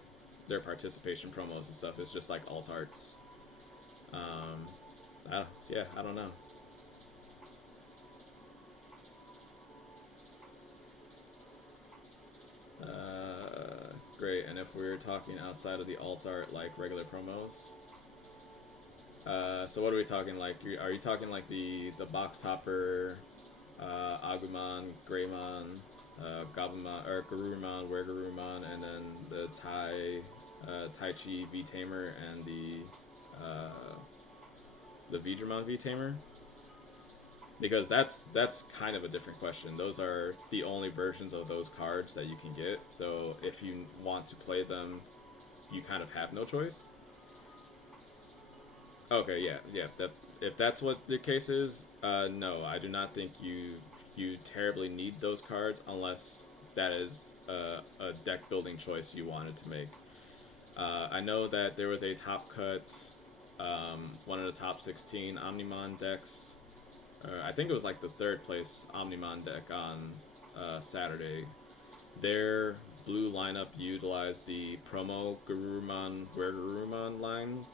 participation promos and stuff. It's just like alt arts. Um, yeah, I don't know. Great. And if we're talking outside of the alt art, like regular promos, so what are we talking like? Are you talking like the box topper, Agumon, Greymon, Gabumon, or Garurumon, Weregarurumon, and then the Tai Chi V Tamer and the Vidramon V Tamer? Because that's kind of a different question. Those are the only versions of those cards that you can get. So if you want to play them, you kind of have no choice. Okay, yeah. That if that's what the case is, no, I do not think you terribly need those cards unless that is a deck building choice you wanted to make. I know that there was a top cut, one of the top 16 Omnimon decks. I think it was like the third place Omnimon deck on Saturday. Their blue lineup utilized the promo Garurumon Weregarurumon line,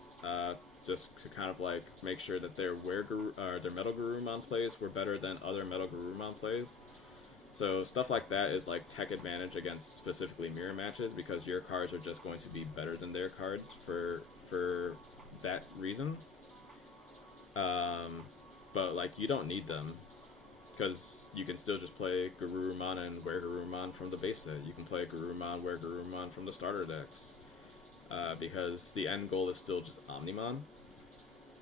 just to kind of like make sure that their their Metal Garurumon plays were better than other Metal Garurumon plays. So stuff like that is like tech advantage against specifically mirror matches, because your cards are just going to be better than their cards for that reason. Um, but like you don't need them, because you can still just play Garurumon and Weregarurumon from the base set. You can play Garurumon, Weregarurumon from the starter decks, because the end goal is still just Omnimon.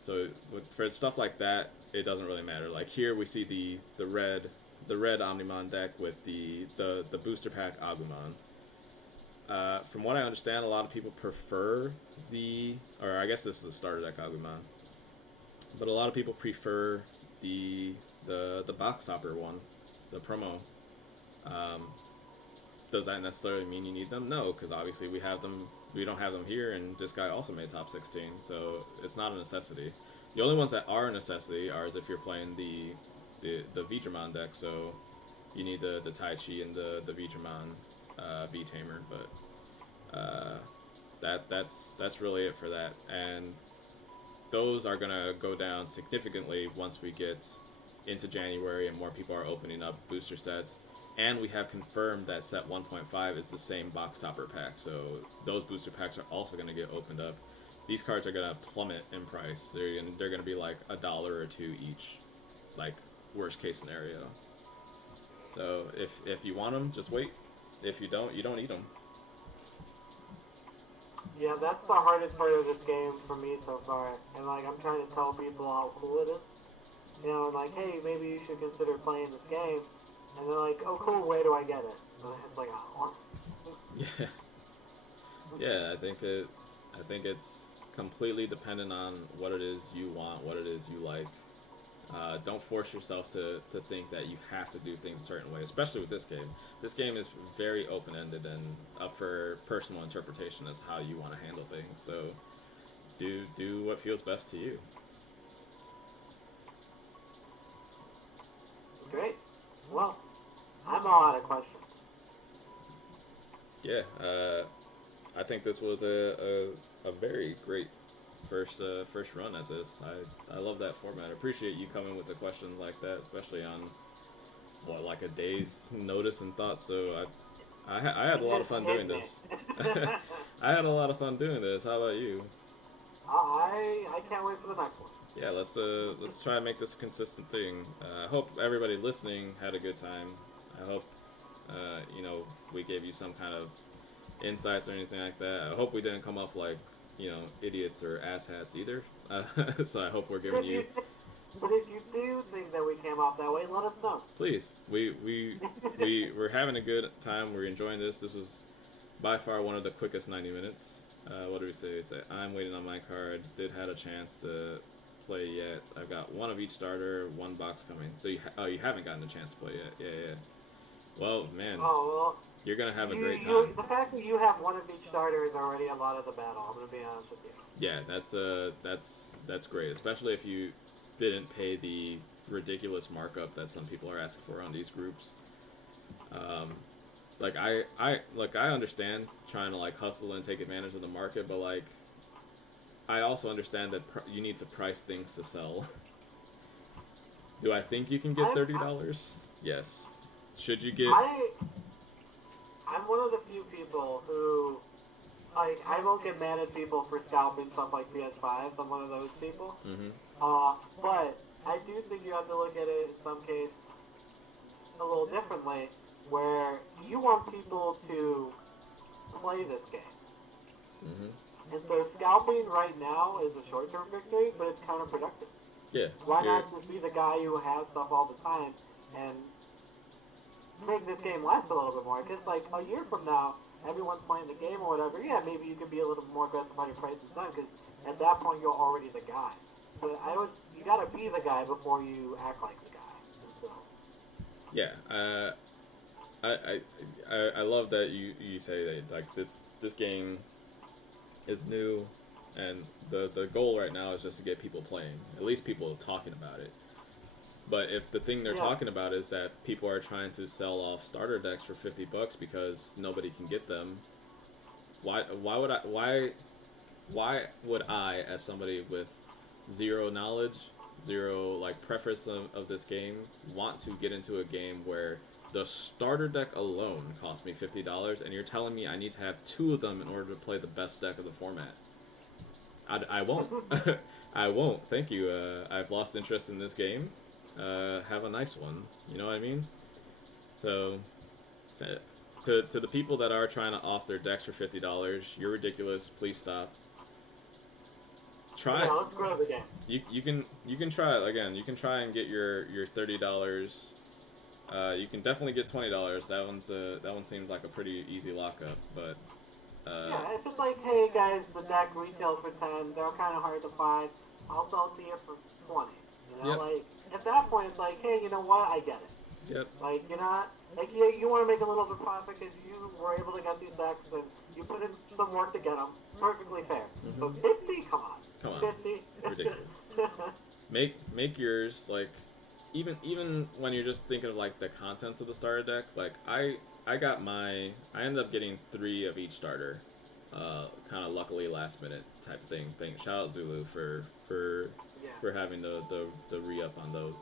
So for stuff like that, it doesn't really matter. Like here we see the red Omnimon deck with the booster pack Agumon. From what I understand, a lot of people prefer or I guess this is a starter deck Agumon, but a lot of people prefer the the box topper one, the promo. Um, does that necessarily mean you need them? No, because obviously we have them. We don't have them here, and this guy also made top 16, so it's not a necessity. The only ones that are a necessity are as if you're playing the Vidramon deck, so you need the Tai Chi and the Vidramon V Tamer, but that's really it for that. And those are gonna go down significantly once we get into January and more people are opening up booster sets. And we have confirmed that set 1.5 is the same box topper pack, so those booster packs are also going to get opened up. These cards are going to plummet in price. They're going to be like $1 or $2 each, like worst case scenario. So if you want them, just wait. If you don't need them. Yeah, that's the hardest part of this game for me so far. And like, I'm trying to tell people how cool it is. You know, and like, hey, maybe you should consider playing this game. And they're like, oh, cool, where do I get it? And it's like, oh. Yeah, yeah. I think it's completely dependent on what it is you want, what it is you like. Don't force yourself to think that you have to do things a certain way, especially with this game. This game is very open-ended and up for personal interpretation as how you want to handle things. So do what feels best to you. Great. Well, I'm all out of questions. Yeah, I think this was a very great first run at this. I love that format. I appreciate you coming with the questions like that, especially on what, like a day's notice and thought. So I had a lot of fun doing this. I had a lot of fun doing this. How about you? I can't wait for the next one. Yeah, let's try and make this a consistent thing. I hope everybody listening had a good time. I hope we gave you some kind of insights or anything like that. I hope we didn't come off like idiots or asshats either. So I hope we're giving you. But if you do think that we came off that way, let us know. Please, we're having a good time. We're enjoying this. This was by far one of the quickest 90 minutes. What do we say? Say I'm waiting on my cards. Did had a chance to play yet. I've got one of each starter, one box coming. So you haven't gotten a chance to play yet. Yeah. Well, man. Oh, well, You're gonna have a great You, time. the fact that you have one of each starter is already a lot of the battle. I'm gonna be honest with you. Yeah, that's great, especially if you didn't pay the ridiculous markup that some people are asking for on these groups. Um, I understand trying to like hustle and take advantage of the market, but like I also understand that you need to price things to sell. Do I think you can get I'm, $30? Yes. Should you get? I, I'm one of the few people who, like, I won't get mad at people for scalping stuff like PS5s. I'm one of those people. Mm-hmm. But I do think you have to look at it in some case a little differently, where you want people to play this game. Mm-hmm. And so scalping right now is a short-term victory, but it's counterproductive. Yeah. Why not just be the guy who has stuff all the time and make this game last a little bit more? Because like a year from now, everyone's playing the game or whatever. Yeah, maybe you could be a little more aggressive on your prices then, because at that point you're already the guy. But you gotta be the guy before you act like the guy. And so. Yeah. I love that you say that like this game is new, and the goal right now is just to get people playing, at least people talking about it. But if the thing they're Yeah. talking about is that people are trying to sell off starter decks for $50 because nobody can get them, why would I, as somebody with zero knowledge, zero like preface of this game, want to get into a game where the starter deck alone cost me $50, and you're telling me I need to have two of them in order to play the best deck of the format? I won't. I won't. Thank you. I've lost interest in this game. Have a nice one. You know what I mean? So, to the people that are trying to off their decks for $50, you're ridiculous. Please stop. Try. Yeah, let's grow the game. You can try it again. You can try and get your $30. You can definitely get $20. That one seems like a pretty easy lockup. But Yeah, if it's like, hey guys, the deck retails for 10, they're kind of hard to find. I'll sell it to you for 20. You know, yep, like at that point, it's like, hey, you know what? I get it. yep, Like you're not like you want to make a little bit of profit because you were able to get these decks and you put in some work to get them. Perfectly fair. mm-hmm. But 50, come on. Come on, 50. ridiculous. Make yours like even when you're just thinking of like the contents of the starter deck. Like I ended up getting 3 of each starter, kind of luckily last minute type of thing. Shout out Zulu Yeah. for having the re up on those.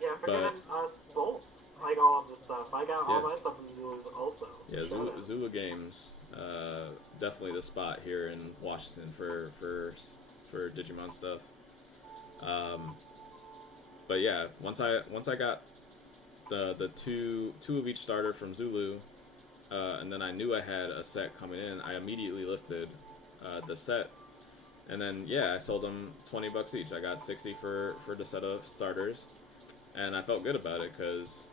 Yeah, for But giving us both like all of this stuff. I got all yeah, my stuff from Zulus also. yeah, Shout out. Zulu Games, definitely the spot here in Washington for Digimon stuff. Um, but yeah, once I got the two of each starter from Zulu, and then I knew I had a set coming in, I immediately listed the set, and then yeah, I sold them $20 each. I got 60 for the set of starters, and I felt good about it because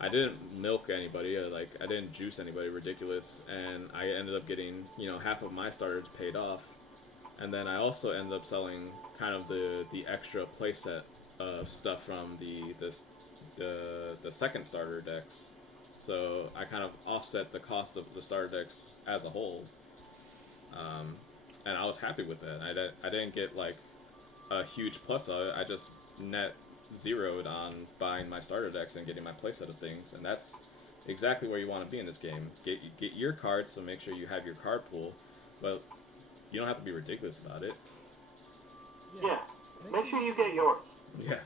I didn't milk anybody, I didn't juice anybody ridiculous, and I ended up getting half of my starters paid off, and then I also ended up selling kind of the extra playset of stuff from the second starter decks, so I kind of offset the cost of the starter decks as a whole, and I was happy with that. I didn't get like a huge plus of it. I just net zeroed on buying my starter decks and getting my playset of things, and that's exactly where you want to be in this game. Get your cards, so make sure you have your card pool, but you don't have to be ridiculous about it. Yeah. Make sure you get yours. Yeah.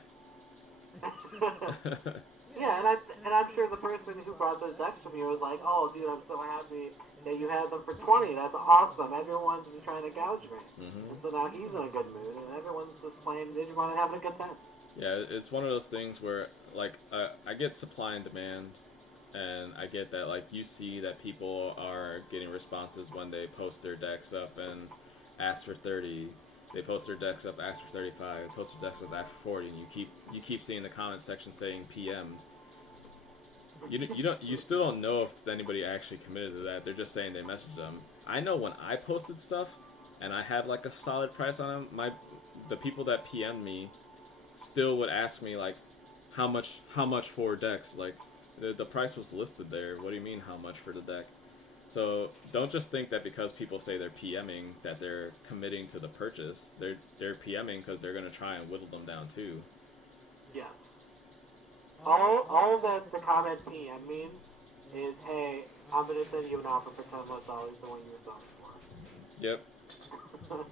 Yeah, and I'm sure the person who brought those decks from you was like, oh, dude, I'm so happy that you had them for 20. That's awesome. Everyone's been trying to gouge me. Mm-hmm. And so now he's in a good mood, and everyone's just playing Digimon and having a good time. Yeah, it's one of those things where like I get supply and demand, and I get that like you see that people are getting responses when they post their decks up and ask for 30. They post their decks up, ask for 35. Post their decks up, ask for 40, and you keep seeing the comment section saying PM'd. You still don't know if anybody actually committed to that. They're just saying they messaged them. I know when I posted stuff and I had like a solid price on them, the people that PM'd me still would ask me like how much for decks, like The price was listed there. What do you mean, how much for the deck? So don't just think that because people say they're PMing that they're committing to the purchase. They're PMing because they're gonna try and whittle them down too. Yes. All that the comment PM means is, hey, I'm gonna send you an offer for $10 than what you were selling Yep. for.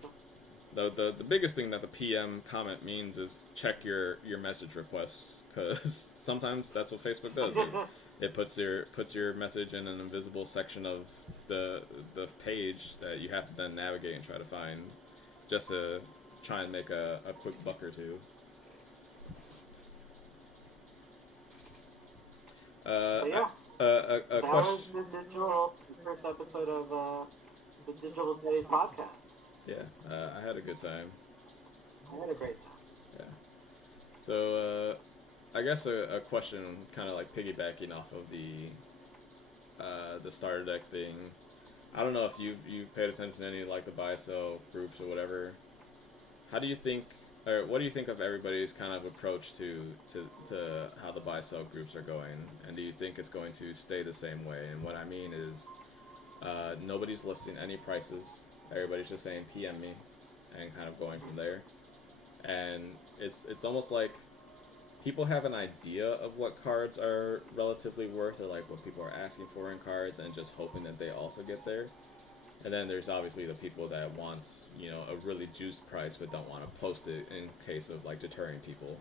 The biggest thing that the PM comment means is check your message requests, because sometimes that's what Facebook does. It puts your message in an invisible section of the page that you have to then navigate and try to find, just to try and make a quick buck or two. Yeah, A that was question. the first episode of the Digital Daddies podcast. Yeah, I had a good time. I had a great time. Yeah. So, I guess a question, kind of like piggybacking off of the starter deck thing. I don't know if you've paid attention to any like the buy sell groups or whatever. How do you think, or what do you think of everybody's kind of approach to how the buy sell groups are going? And do you think it's going to stay the same way? And what I mean is, nobody's listing any prices. Everybody's just saying PM me, and kind of going from there. And it's almost like people have an idea of what cards are relatively worth, or like what people are asking for in cards, and just hoping that they also get there. And then there's obviously the people that want, a really juiced price but don't want to post it in case of like deterring people.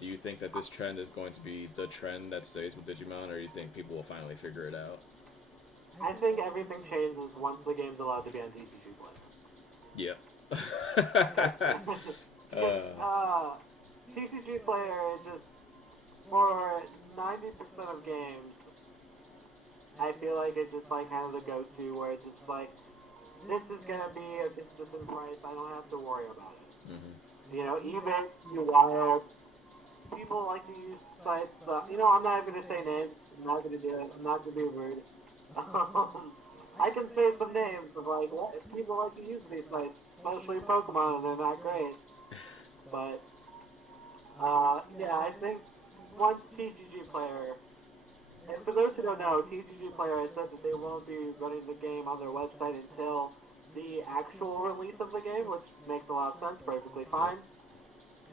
Do you think that this trend is going to be the trend that stays with Digimon, or do you think people will finally figure it out? I think everything changes once the game's allowed to be on TCG Play. Yeah. Because TCG Player is just, for 90% of games, I feel like it's just like kind of the go-to where it's just like, this is gonna be a consistent price. I don't have to worry about it. Even you wild people like to use sites. I'm not even gonna say names. I'm not gonna do it. I'm not gonna be rude. I can say some names of like what people like to use these sites, especially Pokemon, and they're not great. But yeah, I think once TCG Player. And for those who don't know, TCG Player has said that they won't be running the game on their website until the actual release of the game, which makes a lot of sense, perfectly fine.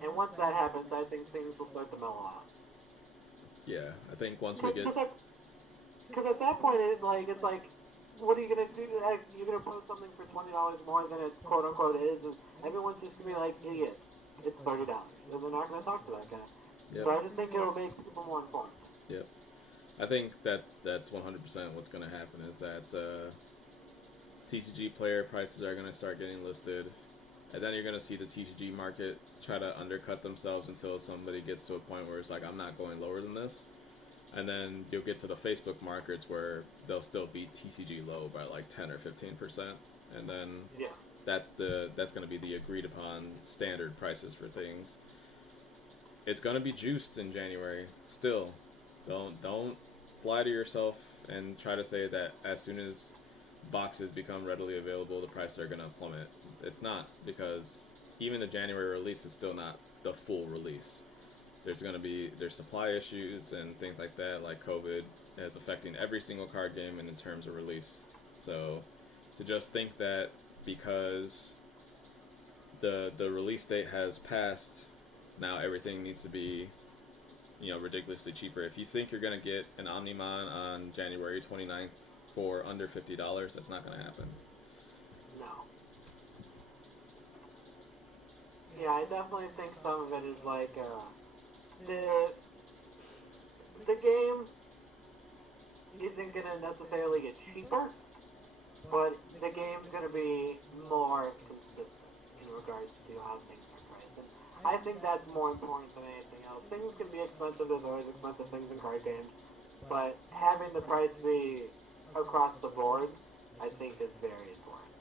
And once that happens, I think things will start to mellow out. Yeah, I think once we get. Because at that point, it's like, what are you gonna do? Like, you're gonna post something for $20 more than it quote unquote is, and everyone's just gonna be like, idiot, it's $30, and they're not gonna talk to that guy. Yep. So I just think it'll make people more informed. Yep. I think that's 100% what's going to happen is that TCG player prices are going to start getting listed, and then you're going to see the TCG market try to undercut themselves until somebody gets to a point where it's like, I'm not going lower than this. And then you'll get to the Facebook markets where they'll still beat TCG low by like 10 or 15%. And then Yeah. that's going to be the agreed upon standard prices for things. It's going to be juiced in January still. Don't lie to yourself and try to say that as soon as boxes become readily available, the prices are going to plummet. It's not, because even the January release is still not the full release. There's supply issues and things like that, like COVID is affecting every single card game and in terms of release. So to just think that because the release date has passed, now everything needs to be ridiculously cheaper. If you think you're going to get an Omnimon on January 29th for under $50, that's not going to happen. No. Yeah, I definitely think some of it is like the game isn't gonna necessarily get cheaper, but the game's gonna be more consistent in regards to how things are priced. And I think that's more important than anything else. Things can be expensive. There's always expensive things in card games, but having the price be across the board, I think, is very important.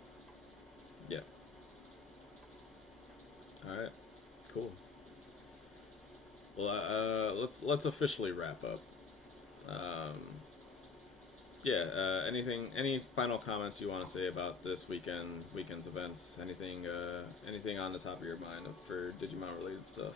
Yeah. All right. Cool. Well, let's officially wrap up. Yeah. Any final comments you want to say about this weekend's events? Anything on the top of your mind for Digimon related stuff?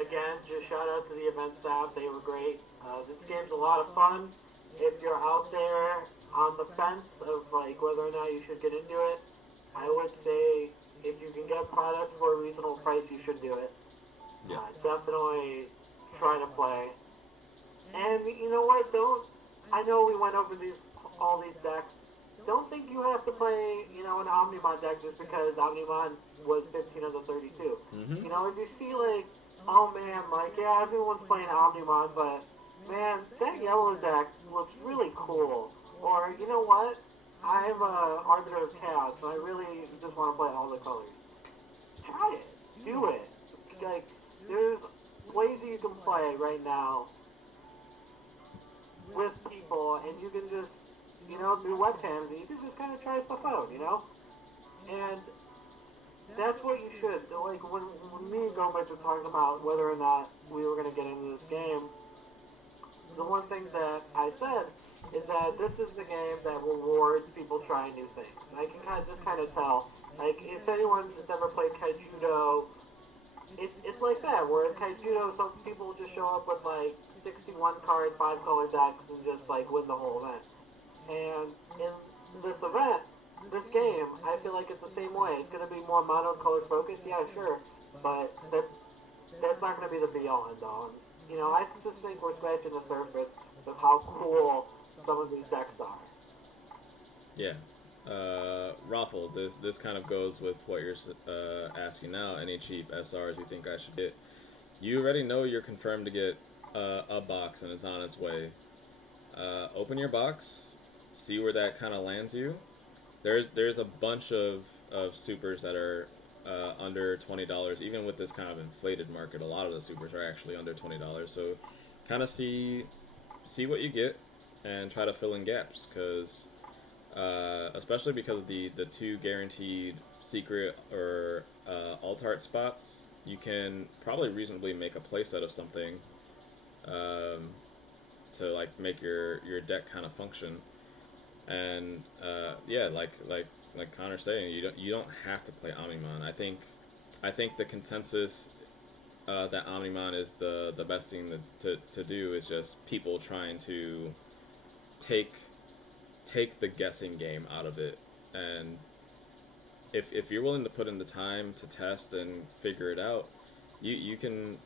again, just shout out to the event staff. They were great. This game's a lot of fun. If you're out there on the fence of like whether or not you should get into it, I would say if you can get product for a reasonable price, you should do it. Yeah. Definitely try to play. And you know what? Don't. I know we went over all these decks. Don't think you have to play, an Omnimon deck just because Omnimon was 15 of the 32. Mm-hmm. If you see like, oh man, like yeah, everyone's playing Omnimon, but man, that yellow deck looks really cool. Or you know what? I'm a Arbiter of Chaos, and I really just want to play all the colors. Try it. Do it. Like, there's ways that you can play right now with people, and you can just, through webcams, and you can just kind of try stuff out, And that's what you should. Like, when me and Gomez were talking about whether or not we were going to get into this game, the one thing that I said is that this is the game that rewards people trying new things. I can kind of tell. Like, if anyone has ever played Kaijudo, it's like that, where in Kaijudo, some people just show up with, like, 61 card, 5 color decks and just, like, win the whole event. And in this event, this game, I feel like it's the same way. It's going to be more mono-color focused, yeah, sure, but that's not going to be the be-all, end-all. I just think we're scratching the surface of how cool some of these decks are. Yeah. Raffle, this kind of goes with what you're asking now. Any cheap SRs you think I should get? You already know you're confirmed to get a box and it's on its way. Open your box, see where that kind of lands you. There's a bunch of supers that are under $20. Even with this kind of inflated market, a lot of the supers are actually under $20. So kind of see what you get and try to fill in gaps, because especially because of the two guaranteed secret or alt art spots, you can probably reasonably make a playset of something to like make your deck kind of function. And yeah, like Connor's saying, you don't have to play Omnimon. I think the consensus that Omnimon is the best thing to do is just people trying to take the guessing game out of it. And if you're willing to put in the time to test and figure it out, you can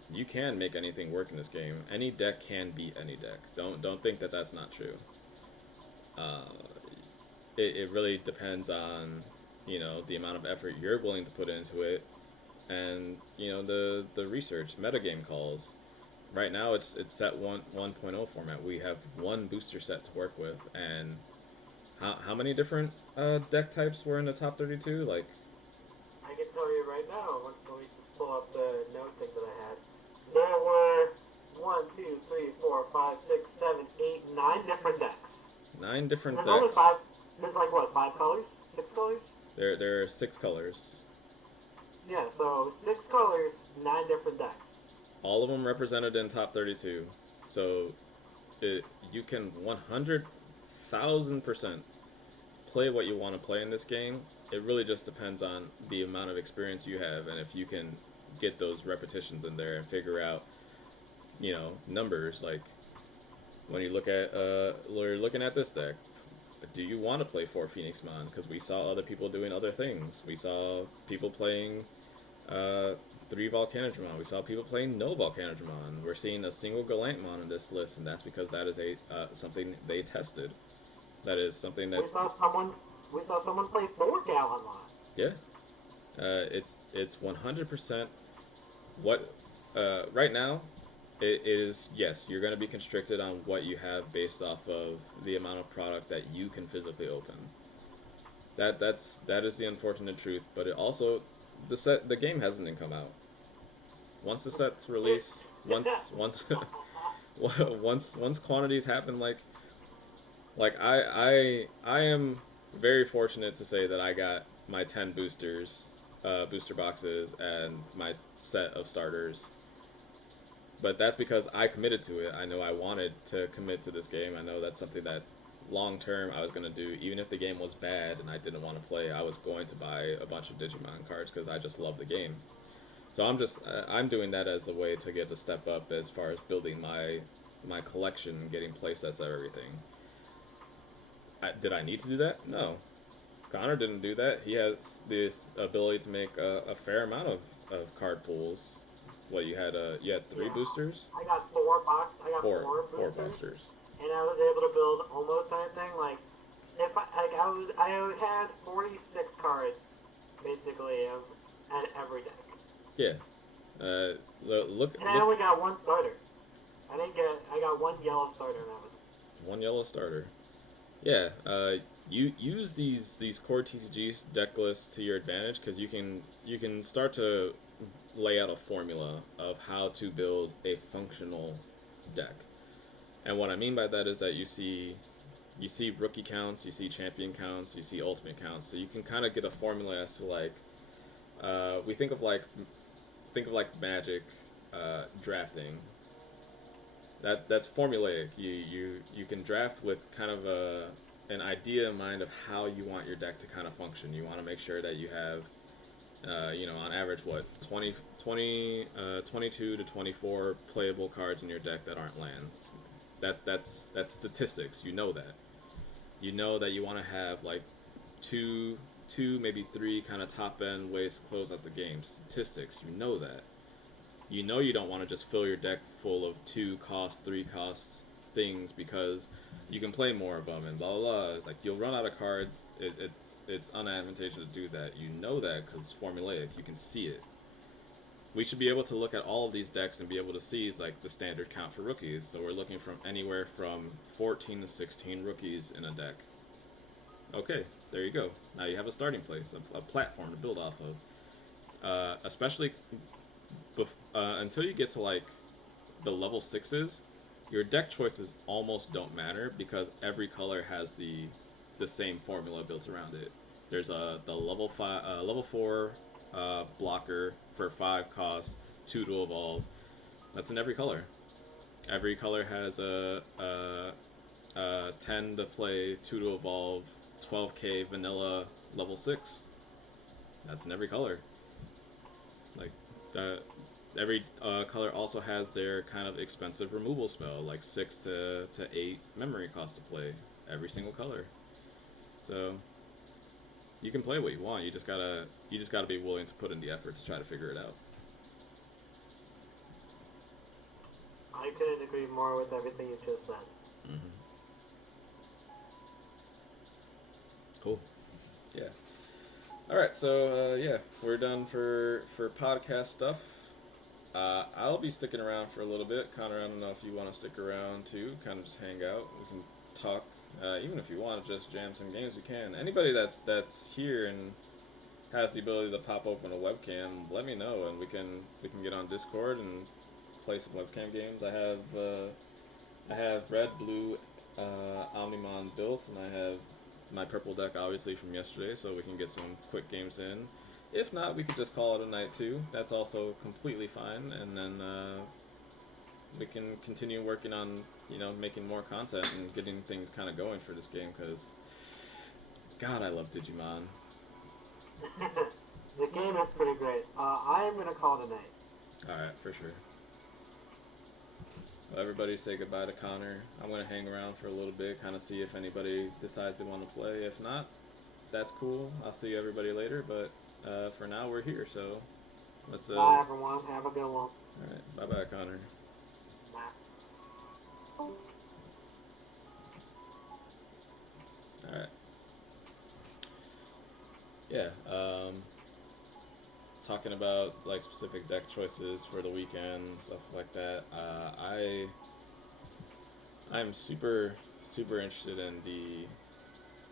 make anything work in this game. Any deck can beat any deck. Don't think that that's not true. It really depends on the amount of effort you're willing to put into it, and the research metagame calls. Right now it's set 1.0 format. We have one booster set to work with, and how many different deck types were in the top 32? Like, I can tell you right now. Let me just pull up the note thing that I had. There were 1, 2, 3, 4, 5, 6, 7, 8, 9 different decks. 9 different There's decks. only 5. There's like what, 5 colors? 6 colors? There are 6 colors. Yeah, so 6 colors, 9 different decks. All of them represented in top 32. So you can 100,000% play what you want to play in this game. It really just depends on the amount of experience you have, and if you can get those repetitions in there and figure out, numbers. Like when you look at you're looking at this deck, do you want to play 4 Phoenix Mon? Because we saw other people doing other things. We saw people playing 3 Volcanodramon. We saw people playing no Volcanodramon. We're seeing a single Galantmon in this list, and that's because that is something they tested. That is something that we saw someone play 4 Galantmon. Yeah, it's 100% what right now. It is, yes, you're going to be constricted on what you have based off of the amount of product that you can physically open. That is the unfortunate truth, but it also the game hasn't even come out. Once the set's released, once quantities happen, like I am very fortunate to say that I got my 10 booster boxes and my set of starters. But that's because I committed to it. I know I wanted to commit to this game. I know that's something that long term I was going to do. Even if the game was bad and I didn't want to play, I was going to buy a bunch of Digimon cards because I just love the game. So I'm doing that as a way to get a step up as far as building my collection, getting playsets of everything. Did I need to do that? No. Connor didn't do that. He has this ability to make a fair amount of card pools. What you had three Yeah, boosters, I got four four boosters, boosters. and I was able to build almost anything. Like if I had 46 cards basically of every deck, Yeah. Look and I look only got one starter. I got one yellow starter, and that was it. one yellow starter. Yeah. You use these core TCGs deck lists to your advantage because you can start to lay out a formula of how to build a functional deck. And what I mean by that is that you see rookie counts, you see champion counts, you see ultimate counts, so you can kind of get a formula as to like we think of like Magic drafting. That's formulaic. You can draft with kind of an idea in mind of how you want your deck to kind of function. You want to make sure that you have on average, what 22 to 24 playable cards in your deck that aren't lands. That's statistics. You know that. You know that you want to have like two, maybe three kind of top end ways to close out the game. Statistics. You know that. You know you don't want to just fill your deck full of 2 cost, 3 cost things because you can play more of them and blah blah blah. It's like you'll run out of cards. It's unadvantageous to do that. You know that because it's formulaic. You can see it. We should be able to look at all of these decks and be able to see like the standard count for rookies. So we're looking from anywhere from 14 to 16 rookies in a deck. Okay, there you go. Now you have a starting place, a platform to build off of. Especially until you get to like the level 6s, your deck choices almost don't matter because every color has the same formula built around it. There's the level 4 blocker for 5 costs, 2 to evolve. That's in every color. Every color has a 10 to play, 2 to evolve, 12k vanilla level 6. That's in every color. Like every color also has their kind of expensive removal spell, like 6 to 8 memory cost to play. Every single color. So you can play what you want. You just gotta be willing to put in the effort to try to figure it out. I couldn't agree more with everything you just said. Mm-hmm. Cool. Yeah. All right. So yeah, we're done for podcast stuff. I'll be sticking around for a little bit. Connor, I don't know if you want to stick around too. Kind of just hang out. We can talk. Even if you want to just jam some games, we can. Anybody that's here and has the ability to pop open a webcam, let me know, and we can get on Discord and play some webcam games. I have red, blue, Omnimon built, and I have my purple deck obviously from yesterday, so we can get some quick games in. If not, we could just call it a night too. That's also completely fine, and then we can continue working on making more content and getting things kind of going for this game because God, I love Digimon. The game is pretty great. I am gonna call it a night. All right, for sure. Well, everybody say goodbye to Connor. I'm gonna hang around for a little bit, kind of see if anybody decides they want to play. If not, that's cool. I'll see everybody later. But for now, we're here, so let's. Bye everyone. Have a good one. All right, bye bye, Connor. Bye. All right. Yeah. Talking about like specific deck choices for the weekend, stuff like that. I'm super interested in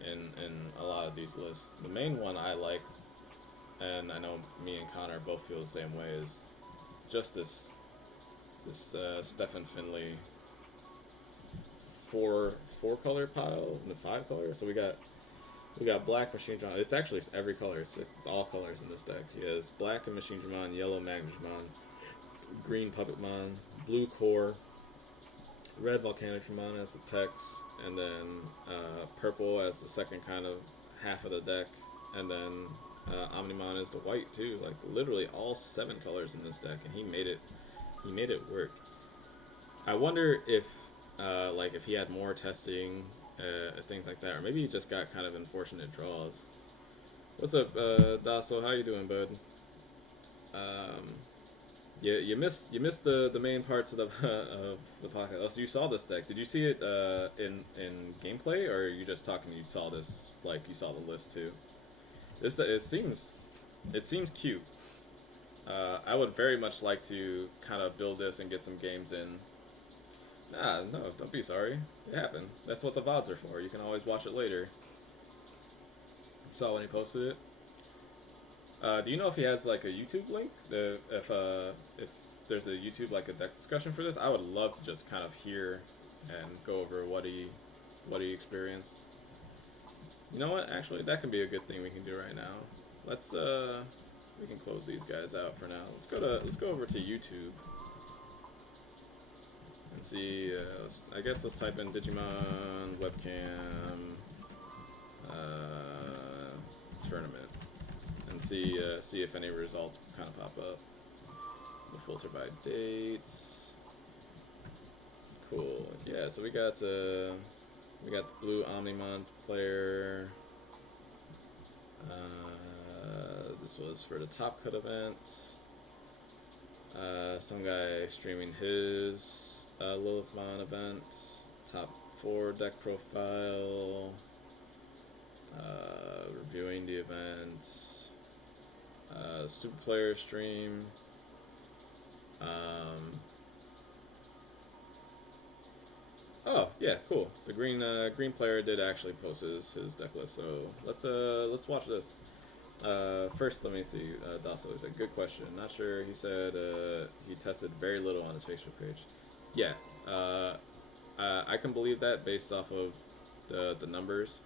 in a lot of these lists. The main one I like, and I know me and Connor both feel the same way, is just this Stephen Finley four color pile, the 5 color. So we got black Machine Dramon. It's actually every color. It's all colors in this deck. He has black and Machine Dramon, yellow Magnetron, green Puppetmon, blue Core, red Volcanic Dramon as the text, and then purple as the second kind of half of the deck, and then Omnimon is the white too. Like literally all 7 colors in this deck, and he made it. He made it work. I wonder if, like, if he had more testing, things like that, or maybe he just got kind of unfortunate draws. What's up, Dasso? How you doing, bud? Um, you missed the main parts of the of the podcast. Oh, so you saw this deck. Did you see it in gameplay, or are you just talking? You saw this, like you saw the list too. This it seems cute. I would very much like to kind of build this and get some games in. Nah, no, don't be sorry. It happened. That's what the VODs are for. You can always watch it later. Saw when he posted it. Do you know if he has like a YouTube link? If there's a YouTube like a deck discussion for this, I would love to just kind of hear and go over what he experienced. You know what? Actually, that can be a good thing we can do right now. Let's we can close these guys out for now. Let's go over to YouTube and see. I guess let's type in Digimon webcam tournament and see if any results kind of pop up. We'll filter by dates. Cool. Yeah. So we got the blue Omnimon player. This was for the Top Cut event. Some guy streaming his Lilithmon event. Top 4 deck profile. Reviewing the event. Super player stream. Oh yeah, cool. The green player did actually post his deck list, so let's watch this. First, let me see. Dasso said, "Good question. Not sure." He said he tested very little on his Facebook page. Yeah, I can believe that based off of the numbers.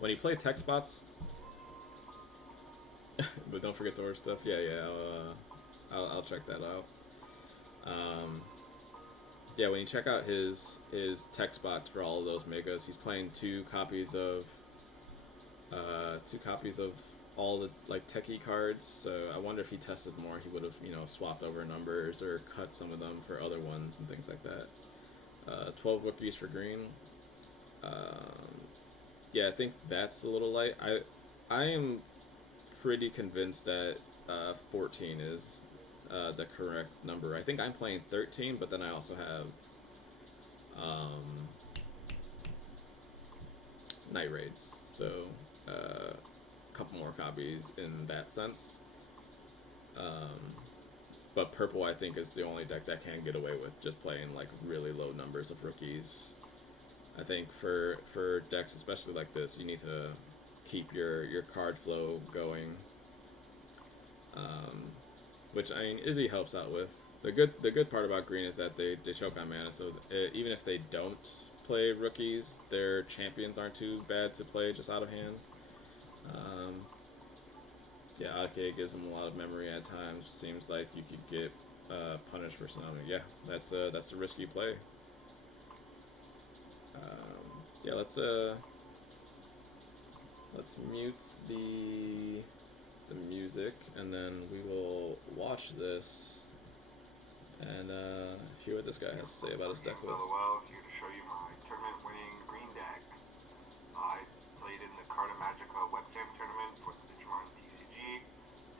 When you play tech spots, but don't forget to order stuff. Yeah, I'll check that out. Yeah, when you check out his tech spots for all of those megas, he's playing two copies of all the like techie cards. So I wonder if he tested more, he would have swapped over numbers or cut some of them for other ones and things like that. 12 rookies for green. Yeah, I think that's a little light. I am pretty convinced that 14 is the correct number. I think I'm playing 13, but then I also have Night Raids, so a couple more copies in that sense. But purple, I think, is the only deck that can get away with just playing like really low numbers of rookies. I think for decks, especially like this, you need to keep your card flow going. Which I mean, Izzy helps out with. The good part about green is that they choke on mana, so even if they don't play rookies, their champions aren't too bad to play just out of hand. Yeah, Oddk gives them a lot of memory at times. Seems like you could get punished for something. Yeah, that's a risky play. Yeah, let's mute the music, and then we will watch this and hear what this guy has to say about his deck list. Well, here to show you my tournament-winning green deck. I played in the Carta Magica webcam tournament for the Digimon TCG.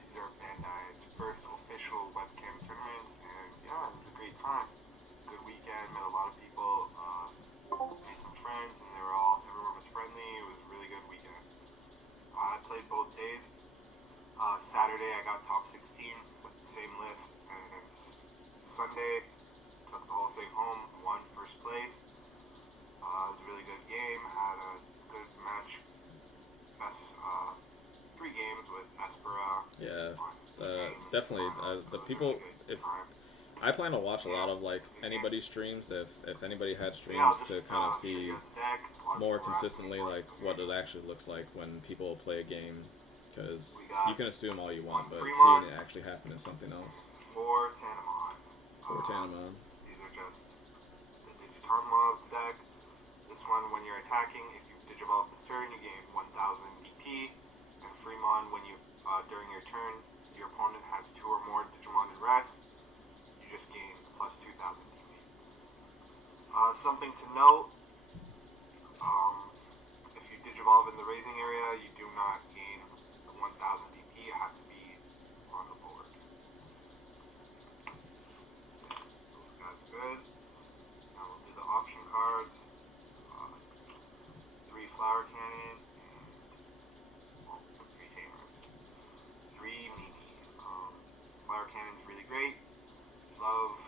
These are Bandai's first official webcam tournaments, and yeah, it was a great time. Good weekend, met a lot of people, made some friends, and everyone was friendly. It was a really good weekend. I played both days. Saturday I got top 16 with the same list, and Sunday took the whole thing home, won first place. It was a really good game, had a good match, best 3 games with Espera. Yeah, definitely. The people, if I plan to watch a lot of like anybody's streams, if anybody had streams to kind of see more consistently like what it actually looks like when people play a game. Because you can assume all you want, but seeing it actually happen is something else. 4 Tanamon. 4 Tanamon. These are just the Digitarmon deck. This one, when you're attacking, if you Digivolve this turn, you gain 1000 BP. And Fremon, when you During your turn, your opponent has 2 or more Digimon in rest. You just gain plus 2,000 DP. Something to note, if you Digivolve in the raising area, you do not gain the 1,000 DP. It has to be on the board. Those guys are good. Now we'll do the option cards. 3 Flower Cannon and 3 Tamers. 3 Mimi. Flower Cannon's really great. Love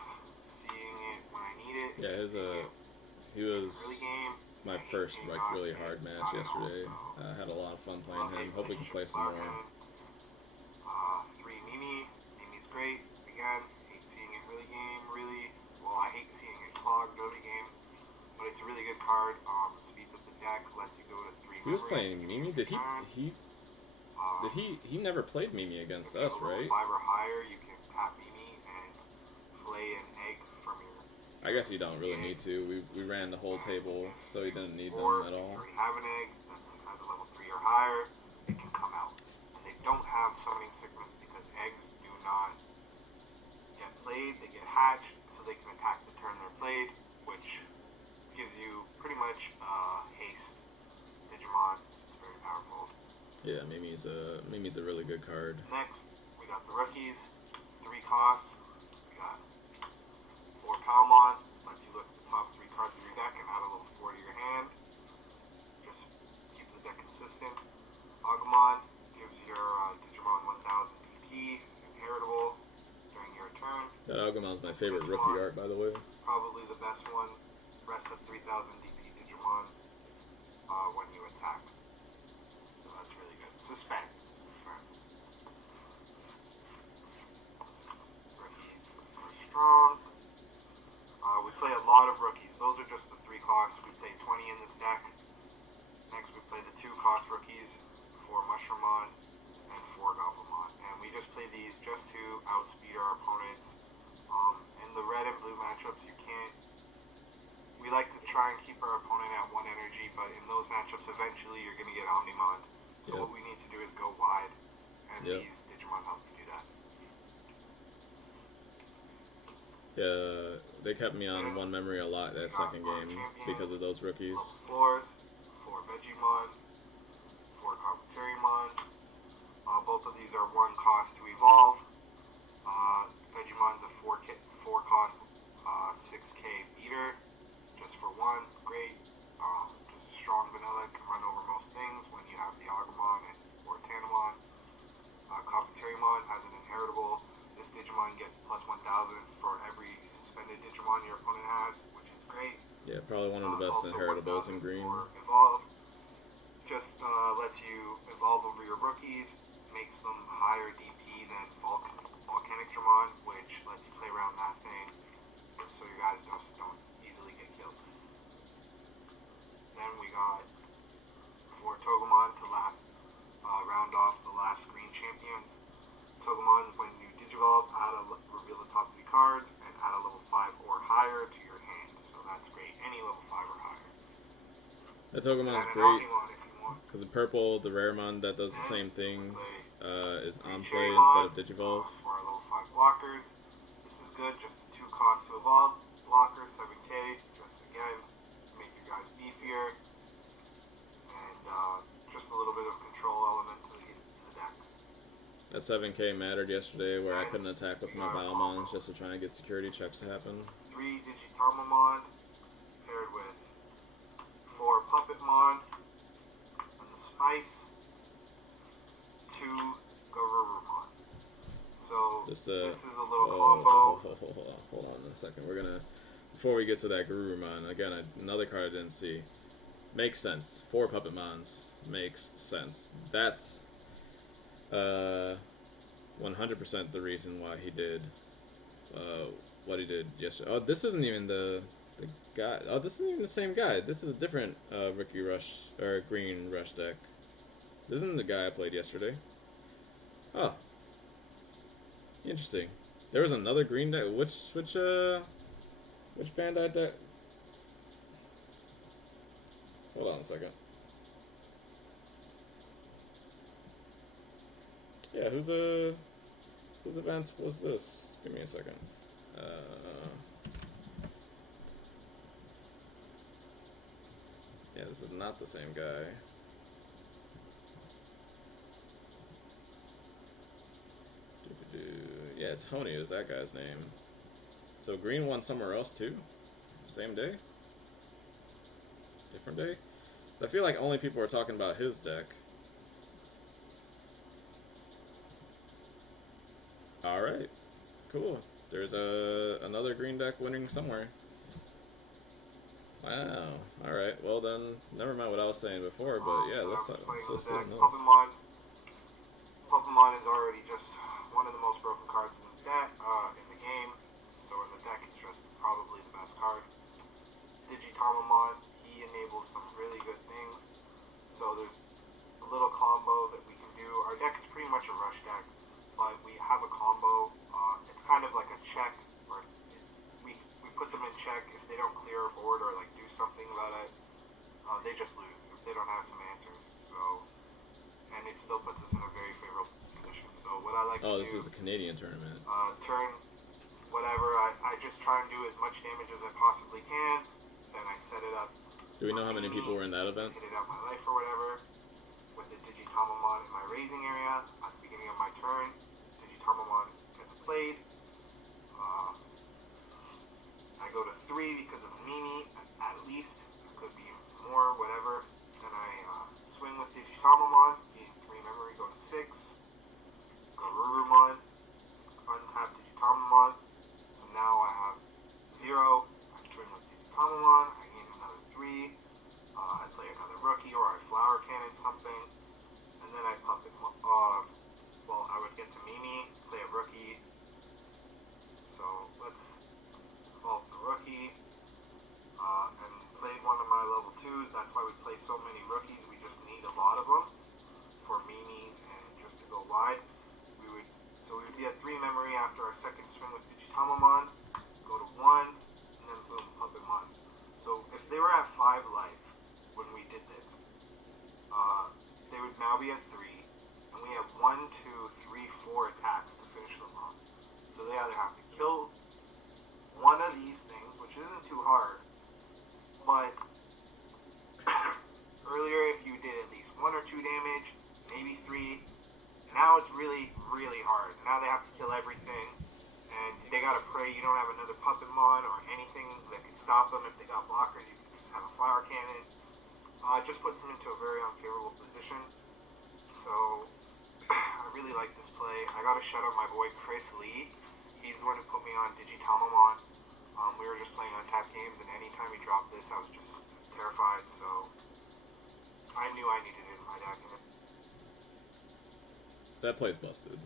seeing it when I need it. Yeah, he was Early game. my first like really hard match yesterday. I had a lot of fun playing him. Hope we can play some more. 3 Mimi. Mimi's great. Again, hate seeing it early game. Well, I hate seeing it clogged early game, but it's a really good card. Speeds up the deck, lets you go to 3. He was playing Mimi. Did he never played Mimi against us, right? 5 or higher, you can tap Mimi and play an egg from your. I guess you don't really need to. We ran the whole table, so he didn't need them at all. If you already have an egg that has a level 3 or higher, it can come out. And they don't have summoning sickness because eggs do not get played. They get hatched, so they can attack the turn they're played, which gives you pretty much haste Digimon. It's very powerful. Yeah, Mimi's a really good card. Next, we got the rookies. 3 costs. We got 4 Palmon. Lets you look at the top 3 cards of your deck and add a level 4 to your hand. Just keeps the deck consistent. Agumon gives your Digimon 1000 DP, inheritable, during your turn. That Agumon's my favorite rookie art, by the way. Probably the best one. Rest of 3,000 DP Digimon when you attack. So that's really good. Suspense. Rookies are strong. We play a lot of rookies. Those are just the 3 costs. We play 20 in this deck. Next we play the 2 cost rookies, 4 Mushroomon and 4 Goblimon. And we just play these just to outspeed our opponents. In the red and blue matchups, you can't. We like to try and keep our opponent at 1 energy, but in those matchups, eventually you're going to get Omnimon. So what we need to do is go wide, and these Digimon help you do that. Yeah, they kept me on one memory a lot that second game because of those rookies. Floors, 4 Vegemon, 4 Kabuterimon. Both of these are 1 cost to evolve. Vegemon's a 4 cost 6k beater, just for 1. Great. Just a strong vanilla, can run over most things when you have the Agumon or Tanamon. Kabuterimon has an inheritable. This Digimon gets plus 1,000 for every suspended Digimon your opponent has, which is great. Yeah, probably one of the best inheritables in green. Evolve. Just lets you evolve over your rookies, makes them higher DP than Volcanic Dramon, which lets you play around that thing, so your guys don't easily get killed. Then we got 4 Togemon to round off the last green champions. Togemon, when you Digivolve, reveal the top 3 cards and add a level 5 or higher to your hand. So that's great. Any level 5 or higher. That Togemon's great because the purple, the Raremon that does the same thing is on play instead of Digivolve. For our level 5 blockers, this is good. Just a 2 cost to evolve. Blocker 7k. Just again, make your guys beefier and just a little bit of control element to the deck. That 7k mattered yesterday where I couldn't attack with my Biomons just to try and get security checks to happen. 3 Digitarmamon paired with 4 Puppetmon and the Spice, 2 Garurumon. So this is a little combo. Hold on a second. We're gonna, before we get to that Garurumon, again, another card I didn't see. Makes sense. 4 Puppetmons makes sense. That's 100% the reason why he did what he did yesterday. Oh, this isn't even the guy. Oh, this isn't even the same guy. This is a different Ricky Rush or Green Rush deck. This isn't the guy I played yesterday. Oh, interesting. There was another green deck. Which Bandai deck? Hold on a second. Yeah, whose event was this? Give me a second. Yeah, this is not the same guy. Yeah, Tony is that guy's name. So Green won somewhere else too? Same day? Different day? I feel like only people are talking about his deck. Alright. Cool. There's another green deck winning somewhere. Wow. Alright, well then, never mind what I was saying before, but yeah, that's so still nice. Pokemon is already just one of the most broken cards in the deck, in the game. So in the deck, it's just probably the best card. Digitamamon, he enables some really good things. So there's a little combo that we can do. Our deck is pretty much a rush deck, but we have a combo. It's kind of like a check, where we put them in check. If they don't clear a board or like do something about it, they just lose if they don't have some answers. So, and it still puts us in a very favorable position. So what I like to do... Oh, this is a Canadian tournament. Turn whatever, I just try and do as much damage as I possibly can. Then I set it up. Do we know how many people were in that event? Hit it out my life or whatever. With the Digitamamon in my raising area at the beginning of my turn. Digitamamon gets played. I go to 3 because of Mimi, at least. It could be more, whatever. Then I swing with Digitamamon, gain 3 memory, go to 6. Garurumon, untap Digitamamon. So now I have 0. I swing with Digitamamon, I gain another 3. I play another rookie, or I flower cannon something. And then I puppet, well, I would get to Mimi, play a rookie. So let's involve the rookie. And played one of my level 2s. That's why we play so many rookies. We just need a lot of them for Mimis and just to go wide. So we would be at 3 memory after our second swing with Digitamamon. Go to 1, and then boom, Puppetmon. So if they were at 5 life when we did this, they would now be at 3, and we have 1, 2, 3, 4 attacks to finish them off. So they either have to kill one of these things, which isn't too hard, but earlier if you did at least 1 or 2 damage, maybe 3, now it's really, really hard. Now they have to kill everything, and they gotta pray you don't have another Puppetmon or anything that could stop them. If they got blockers, you can just have a flower cannon. It just puts them into a very unfavorable position. So, I really like this play. I gotta shout out my boy Chris Lee. He's the one who put me on Digitamamon. We were just playing untapped games, and anytime he dropped this, I was just terrified. So, I knew I needed it in my deck. That play's busted.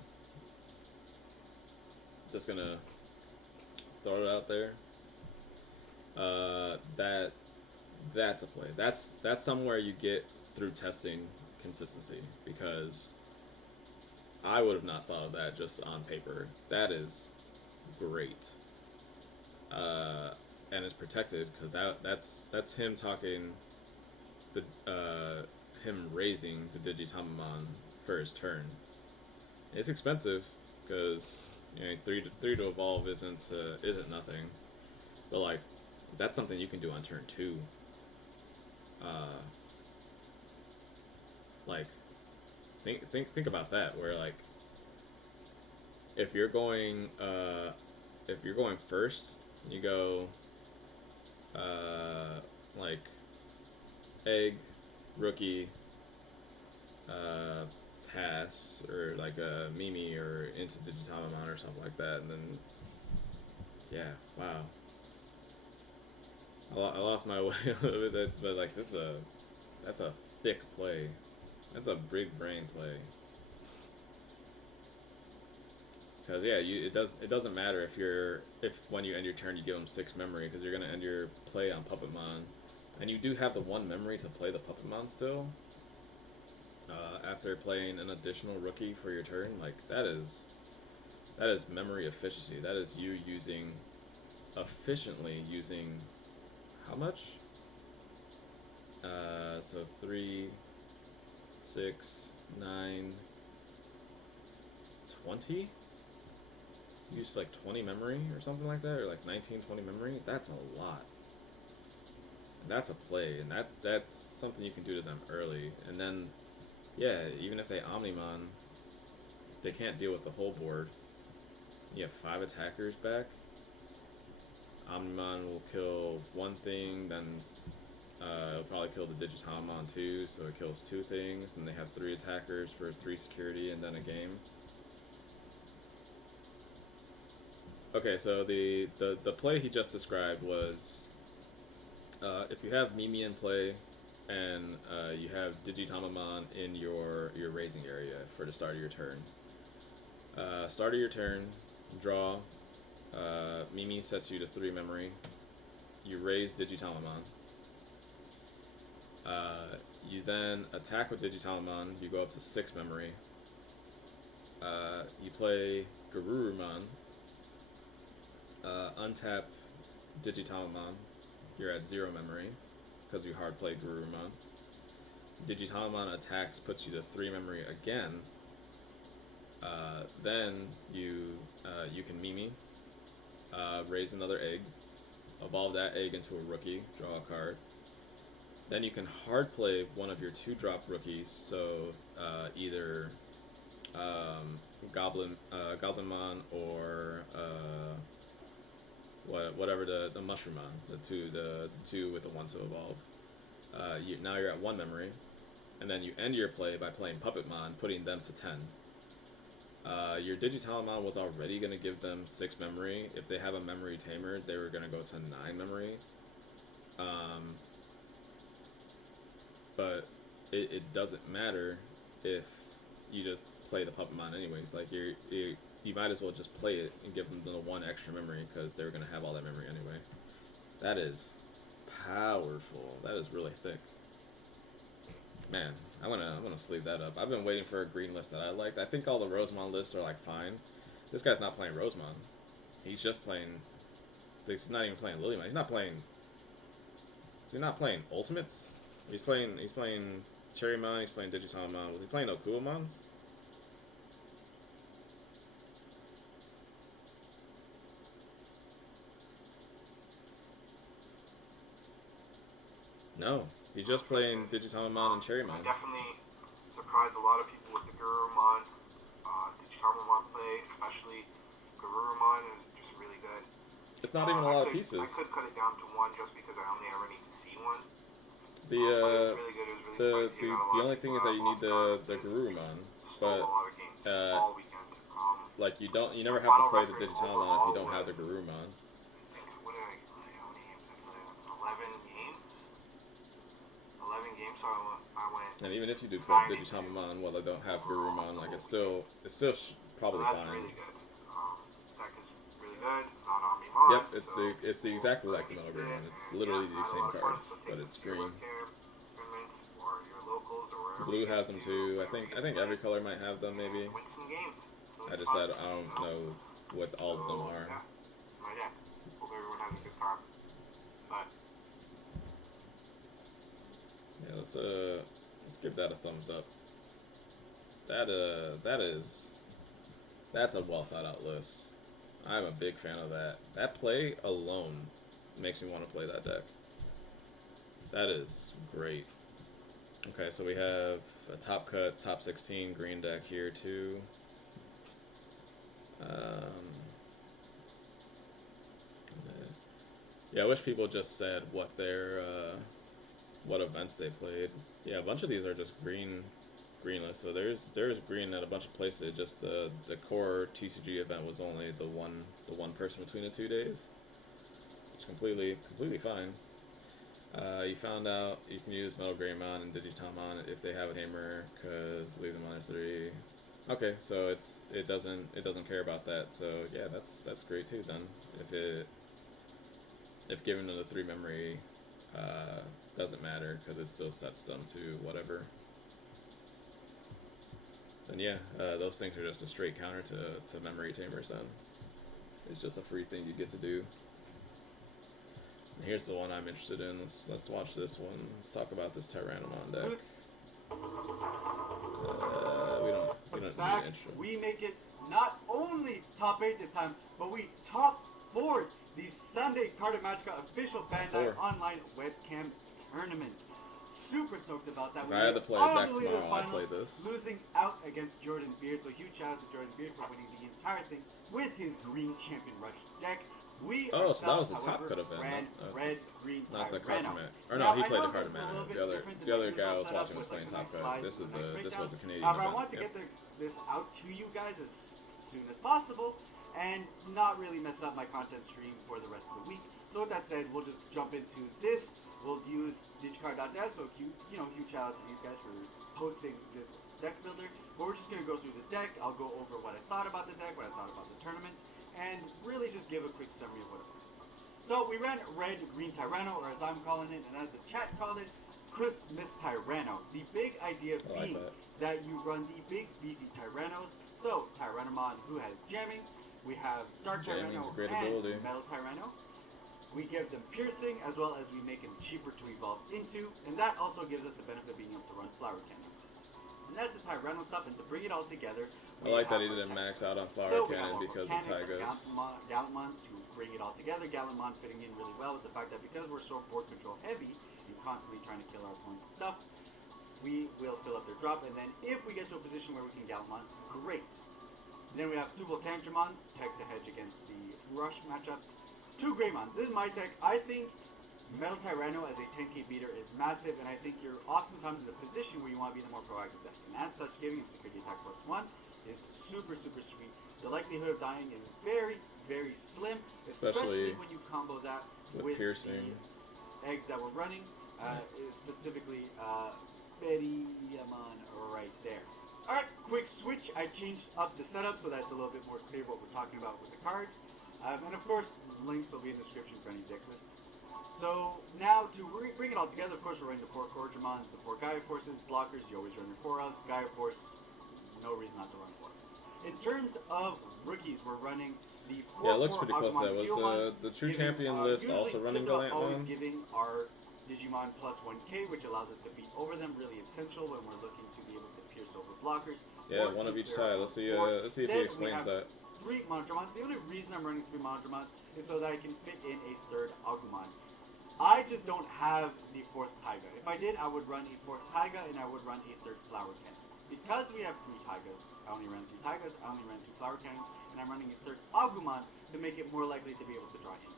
Just gonna throw it out there. That's a play. That's somewhere you get through testing consistency, because I would have not thought of that just on paper. That is great. And it's protected because that's him talking him raising the Digitamamon for his turn. It's expensive because three to evolve isn't nothing, but like that's something you can do on turn 2. Like think about that, where like if you're going first, you go like egg, rookie, pass, or like a Mimi or into Digitamamon or something like that, and then yeah, wow. I lost my way a little bit, but like that's a thick play. That's a big brain play. Because yeah, it doesn't matter if when you end your turn you give them 6 memory, because you're gonna end your play on Puppetmon, and you do have the 1 memory to play the Puppetmon still. After playing an additional rookie for your turn, like that is memory efficiency. That is you efficiently using how much? So 3, 6, 9, 20. Use like 20 memory or something like that, or like 19, 20 memory. That's a lot. And that's a play, and that's something you can do to them early. And then, yeah, even if they Omnimon, they can't deal with the whole board. You have 5 attackers back. Omnimon will kill one thing, then it'll probably kill the Digitomon too, so it kills 2 things, and they have 3 attackers for 3 security and then a game. Okay, so the play he just described was if you have Mimi in play and you have Digitomon in your raising area for the start of your turn. Start of your turn, draw. Mimi sets you to 3 memory. You raise Digitomon. You then attack with Digitomon. You go up to 6 memory. You play Garurumon. Untap Digitomon. You're at 0 memory because you hard play Garurumon. Digitomon attacks, puts you to 3 memory again. Then you can Mimi, raise another egg, evolve that egg into a rookie, draw a card. Then you can hard play one of your 2-drop rookies, so either Goblinmon or whatever the Mushroomon, the two with the 1 to evolve. Now you're at 1 memory, and then you end your play by playing Puppetmon, putting them to 10. Your Digitomon was already going to give them 6 memory. If they have a memory tamer, they were going to go to 9 memory. But it doesn't matter if you just play the Puppetmon anyways. Like you might as well just play it and give them the 1 extra memory because they were going to have all that memory anyway. That is powerful. That is really thick. Man, I'm gonna sleeve that up. I've been waiting for a green list that I liked. I think all the Rosemon lists are like fine. This guy's not playing Rosemon. He's just playing. He's not even playing Lilymon. He's not playing. Is he not playing Ultimates? He's playing Cherrymon. He's playing Digitomon. Was he playing Okuamons? No. He's just playing Digitomon and Cherrymon. I definitely surprised a lot of people with the Garurumon, Digitomon play, especially Garurumon is just really good. It's not even a lot of pieces. I could cut it down to 1 just because I only ever need to see 1. The it was really good. It was really spicy. the only thing is that you need the Garurumon, but a lot of games all weekend. like you never have to play the Digitomon if you don't have the Garurumon. What did I play? How many games did I play? 11 games. 11 games. So I went. And even if you do play Digitomon while they don't have Garurumon, like it's still probably so that's fine. Really good. Deck is really good. It's not Omnimon. Yep, it's the exactly like the Metal Greymon. It's literally the same card, but it's green. Blue has them too. I think every color might have them maybe. Win some games. I don't know what all of them are. Yeah, it's my deck. Hope everyone has a good time. But yeah, let's give that a thumbs up. That's a well thought out list. I'm a big fan of that. That play alone makes me want to play that deck. That is great. Okay, so we have a top cut, top 16 green deck here too. Yeah, I wish people just said what events they played. Yeah, a bunch of these are just greenless. So there's green at a bunch of places. Just the core TCG event was only the one person between the 2 days, which is completely fine. You found out you can use Metal Greymon and Digitomon if they have a tamer, cause leave them on 3. Okay, so it doesn't care about that. So yeah, that's great too. Then if giving them the 3 memory doesn't matter because it still sets them to whatever. Then yeah, those things are just a straight counter to memory tamers. Then it's just a free thing you get to do. Here's the one I'm interested in. Let's watch this one. Let's talk about this Tyrannomon deck. We don't need an intro. We make it not only top 8 this time, but we top 4 the Sunday Cartomagica official Bandai online webcam tournament. Super stoked about that. If I had to play a deck tomorrow, I'd play this. Losing out against Jordan Beard, so huge shout out to Jordan Beard for winning the entire thing with his Green Champion Rush deck. We so that was the however, top could have been. ran red, green, not the Tyranno. card or Now, no, he I played the know card this is a little man. bit The different than the other my guy I was usual watching was setup playing with, top like, card. nice This breakdown. was a Canadian But I event. want to Yep. get this out to you guys as soon as possible and not really mess up my content stream for the rest of the week. So with that said, we'll just jump into this. We'll use digicard.net, so huge shout out to these guys for hosting this deck builder. But we're just going to go through the deck. I'll go over what I thought about the deck, what I thought about the tournament, and really just give a quick summary of what it was. So we ran red, green Tyranno, or as I'm calling it, and as the chat called it, Christmas Tyranno. The big idea being that you run the big beefy Tyrannos. So Tyrannomon, who has jamming. We have Dark Tyranno and Metal Tyranno. We give them piercing, as well as we make them cheaper to evolve into, and that also gives us the benefit of being able to run Flower Cannon. And that's a Tyranno stuff, and to bring it all together, I like that he didn't max out on Flower Cannon because of Tygas. Gallantmons to bring it all together. Gallantmon fitting in really well with the fact that because we're so board control heavy and constantly trying to kill our opponent's stuff, we will fill up their drop, and then if we get to a position where we can Gallantmon, great. Then we have two Volcanitramons, tech to hedge against the rush matchups. Two Greymons. This is my tech. I think Metal Tyranno as a 10k beater is massive, and I think you're oftentimes in a position where you want to be the more proactive deck. And as such, giving him security attack +1 is super, super sweet. The likelihood of dying is very, very slim, especially when you combo that with piercing the eggs that we're running, specifically Bediyamon right there. Alright, quick switch. I changed up the setup so that it's a little bit more clear what we're talking about with the cards. And of course, links will be in the description for any deck list. So now to bring it all together, of course, we're running the 4 Corgimons, the 4 Gaia Forces, blockers, you always run your 4 Elves, Gaia Force, no reason not to run 4s. In terms of rookies, we're running the 4 it looks pretty close to that. Was the True Champion list also running Galantmons? Giving our Digimon +1k, which allows us to beat over them, really essential when we're looking to be able to pierce over blockers. Yeah, one of each side. Let's see if he explains that. 3 Monodramons. The only reason I'm running 3 Monodramons is so that I can fit in a 3rd Agumon. I just don't have the 4th Taiga. If I did, I would run a 4th Taiga and I would run a 3rd Flower Cannon. Because we have 3 Taigas, I only ran 3 Taigas, I only ran 2 Flower Cannons, and I'm running a 3rd Agumon to make it more likely to be able to draw in.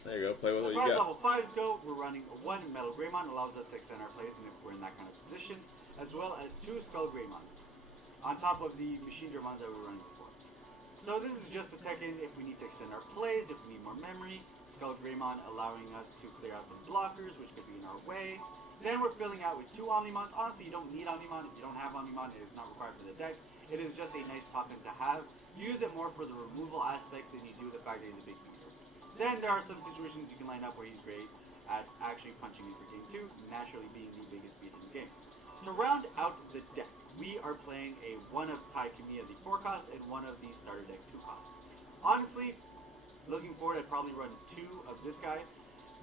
There you go, play with what you got. As got. far as level 5s go, we're running 1 Metal Greymon, allows us to extend our plays and if we're in that kind of position, as well as 2 Skull Greymons, on top of the Machine Dramons that we were running before. So this is just a tech in if we need to extend our plays, if we need more memory. Skull Greymon allowing us to clear out some blockers, which could be in our way. Then we're filling out with 2 Omnimons. Honestly, you don't need Omnimon. If you don't have Omnimon, it is not required for the deck. It is just a nice top-in to have. Use it more for the removal aspects than you do the fact that he's a big beater. Then there are some situations you can line up where he's great at actually punching in for game 2, naturally being the biggest beater in the game. To round out the deck, we are playing a 1 of Taikamiya, the 4 cost, and 1 of the starter deck 2 cost. Honestly, looking forward, I'd probably run 2 of this guy.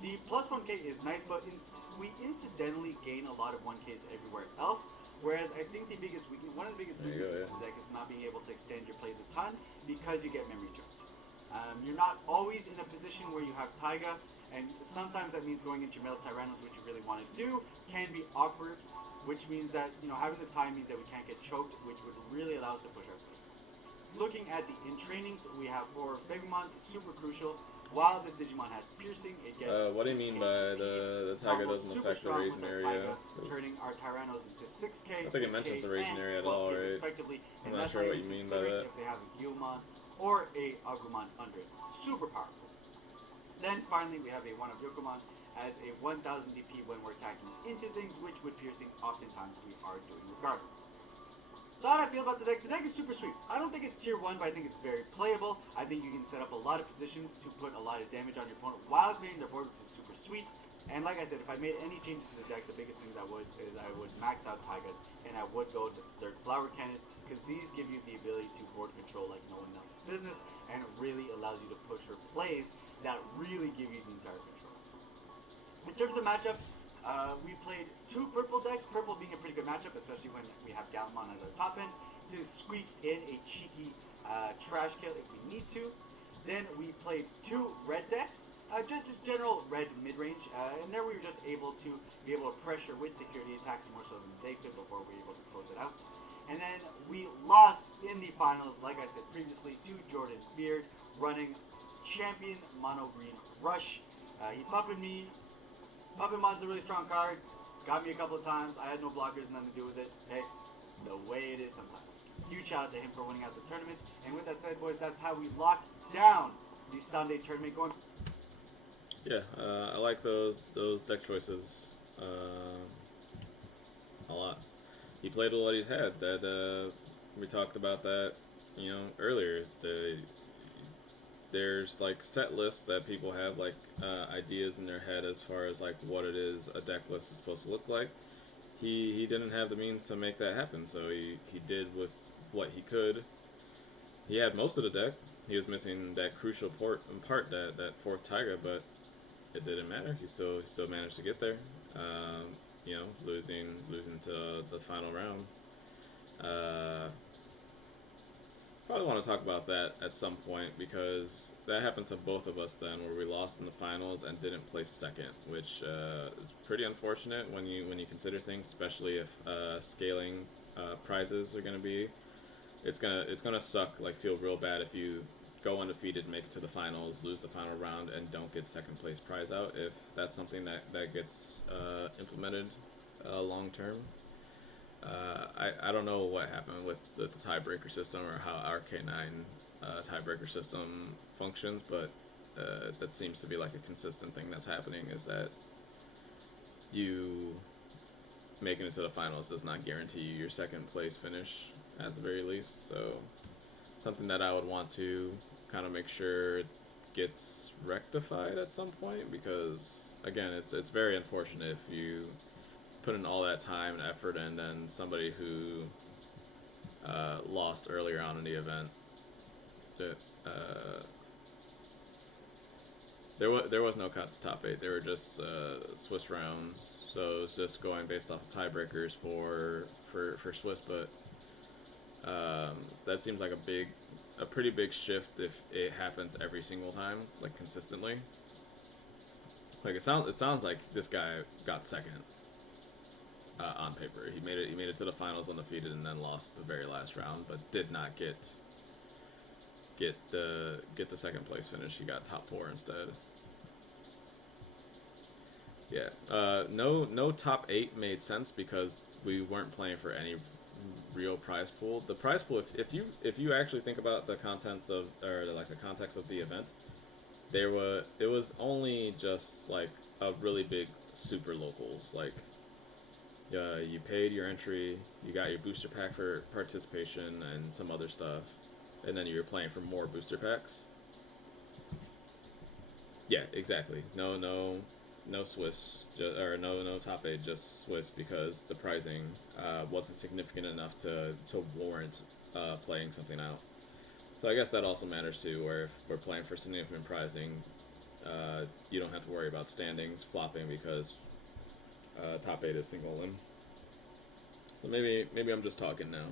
The +1k is nice, but we incidentally gain a lot of 1ks everywhere else. Whereas I think one of the biggest weaknesses to the deck is not being able to extend your plays a ton because you get memory jumped. You're not always in a position where you have Taiga, and sometimes that means going into your Metal Tyrannos, which you really want to do, can be awkward. Which means that, having the time means that we can't get choked, which would really allow us to push our plays. Looking at the in-trainings, we have 4 Babymons, super crucial. While this Digimon has piercing, it gets... what do you mean by the Taiga doesn't affect the raging area? Turning our Tyrannos into 6k, I think it mentions the raging area at all, right? Respectively, I'm not sure what you mean by that. If they have a Guilmon or a Agumon under it. Super powerful. Then finally we have a 1 of Yokomon as a 1000 DP when we're attacking into things, which with piercing oftentimes we are doing regardless. So how do I feel about the deck? The deck is super sweet. I don't think it's tier 1, but I think it's very playable. I think you can set up a lot of positions to put a lot of damage on your opponent while clearing their board, which is super sweet. And like I said, if I made any changes to the deck, the biggest things I would max out Taigas, and I would go to 3rd Flower Cannon, because these give you the ability to board control like no one else's business, and it really allows you to push for plays that really give you the entire control. In terms of matchups, we played 2 purple decks, purple being a pretty good matchup, especially when we have Gallantmon as our top end, to squeak in a cheeky trash kill if we need to. Then we played 2 red decks, just general red mid-range, and there we were just able to pressure with security attacks more so than they could before we were able to close it out. And then we lost in the finals, like I said previously, to Jordan Beard, running champion mono green rush. He puppet me. Puppet Mon's a really strong card. Got me a couple of times. I had no blockers, nothing to do with it. Hey, the way it is sometimes. Huge shout out to him for winning out the tournament. And with that said, boys, that's how we locked down the Sunday tournament going. Yeah, I like those deck choices a lot. He played with what he's had. That we talked about that, earlier. There's like set lists that people have like ideas in their head as far as like what it is a deck list is supposed to look like. He didn't have the means to make that happen, so he did with what he could. He had most of the deck. He was missing that crucial part that fourth Taiga, but it didn't matter. He still managed to get there. Losing to the final round. Probably want to talk about that at some point because that happened to both of us then, where we lost in the finals and didn't place second, which is pretty unfortunate when you consider things, especially if scaling prizes are gonna be. It's gonna suck, like feel real bad if you go undefeated, make it to the finals, lose the final round, and don't get second place prize out. If that's something that gets implemented long term. I don't know what happened with the tiebreaker system or how our K9 tiebreaker system functions, but that seems to be like a consistent thing that's happening, is that you making it to the finals does not guarantee you your second place finish at the very least. So something that I would want to kind of make sure gets rectified at some point, because again, it's very unfortunate if you put in all that time and effort and then somebody who lost earlier on in the event, that there was no cut to top 8. They were just Swiss rounds, so it's just going based off of tiebreakers for Swiss. But that seems like a pretty big shift if it happens every single time, like consistently. Like it sounds like this guy got second. On paper, he made it to the finals undefeated and then lost the very last round, but did not get the second place finish. He got top 4 instead. Yeah, no top 8 made sense because we weren't playing for any real prize pool. The prize pool, if you actually think about the contents of, or like the context of the event, it was only just like a really big super locals, like. You paid your entry, you got your booster pack for participation and some other stuff, and then you were playing for more booster packs. Yeah, exactly. No Swiss, or no top 8, just Swiss, because the pricing wasn't significant enough to warrant playing something out. So I guess that also matters too, where if we're playing for significant pricing, you don't have to worry about standings flopping because top 8 is single limb. So maybe I'm just talking now.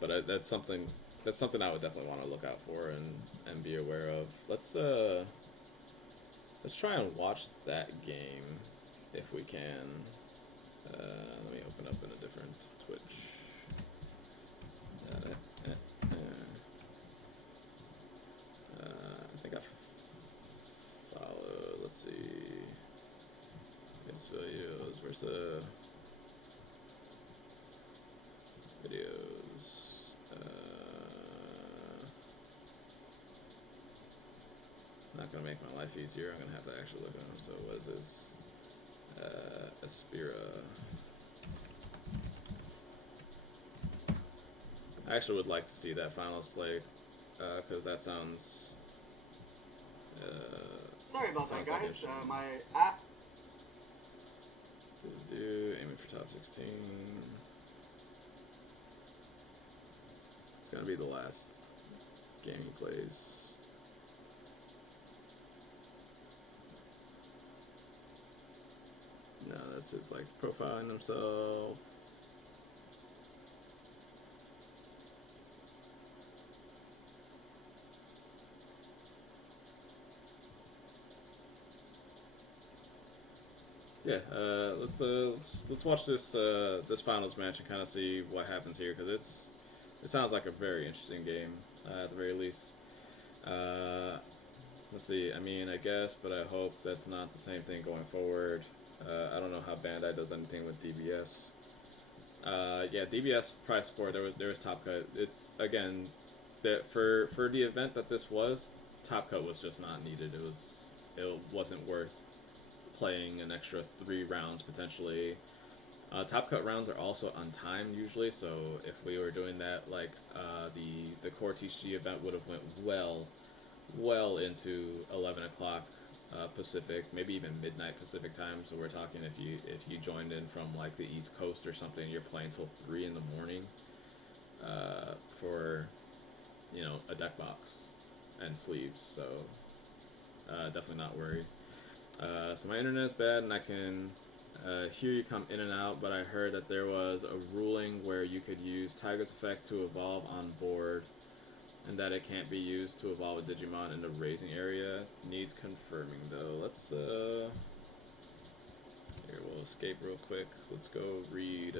But that's something I would definitely want to look out for and be aware of. Let's try and watch that game if we can. Let me open up in a different Twitch. I think I follow. Let's see. It's videos. Where's the videos? Not gonna make my life easier. I'm gonna have to actually look at them. So what is this? Aspira. I actually would like to see that finals play, because that sounds. Sorry about that, like guys. My app. Aiming for top 16. It's gonna be the last game he plays. No, that's just like profiling himself. yeah, let's watch this finals match and kind of see what happens here because it sounds like a very interesting game at the very least. Let's see. I mean, I guess, but I hope that's not the same thing going forward. I don't know how Bandai does anything with DBS. Yeah, DBS price support. There was Top Cut. It's again that for the event that this was, Top Cut was just not needed. It wasn't worth playing an extra 3 rounds potentially. Top Cut rounds are also untimed usually, so if we were doing that, like the core TCG event would have went well into 11 o'clock Pacific, maybe even midnight Pacific time. So we're talking if you joined in from like the East Coast or something, you're playing till 3 in the morning for a deck box and sleeves. So definitely not worried. So my internet's bad and I can hear you come in and out, but I heard that there was a ruling where you could use Taiga's effect to evolve on board and that it can't be used to evolve a Digimon in the raising area. Needs confirming though. Let's here we'll escape real quick. Let's go read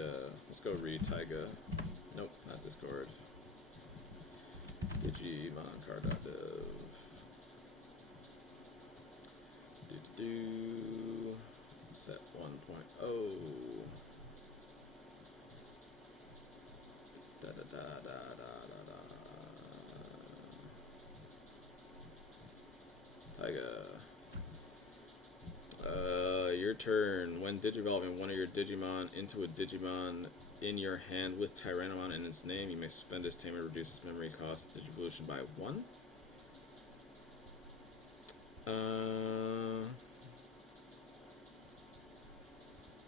Taiga. Nope, not Discord. Digimon card.dev. Do set 1.0. Da da da da da da da. Taiga. Your turn. When digivolving one of your Digimon into a Digimon in your hand with Tyrannomon in its name, you may suspend its tame and reduce its memory cost Digivolution by 1.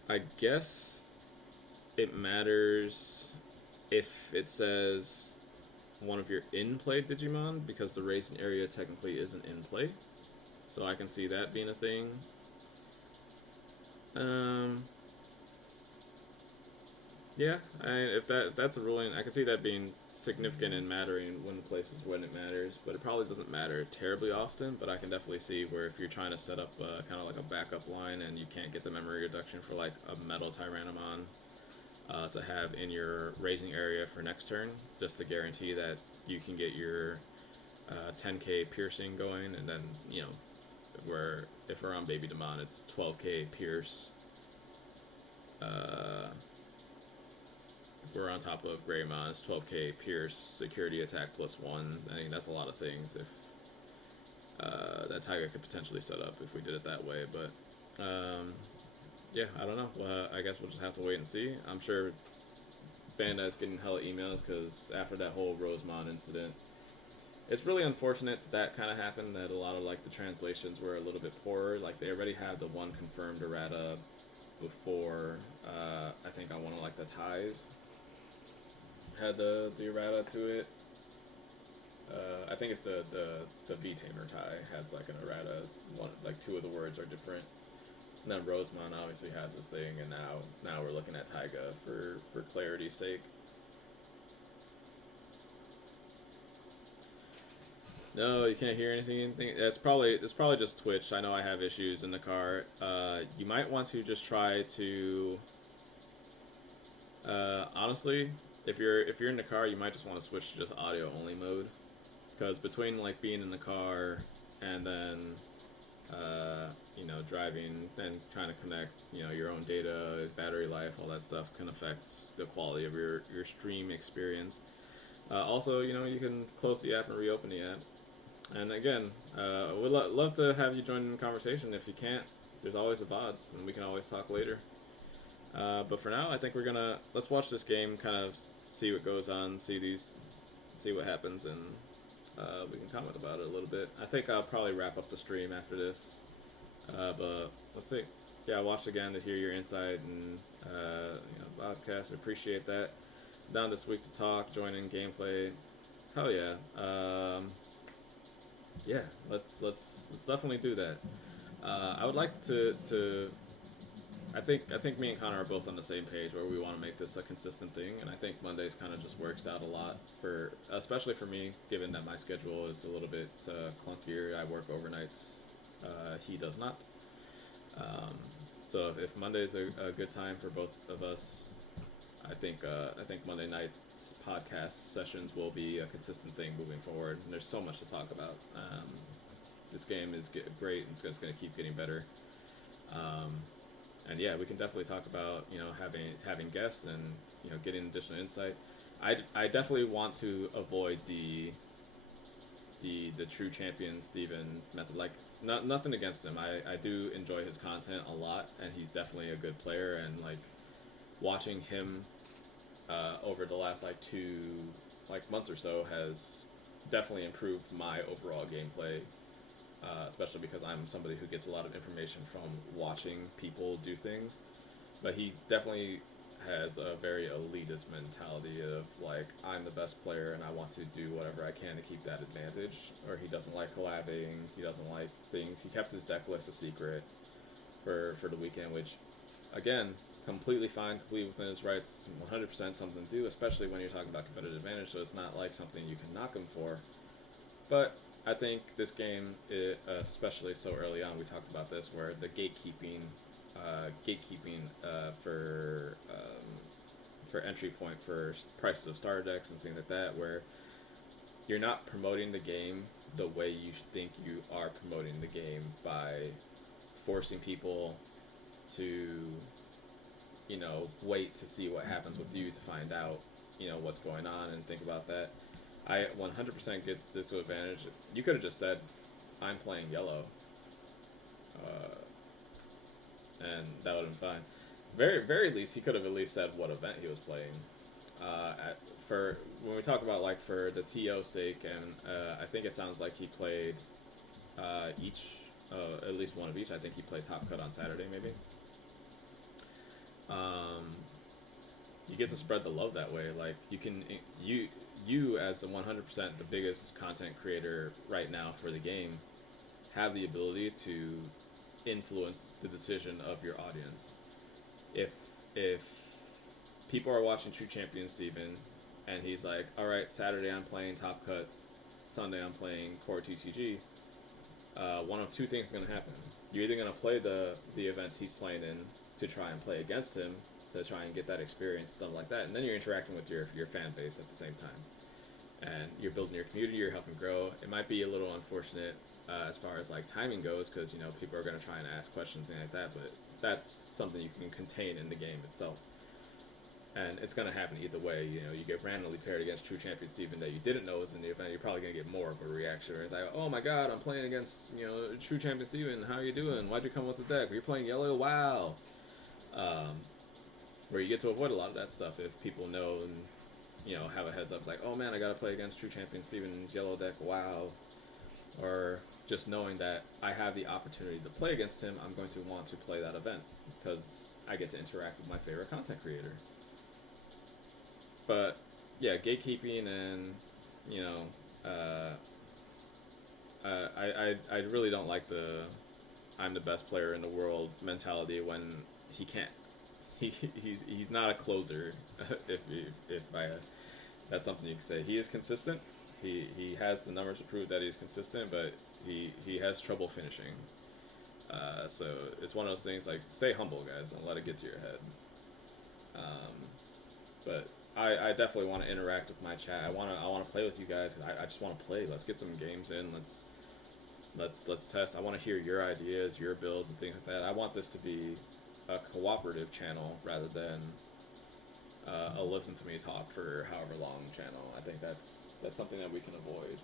I guess it matters if it says one of your in-play Digimon, because the racing area technically isn't in play. So I can see that being a thing. Yeah, if that's a ruling, I can see that being significant and mattering when the places when it matters, but it probably doesn't matter terribly often. But I can definitely see where if you're trying to set up kind of like a backup line and you can't get the memory reduction for like a Metal Tyrannomon to have in your raising area for next turn, just to guarantee that you can get your 10k piercing going, and then if we're on Baby Demon, it's 12k pierce. If we're on top of Greymon, it's 12k pierce, security attack +1. I mean, that's a lot of things. If that Taiga could potentially set up if we did it that way, but yeah, I don't know. Well, I guess we'll just have to wait and see. I'm sure Bandai's getting hella emails because after that whole Rosemon incident, it's really unfortunate that kind of happened. That a lot of like the translations were a little bit poorer. Like they already had the one confirmed errata before. I think on one of like the ties had the errata to it. I think it's the V-Tamer tie has like an errata. One like 2 of the words are different. And then Rosemon obviously has this thing, and now we're looking at Taiga for clarity's sake. No, you can't hear anything. It's probably just Twitch. I know I have issues in the car. You might want to just try to. Honestly, if you're in the car, you might just want to switch to just audio only mode, because between like being in the car and then driving and trying to connect your own data, battery life, all that stuff can affect the quality of your stream experience. Also, you can close the app and reopen the app. And again, we'd love to have you join in the conversation. If you can't, there's always the VODs, and we can always talk later. But for now, I think let's watch this game, kind of see what goes on, see what happens, and we can comment about it a little bit. I think I'll probably wrap up the stream after this. But let's see. Yeah, I watched again to hear your insight and podcast. I appreciate that. Down this week to talk, join in gameplay. Hell yeah. Yeah, let's definitely do that. I would like to. I think me and Connor are both on the same page where we want to make this a consistent thing, and I think Mondays kind of just works out a lot especially for me, given that my schedule is a little bit clunkier. I work overnights. He does not. So if Monday's a good time for both of us, I think Monday night's podcast sessions will be a consistent thing moving forward. And there's so much to talk about. This game is great, and it's going to keep getting better. And yeah, we can definitely talk about having guests and getting additional insight. I definitely want to avoid the true champion Steven method. Like, nothing against him. I do enjoy his content a lot, and he's definitely a good player. And like watching him over the last like 2 months or so has definitely improved my overall gameplay. Especially because I'm somebody who gets a lot of information from watching people do things. But he definitely has a very elitist mentality of like, I'm the best player and I want to do whatever I can to keep that advantage. Or he doesn't like collabing, he doesn't like things. He kept his deck list a secret for the weekend, which again, completely fine, completely within his rights, 100% something to do, especially when you're talking about competitive advantage, so it's not like something you can knock him for. But I think this game, especially so early on, we talked about this, where the gatekeeping for entry point for prices of starter decks and things like that, where you're not promoting the game the way you think you are promoting the game by forcing people to, wait to see what happens with you to find out, what's going on and think about that. I 100% gets this to advantage. You could have just said, I'm playing yellow. And that would have been fine. Very least, he could have at least said what event he was playing. For when we talk about like for the TO sake, and I think it sounds like he played each, at least one of each. I think he played Top Cut on Saturday, maybe. You get to spread the love that way. Like you as the 100% the biggest content creator right now for the game have the ability to influence the decision of your audience. If people are watching True Champion Steven and he's like, all right, Saturday I'm playing Top Cut, Sunday I'm playing Core TCG, one of two things is going to happen. You're either going to play the events he's playing in to try and play against him, to try and get that experience, stuff like that, and then you're interacting with your fan base at the same time. And you're building your community, you're helping grow. It might be a little unfortunate as far as like timing goes, because people are going to try and ask questions and things like that, but that's something you can contain in the game itself. And it's going to happen either way. You get randomly paired against True Champion Steven that you didn't know was in the event, you're probably going to get more of a reaction. Where it's like, oh my god, I'm playing against True Champion Steven, how you doing? Why'd you come with the deck? Were you playing yellow? Wow. Where you get to avoid a lot of that stuff if people know and have a heads up. It's like, oh man, I gotta play against True Champion Steven's yellow deck, wow. Or just knowing that I have the opportunity to play against him, I'm going to want to play that event because I get to interact with my favorite content creator. But yeah, gatekeeping and I really don't like the I'm the best player in the world mentality when he can't. He's not a closer. if that's something you can say. He is consistent. He has the numbers to prove that he's consistent, but he has trouble finishing. So it's one of those things like, stay humble, guys. Don't let it get to your head. But I definitely want to interact with my chat. I want to play with you guys. I just want to play. Let's get some games in. Let's test. I want to hear your ideas, your builds, and things like that. I want this to be a cooperative channel rather than a listen to me talk for however long channel. I think that's something that we can avoid.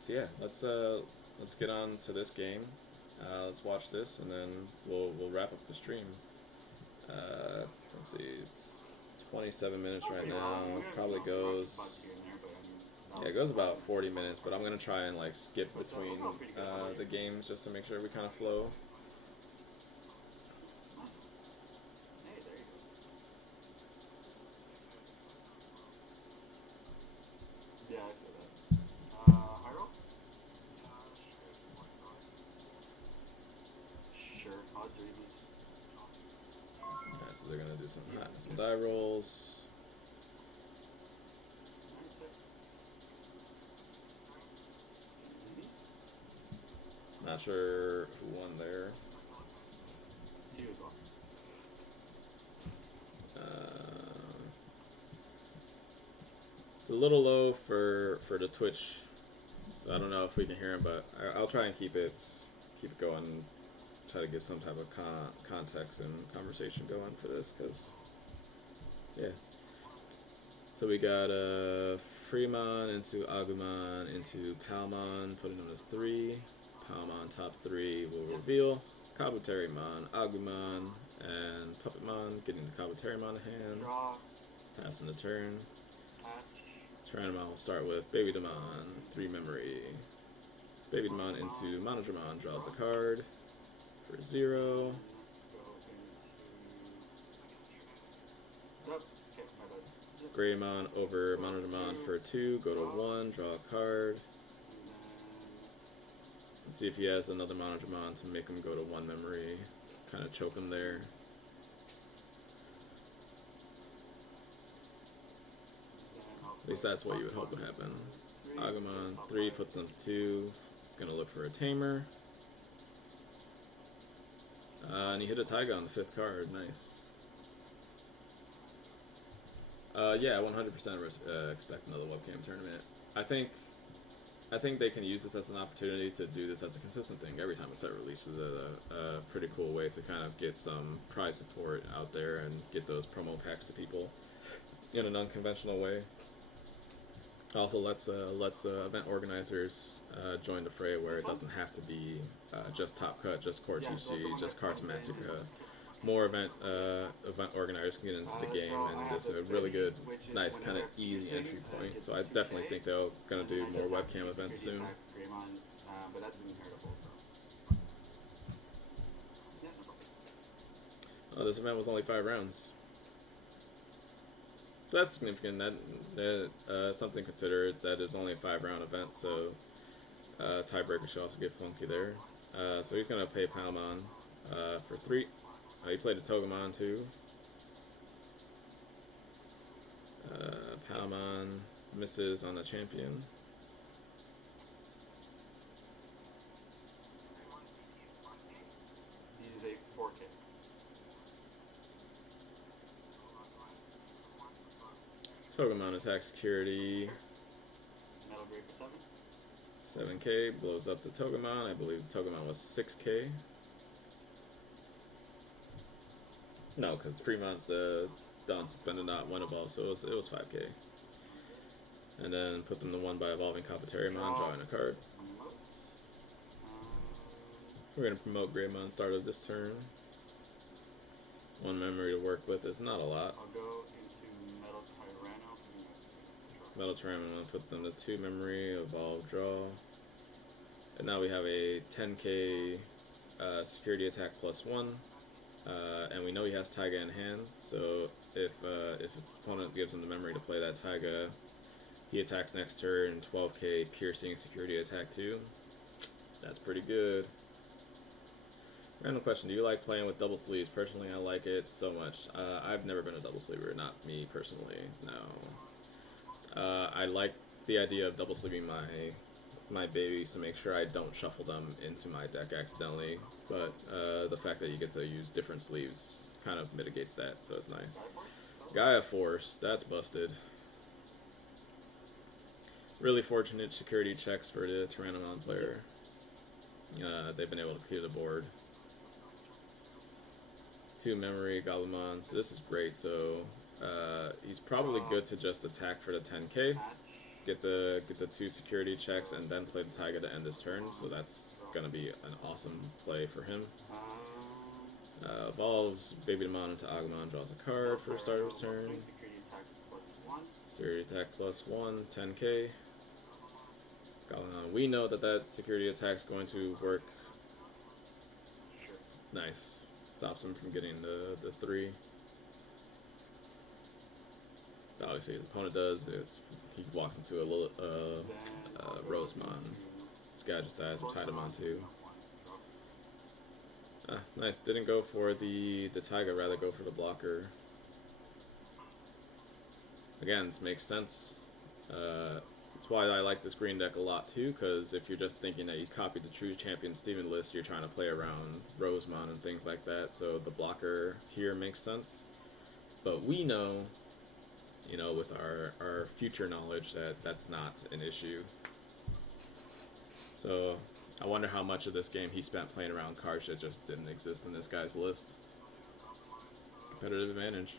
So yeah, let's get on to this game. Let's watch this, and then we'll wrap up the stream. Let's see, it's 27 minutes right now. It probably goes. Yeah, it goes about 40 minutes, but I'm gonna try and like skip between the games just to make sure we kind of flow. Yeah, I feel that. High roll? Sure, odds or evens. Alright, so they're gonna do some die rolls. 9-6. Not sure who won there. It's a little low for the Twitch, so I don't know if we can hear him, but I'll try and keep it going. Try to get some type of context and conversation going for this, because yeah. So we got Freemon into Agumon into Palmon, putting him as 3. Palmon top 3 will reveal. Kabuterimon, Agumon, and Puppetmon getting the Kabuterimon in hand. Draw. Passing the turn. Attach. Tyrannomon will start with Baby Demon, 3 memory. Baby Demon into Monodramon, draws a card for 0. Go into. Okay, my bad. Greymon over Monodramon for 2, go to 1, draw a card. And see if he has another Monodramon to make him go to 1 memory. Kind of choke him there. At least that's what you would hope would happen. Agumon 3 puts him 2. He's going to look for a tamer. And he hit a Taiga on the 5th card. Nice. Yeah, 100% expect another webcam tournament. I think they can use this as an opportunity to do this as a consistent thing. Every time a set releases a pretty cool way to kind of get some prize support out there and get those promo packs to people in an unconventional way. Also, let's event organizers join the fray where it doesn't have to be just Top Cut, just Core TCG, just Cartomatica. More event organizers can get into the game, and this is a really good, nice, kind of easy entry point. So I definitely think they're gonna do more webcam events soon. But that's inheritable, so. This event was only 5 rounds, so that's significant. That something to consider. That is only a 5-round event, so tiebreaker should also get funky there. So he's gonna pay Palmon for 3. He played a Togemon too. Palmon misses on the champion. He is a 4K. Togemon attack security. Metal Grade for 7. 7k, blows up the Togemon. I believe the Togemon was 6k. No, because Fremon's the done suspended, not one above, so it was 5k. And then put them to 1 by evolving Kabuterimon, drawing a card. We're going to promote Greymon start of this turn. 1 memory to work with is not a lot. I'll go into Metal Tyranno. Metal Tyranno, I'm going to put them to 2 memory, evolve, draw. And now we have a 10k security attack plus 1. And we know he has Taiga in hand, so if his opponent gives him the memory to play that Taiga, he attacks next turn, 12k piercing security attack 2. That's pretty good. Random question, do you like playing with double sleeves? Personally, I like it so much. I've never been a double sleever, not me personally, no. I like the idea of double sleeving my babies to make sure I don't shuffle them into my deck accidentally, but the fact that you get to use different sleeves kind of mitigates that, so it's nice. Gaia Force, that's busted. Really fortunate security checks for the Tyrannomon player. They've been able to clear the board. 2 memory Goblimon, so this is great. So he's probably good to just attack for the 10k. Get the 2 security checks and then play the Taiga to end his turn, so that's gonna be an awesome play for him. Evolves Baby Demon into Agumon, draws a card for the start of his turn. Security attack plus 1, 10k. We know that security attack is going to work. Nice. Stops him from getting the 3. Obviously, his opponent does is he walks into a little Rosemon. This guy just dies with Tidamon too. Nice. Didn't go for the Taiga, rather go for the blocker. Again, this makes sense. That's why I like this green deck a lot too, because if you're just thinking that you copied the True Champion Steven list, you're trying to play around Rosemon and things like that, so the blocker here makes sense. But we know, you know, with our future knowledge that that's not an issue. So I wonder how much of this game he spent playing around cards that just didn't exist in this guy's list. Competitive advantage.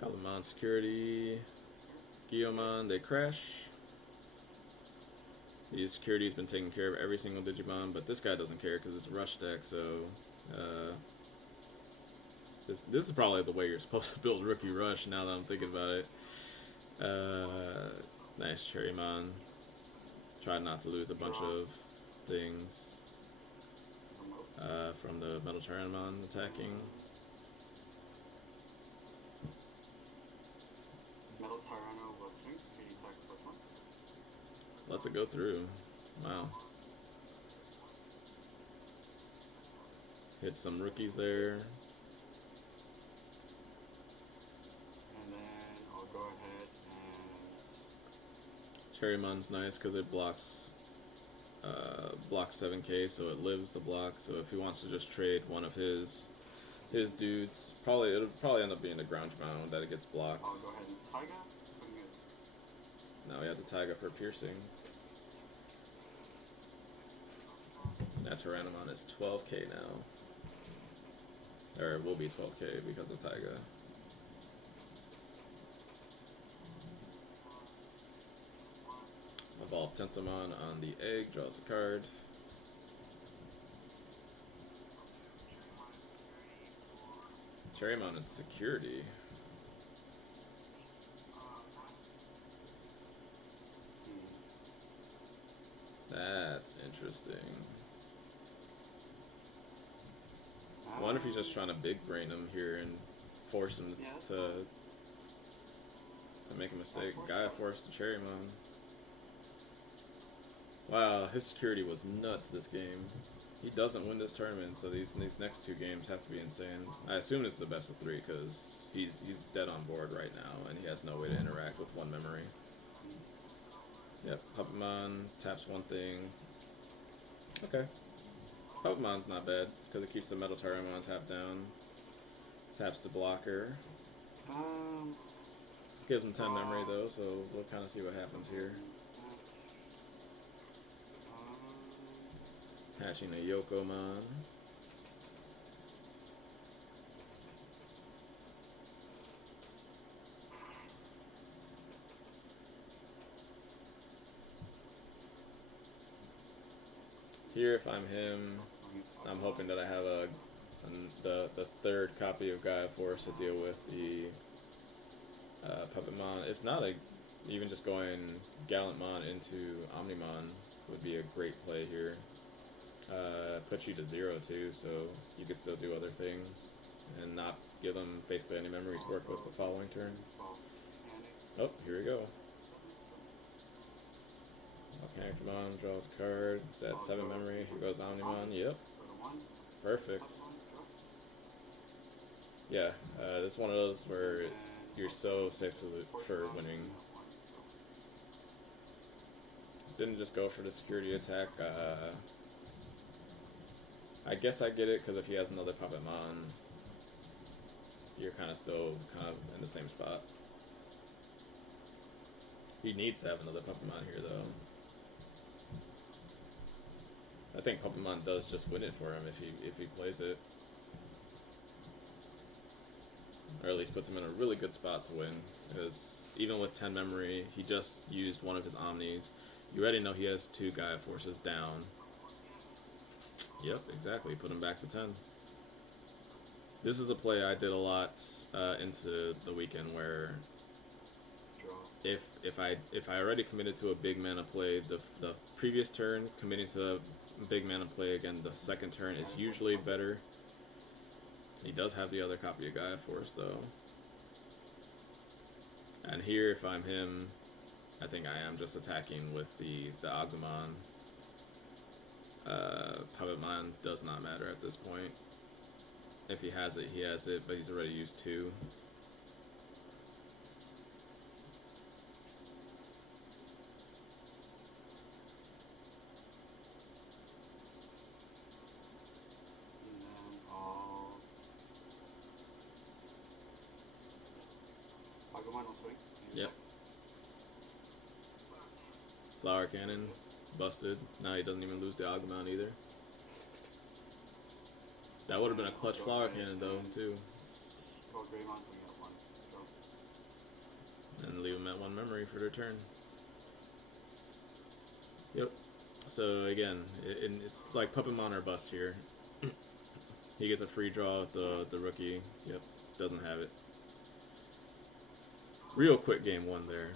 Gallimon security. Guillemon, they crash. The security's been taking care of every single Digimon, but this guy doesn't care because it's a rush deck, so this is probably the way you're supposed to build Rookie Rush now that I'm thinking about it. Nice Cherrymon. Tried not to lose a bunch of things from the Metal Tyrannomon attacking. Metal Tyranno will swing, security attack +1. Lets it go through. Wow. Hit some rookies there. And then I'll go ahead and... Cherrymon's nice because it blocks 7k, so it lives the block. So if he wants to just trade one of his dudes, it'll probably end up being a ground mound that it gets blocked. I'll go ahead and Taiga. Now we have the Taiga for piercing. That Tyrannomon is 12k now. Or it will be 12k because of Taiga. Evolve Tensomon on the egg, draws a card. Cherrymon and security. That's interesting. I wonder if he's just trying to big brain him here and force him to make a mistake. Gaia Force to Cherrymon. Wow, his security was nuts this game. He doesn't win this tournament, so these next two games have to be insane. I assume it's the best of 3 because he's dead on board right now and he has no way to interact with one memory. Yep, Puppetmon taps one thing. Okay. Puppetmon's not bad because it keeps the Metal Tyrannomon tapped down. Taps the blocker. Gives him 10 memory though, so we'll kind of see what happens here. Hatching a Yokomon. Here, if I'm him, I'm hoping that I have the third copy of Gaia Force to deal with the Puppetmon. If not, even just going Gallantmon into Omnimon would be a great play here. Puts you to 0 too, so you could still do other things and not give them basically any memories to work with the following turn. Oh, here we go. Volcanicmon draws a card. It's at 7 memory. Here goes Omnimon. Yep. Perfect. Yeah, this is one of those where you're so safe for winning. Didn't just go for the security attack. I guess I get it, because if he has another Puppetmon, you're kind of still in the same spot. He needs to have another Puppetmon here, though. I think Puppetmon does just win it for him if he plays it. Or at least puts him in a really good spot to win, because even with 10 memory, he just used one of his Omnis. You already know he has 2 Gaia Forces down. Yep, exactly. Put him back to 10. This is a play I did a lot into the weekend where if I already committed to a big mana play, the previous turn committing to a big mana play again, the second turn is usually better. He does have the other copy of Gaia Force though. And here, if I'm him, I think I am just attacking with the Agumon. Puppetmon does not matter at this point. If he has it, he has it, but he's already used 2. Digimon will swing. Yep. Flower Cannon, busted. Now he doesn't even lose the Agumon either. That would have been a clutch Flower Cannon though, too. Call Greymon, we got one. Go. And leave him at 1 memory for their turn. Yep. So again, it's like Puppetmon or bust here. He gets a free draw with the rookie. Yep, doesn't have it. Real quick game 1 there.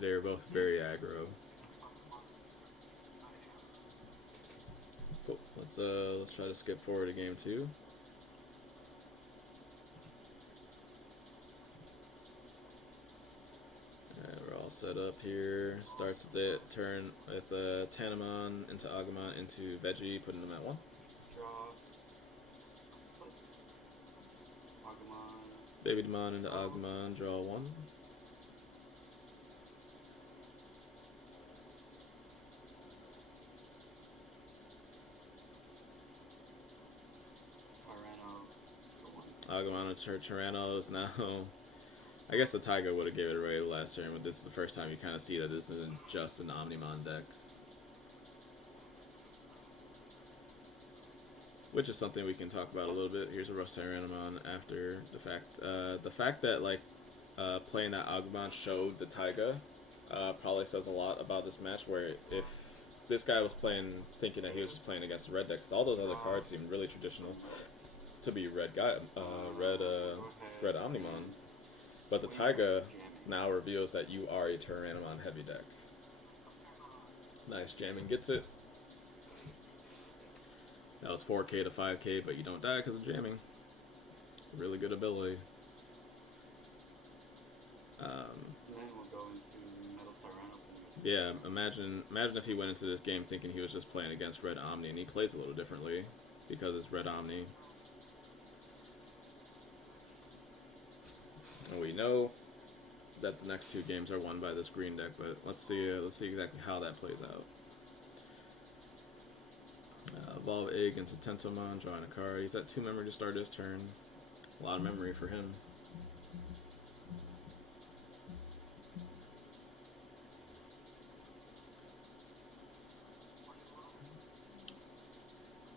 They're both very aggro. Cool. Let's try to skip forward to game 2. Alright, we're all set up here. Starts at turn with Tanamon into Agumon into Veggie, putting them at 1. Draw. Agumon. Baby Demon into Agumon, draw 1. Agumon into Tyranno is now. I guess the Taiga would have gave it away last turn, but this is the first time you kind of see that this isn't just an Omnimon deck. Which is something we can talk about a little bit. Here's a Rust Tyrannomon after the fact that like playing that Agumon showed the Taiga probably says a lot about this match. Where if this guy was playing thinking that he was just playing against a red deck, because all those other cards seem really traditional to be red Omnimon, but the Taiga now reveals that you are a Tyrannomon heavy deck. Nice jamming gets it. That was 4k to 5k, but you don't die because of jamming. Really good ability. Yeah, imagine if he went into this game thinking he was just playing against Red Omni, and he plays a little differently because it's Red Omni. And we know that the next 2 games are won by this green deck, but let's see exactly how that plays out. Evolve Egg into Tentomon, drawing a card. He's at 2 memory to start his turn. A lot of memory for him.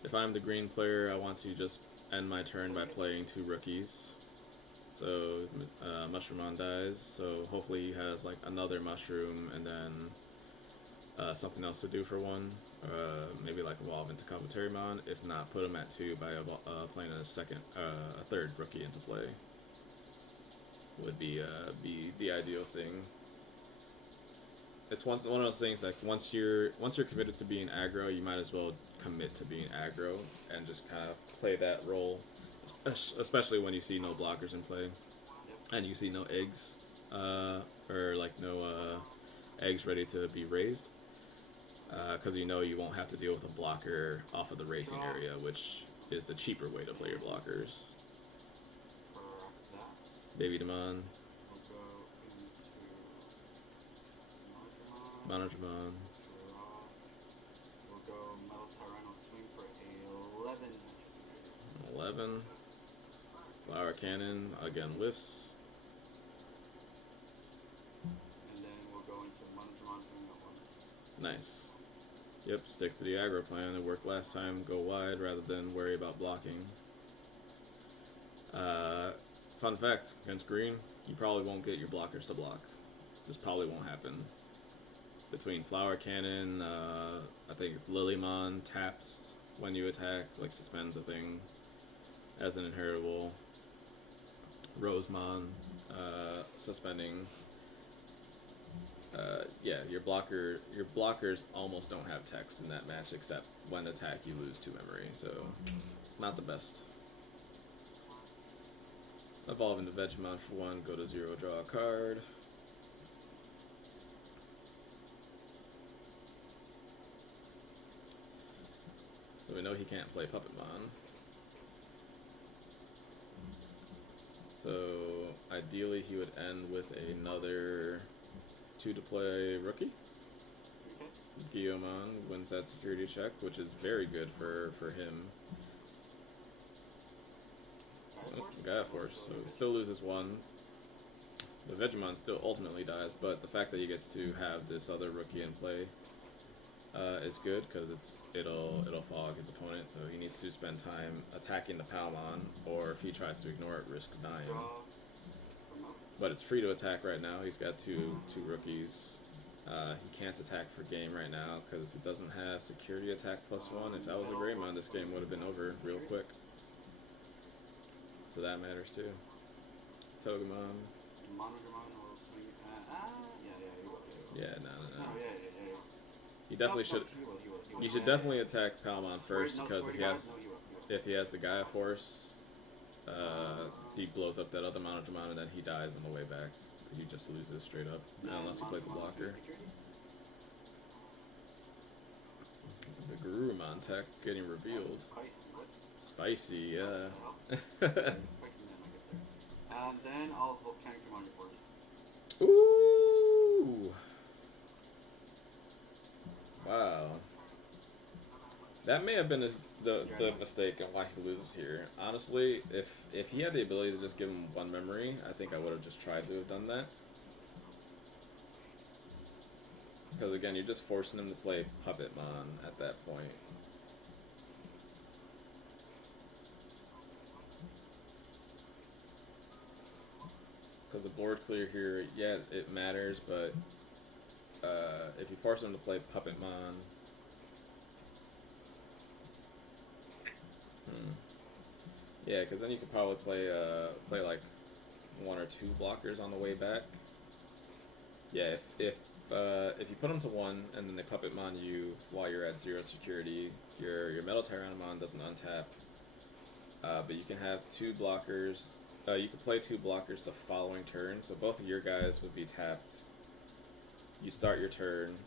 If I'm the green player, I want to just end my turn by playing 2 rookies. So Mushroomon dies, so hopefully he has like another Mushroom and then something else to do for 1. Maybe like evolve into Commentary-mon. If not, put him at 2 by playing a 3rd rookie into play. Would be the ideal thing. It's one of those things like once you're committed to being aggro, you might as well commit to being aggro and just kind of play that role, especially when you see no blockers in play and you see no eggs or like no eggs ready to be raised. Because you know you won't have to deal with a blocker off of the racing area, which is the cheaper way to play your blockers. Baby Demon. Monodramon. We'll go Metal Tyranno swing for 11. 11. Flower Cannon, again whiffs. And then we'll go into Monodramon doing that 1. Nice. Yep, stick to the aggro plan. It worked last time. Go wide rather than worry about blocking. Fun fact, against green, you probably won't get your blockers to block. This probably won't happen. Between Flower Cannon, I think it's Lilymon taps when you attack, like suspends a thing as an inheritable. Rosemon suspending. Yeah, your blockers almost don't have text in that match, except when attack you lose 2 memory, so not the best. Evolve into Vegemon for 1, go to 0, draw a card. So we know he can't play Puppetmon. So ideally he would end with another 2 to play rookie. Guillaumon wins that security check, which is very good for him. Gaia Force, so he still loses 1. The Vegemon still ultimately dies, but the fact that he gets to have this other rookie in play is good because it'll fog his opponent, so he needs to spend time attacking the Palmon, or if he tries to ignore it, risk dying. Draw. But it's free to attack right now. He's got two rookies. He can't attack for game right now because it doesn't have security attack +1. If that was a Greymon, this game would have been over real quick. So that matters too. Togemon. Monodramon will swing. He will. Yeah, no. No, yeah. He definitely should. He will. You should definitely attack Palmon first No, because swear if to he God, has no, he will. if he has the Gaia Force, he blows up that other Monodramon and then he dies on the way back. He just loses straight up, unless he plays a blocker. The Gurumon tech getting revealed. Spicy, yeah. And then I'll volcanic Digimon report. Ooh! Wow. That may have been the mistake and why he loses here. Honestly, if he had the ability to just give him one memory, I think I would have just tried to have done that. Because again, you're just forcing him to play Puppetmon at that point. Because the board clear here, yeah, it matters, but if you force him to play Puppetmon, yeah, because then you could probably play like 1 or 2 blockers on the way back. Yeah, if you put them to 1 and then they Puppetmon you while you're at 0 security, your Metal Tyrannomon doesn't untap. But you can have 2 blockers. You could play 2 blockers the following turn, so both of your guys would be tapped. You start your turn,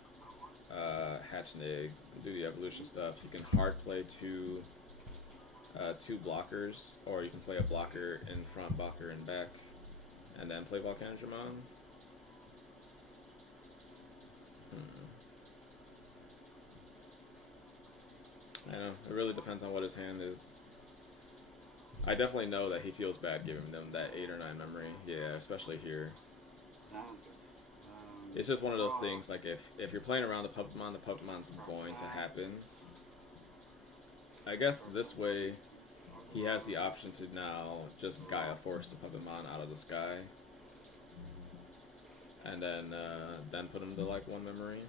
hatch an egg, do the evolution stuff. You can hard play 2 blockers, or you can play a blocker in front, blocker in back, and then play Volcanodramon. I know, it really depends on what his hand is. I definitely know that he feels bad giving them that 8 or 9 memory. Yeah, especially here. It's just one of those things, like if you're playing around the Puppetmon's going to happen. I guess this way he has the option to now just Gaia Force the Puppetmon out of the sky. And then put him to like 1 memory.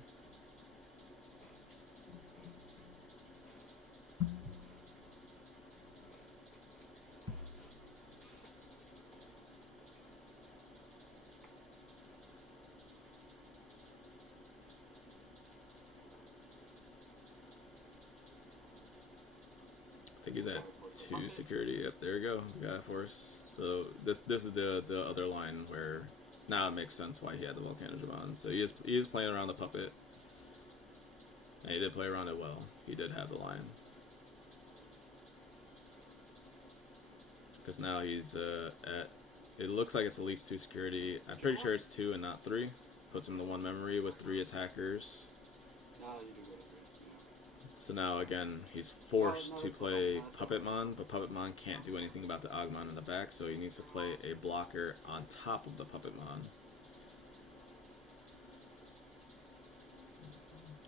I think he's at 2 security. Yep, there we go. The Gaia Force. So this is the other line where now it makes sense why he had the Volcanodramon. So he is playing around the puppet. And he did play around it well. He did have the line. Because now he's at, it looks like it's at least 2 security. I'm pretty sure it's 2 and not 3. Puts him to 1 memory with 3 attackers. So now again, he's forced to play Puppetmon, but Puppetmon can't do anything about the Agumon in the back, so he needs to play a blocker on top of the Puppetmon.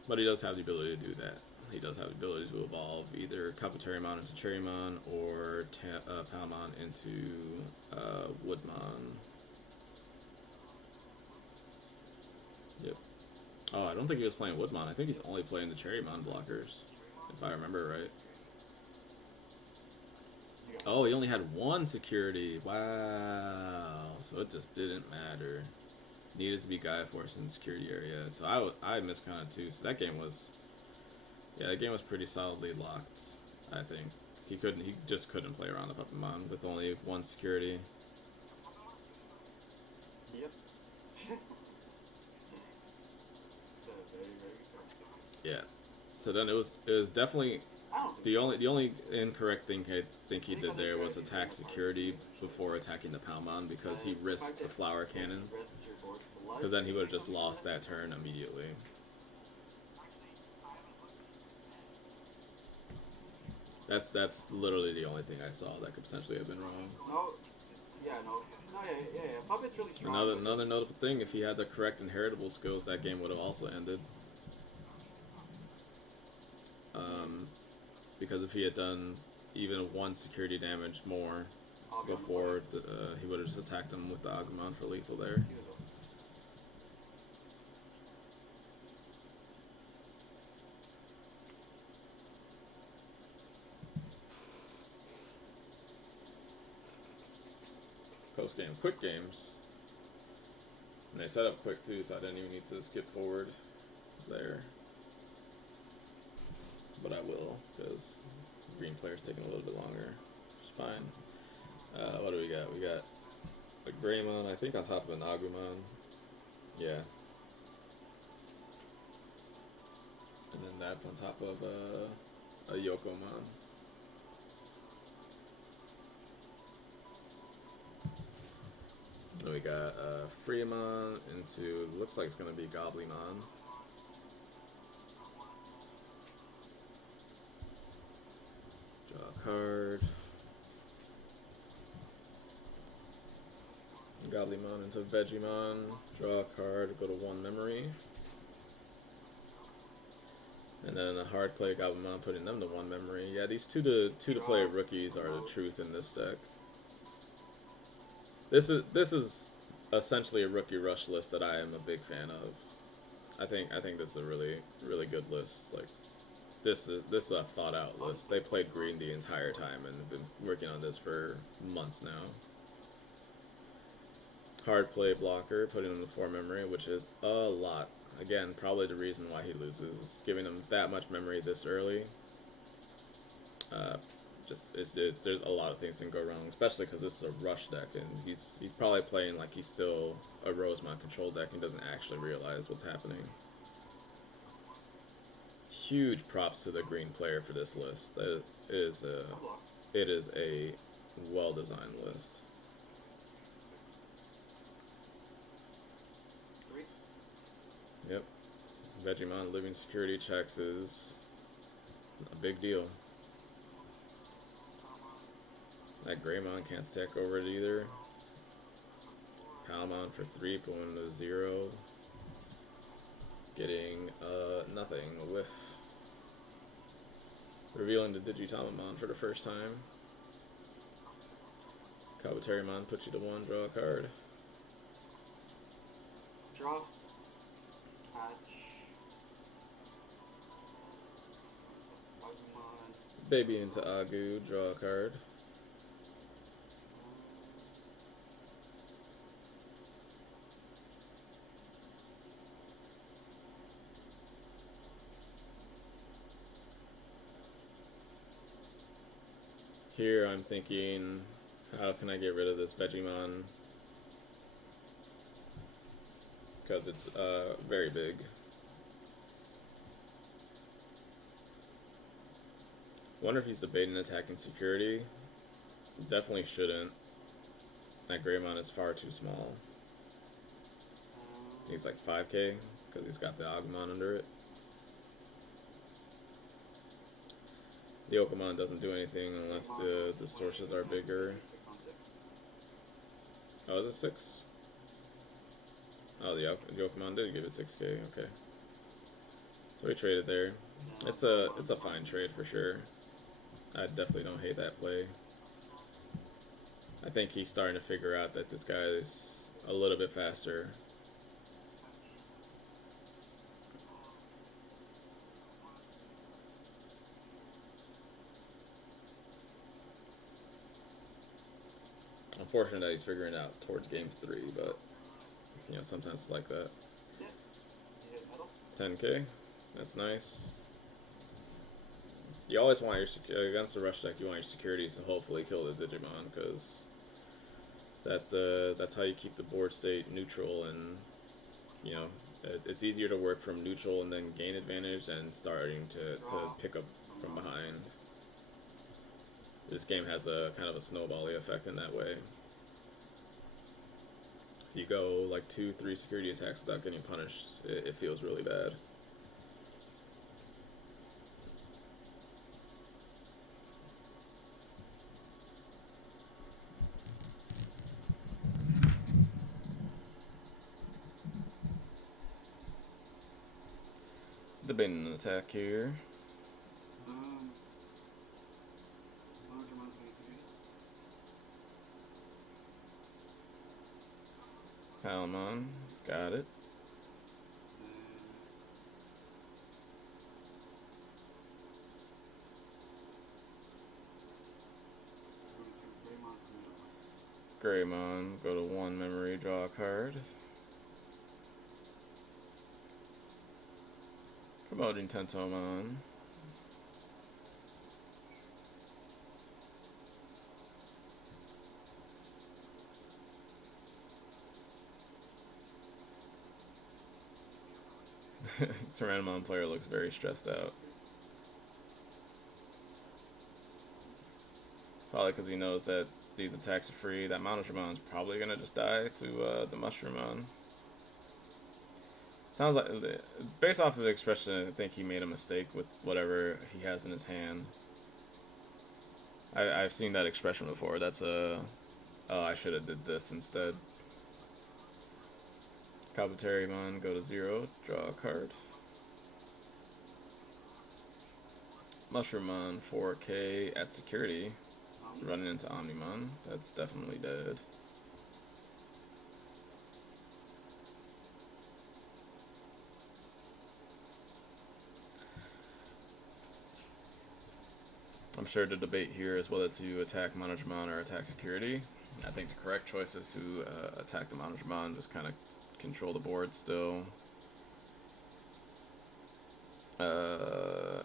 But he does have the ability to do that. He does have the ability to evolve either Kabuterimon into Cherrymon or Palmon into Woodmon. Yep. Oh, I don't think he was playing Woodmon. I think he's only playing the Cherrymon blockers, if I remember right. Oh, he only had 1 security. Wow. So it just didn't matter. Needed to be Gaia Force in the security area. So I miscounted too. So that game was, yeah, that game was pretty solidly locked, I think. He just couldn't play around the Puppetmon with only 1 security. Yep. Yeah. So then it was definitely the only incorrect thing I think he did there was attack security before attacking the Palmon, because he risked the flower cannon. Because then he would have just lost that turn immediately. That's literally the only thing I saw that could potentially have been wrong. Yeah, Puppet's really strong. Another notable thing, if he had the correct inheritable skills, that game would have also ended. Because if he had done even 1 security damage more before, he would have just attacked him with the Agumon for lethal there. Post game, quick games. And they set up quick too, so I didn't even need to skip forward there. But I will, because green player's taking a little bit longer. It's fine. What do we got? We got a Greymon, I think, on top of an Agumon. Yeah. And then that's on top of a Yokomon. Then we got Freemon into, looks like it's going to be Goblymon. Draw a card. Goblymon into Vegemon. Draw a card, go to 1 memory. And then a hard play Goblymon, putting them to 1 memory. Yeah, these two to play rookies are the truth in this deck. This is essentially a rookie rush list that I am a big fan of. I think this is a really good list. Like this is a thought out list. They played green the entire time and have been working on this for months now. Hard play blocker, putting him to 4 memory, which is a lot. Again, probably the reason why he loses. Giving him that much memory this early. There's a lot of things that can go wrong, especially because this is a rush deck, and he's probably playing like he's still a Rosemont control deck and doesn't actually realize what's happening. Huge props to the green player for this list. It is a well-designed list. Yep. Vegemon living security checks is a big deal. That Greymon can't stack over it either. Palmon for 3, pulling to 0. Getting nothing. A whiff. Revealing the Digitamamon for the first time. Kabuterimon puts you to 1, draw a card. Draw. Hatch. Agumon. Baby into Agu, draw a card. Here I'm thinking, how can I get rid of this Vegemon? Because it's very big. Wonder if he's debating attacking security. Definitely shouldn't. That Greymon is far too small. He's like 5k because he's got the Agumon under it. The Yokomon doesn't do anything unless the distortions are bigger. Oh, is it 6? Oh, the Yokomon did give it 6k. Okay. So we traded there. It's a fine trade for sure. I definitely don't hate that play. I think he's starting to figure out that this guy is a little bit faster. Unfortunate that he's figuring it out towards games 3, but you know, sometimes it's like that. 10k, that's nice. You always want your against the rush deck. You want your securities to hopefully kill the Digimon, because that's how you keep the board state neutral, and you know it's easier to work from neutral and then gain advantage than starting to pick up from behind. This game has a kind of a snowbally effect in that way. If you go like 2-3 security attacks without getting punished, it feels really bad. debating an attack here. Larger ones needs to be. Palamon, got it. Greymon, go to 1 memory, draw a card. Promoting Tentomon. Tyrannomon player looks very stressed out. Probably because he knows that these attacks are free. That Monotramon's probably going to just die to the Mushroomon. Sounds like, based off of the expression, I think he made a mistake with whatever he has in his hand. I've seen that expression before. That's a, oh, I should have did this instead. Kabuterimon, go to 0, draw a card. Mushroomon, 4K at security. Running into Omnimon. That's definitely dead. I'm sure the debate here is whether to attack Monodramon or attack security. I think the correct choice is to attack the Monodramon, just kind of control the board still.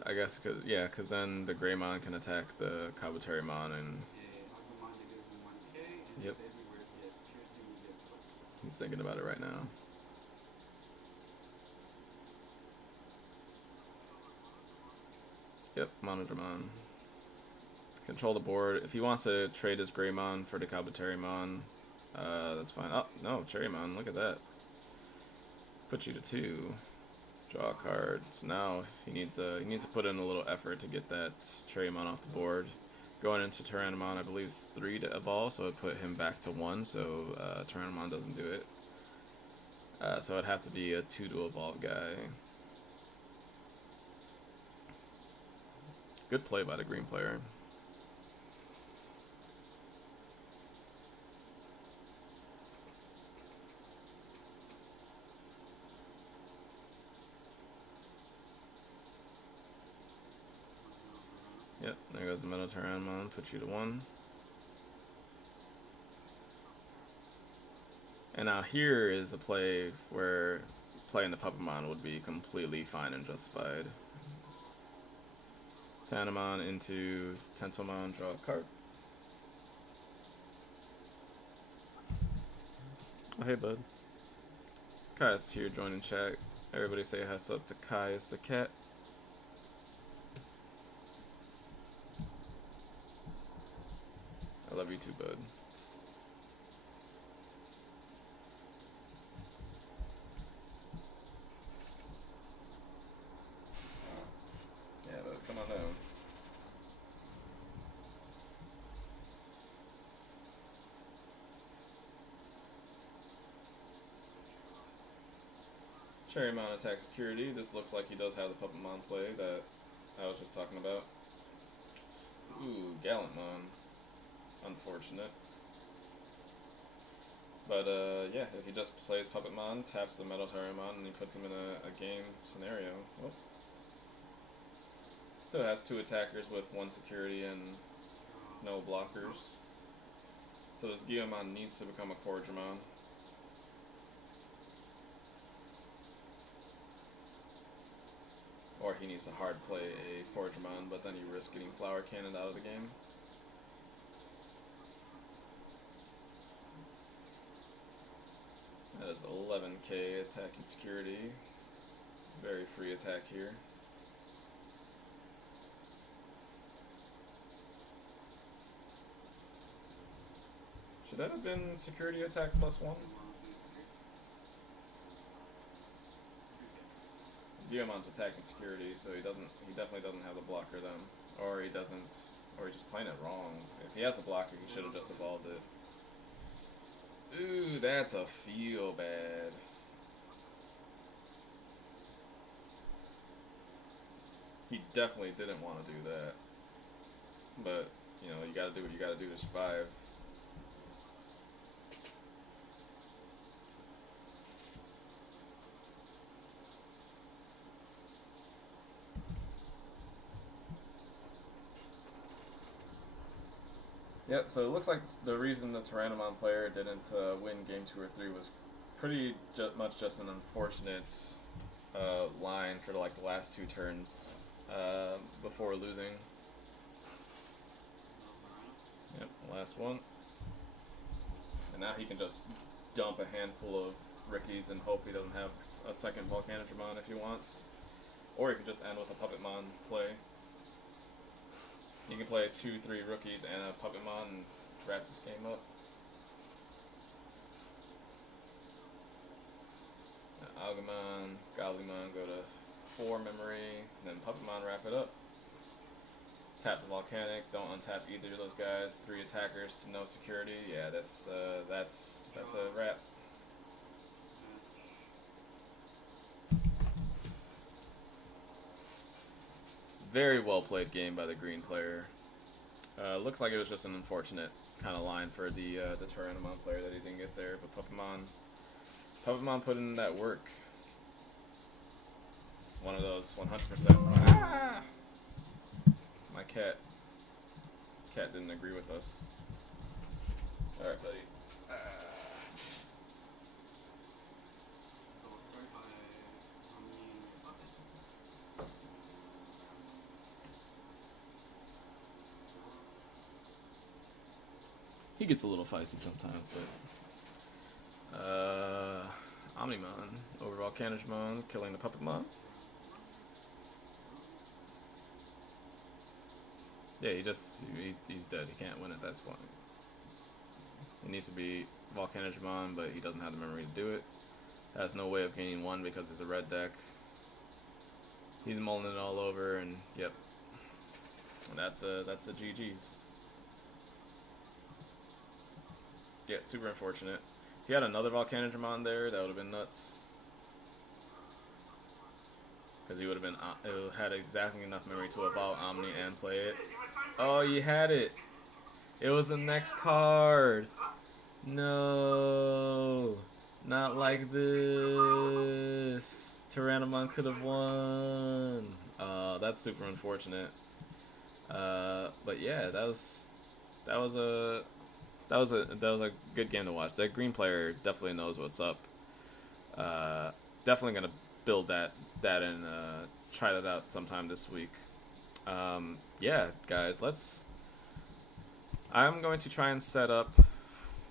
I guess, because then the Greymon can attack the Kabuterimon and... Yep. He's thinking about it right now. Yep, Monodramon. Control the board. If he wants to trade his Greymon for the Kabuterimon, that's fine. Oh, no, Cherrymon, look at that. Put you to 2. Draw a card. So now he needs to put in a little effort to get that Cherrymon off the board. Going into Tyrannomon, I believe it's 3 to evolve, so it put him back to 1, so Tyrannomon doesn't do it. So it'd have to be a 2 to evolve guy. Good play by the green player. Yep, there goes the Metal Tyrannomon, put you to 1. And now here is a play where playing the Puppetmon would be completely fine and justified. Tanamon into Tentomon, draw a card. Oh, hey, bud. Kai's here joining chat. Everybody say hi up to Kai is the cat. I love you too, bud. Yeah, bud, come on down. Cherrymon attack security. This looks like he does have the Puppetmon play that I was just talking about. Ooh, Gallantmon. Unfortunate. But yeah, if he just plays Puppetmon, taps the Metal Tyrannomon, and he puts him in a game scenario. Well, still has 2 attackers with 1 security and no blockers. So this Guillemon needs to become a Cordramon. Or he needs to hard play a Cordramon, but then you risk getting Flower Cannon out of the game. That is 11k attacking security. Very free attack here. Should that have been security attack +1? Guillemon's attacking security, so he definitely doesn't have the blocker then. Or he doesn't, or he's just playing it wrong. If he has a blocker, he should have just evolved it. Ooh, that's a feel bad. He definitely didn't want to do that. But, you know, you gotta do what you gotta do to survive. Yep, so it looks like the reason the Tyrannomon player didn't win game 2 or 3 was pretty much just an unfortunate line for like the last 2 turns before losing. Yep, last one. And now he can just dump a handful of Rickies and hope he doesn't have a second Volcanodramon if he wants. Or he can just end with a Puppetmon play. You can play 2-3 rookies and a Puppetmon and wrap this game up. Agumon, Goblymon go to 4 memory, and then Puppetmon wrap it up. Tap the Volcanic, don't untap either of those guys. 3 attackers to no security. Yeah, that's a wrap. Very well played game by the green player. Looks like it was just an unfortunate kind of line for the Tyrannomon player that he didn't get there, but Puppetmon put in that work. One of those 100%. Ah! My cat didn't agree with us. All right, buddy. He gets a little feisty sometimes, but Omnimon over Volcanogramon, killing the Puppetmon. Yeah, he's dead. He can't win at that point. He needs to be Volcanogramon, but he doesn't have the memory to do it. Has no way of gaining 1 because it's a red deck. He's mulling it all over, and yep, and that's a GG's. Yeah, super unfortunate. If he had another Volcanodramon there, that would have been nuts. Because he would have been had exactly enough memory to evolve Omni and play it. Oh, you had it. It was the next card. No, not like this. Tyrannomon could have won. That's super unfortunate. But yeah, that was a good game to watch. That green player definitely knows what's up. Definitely gonna build that and try that out sometime this week. Yeah, guys, I'm going to try and set up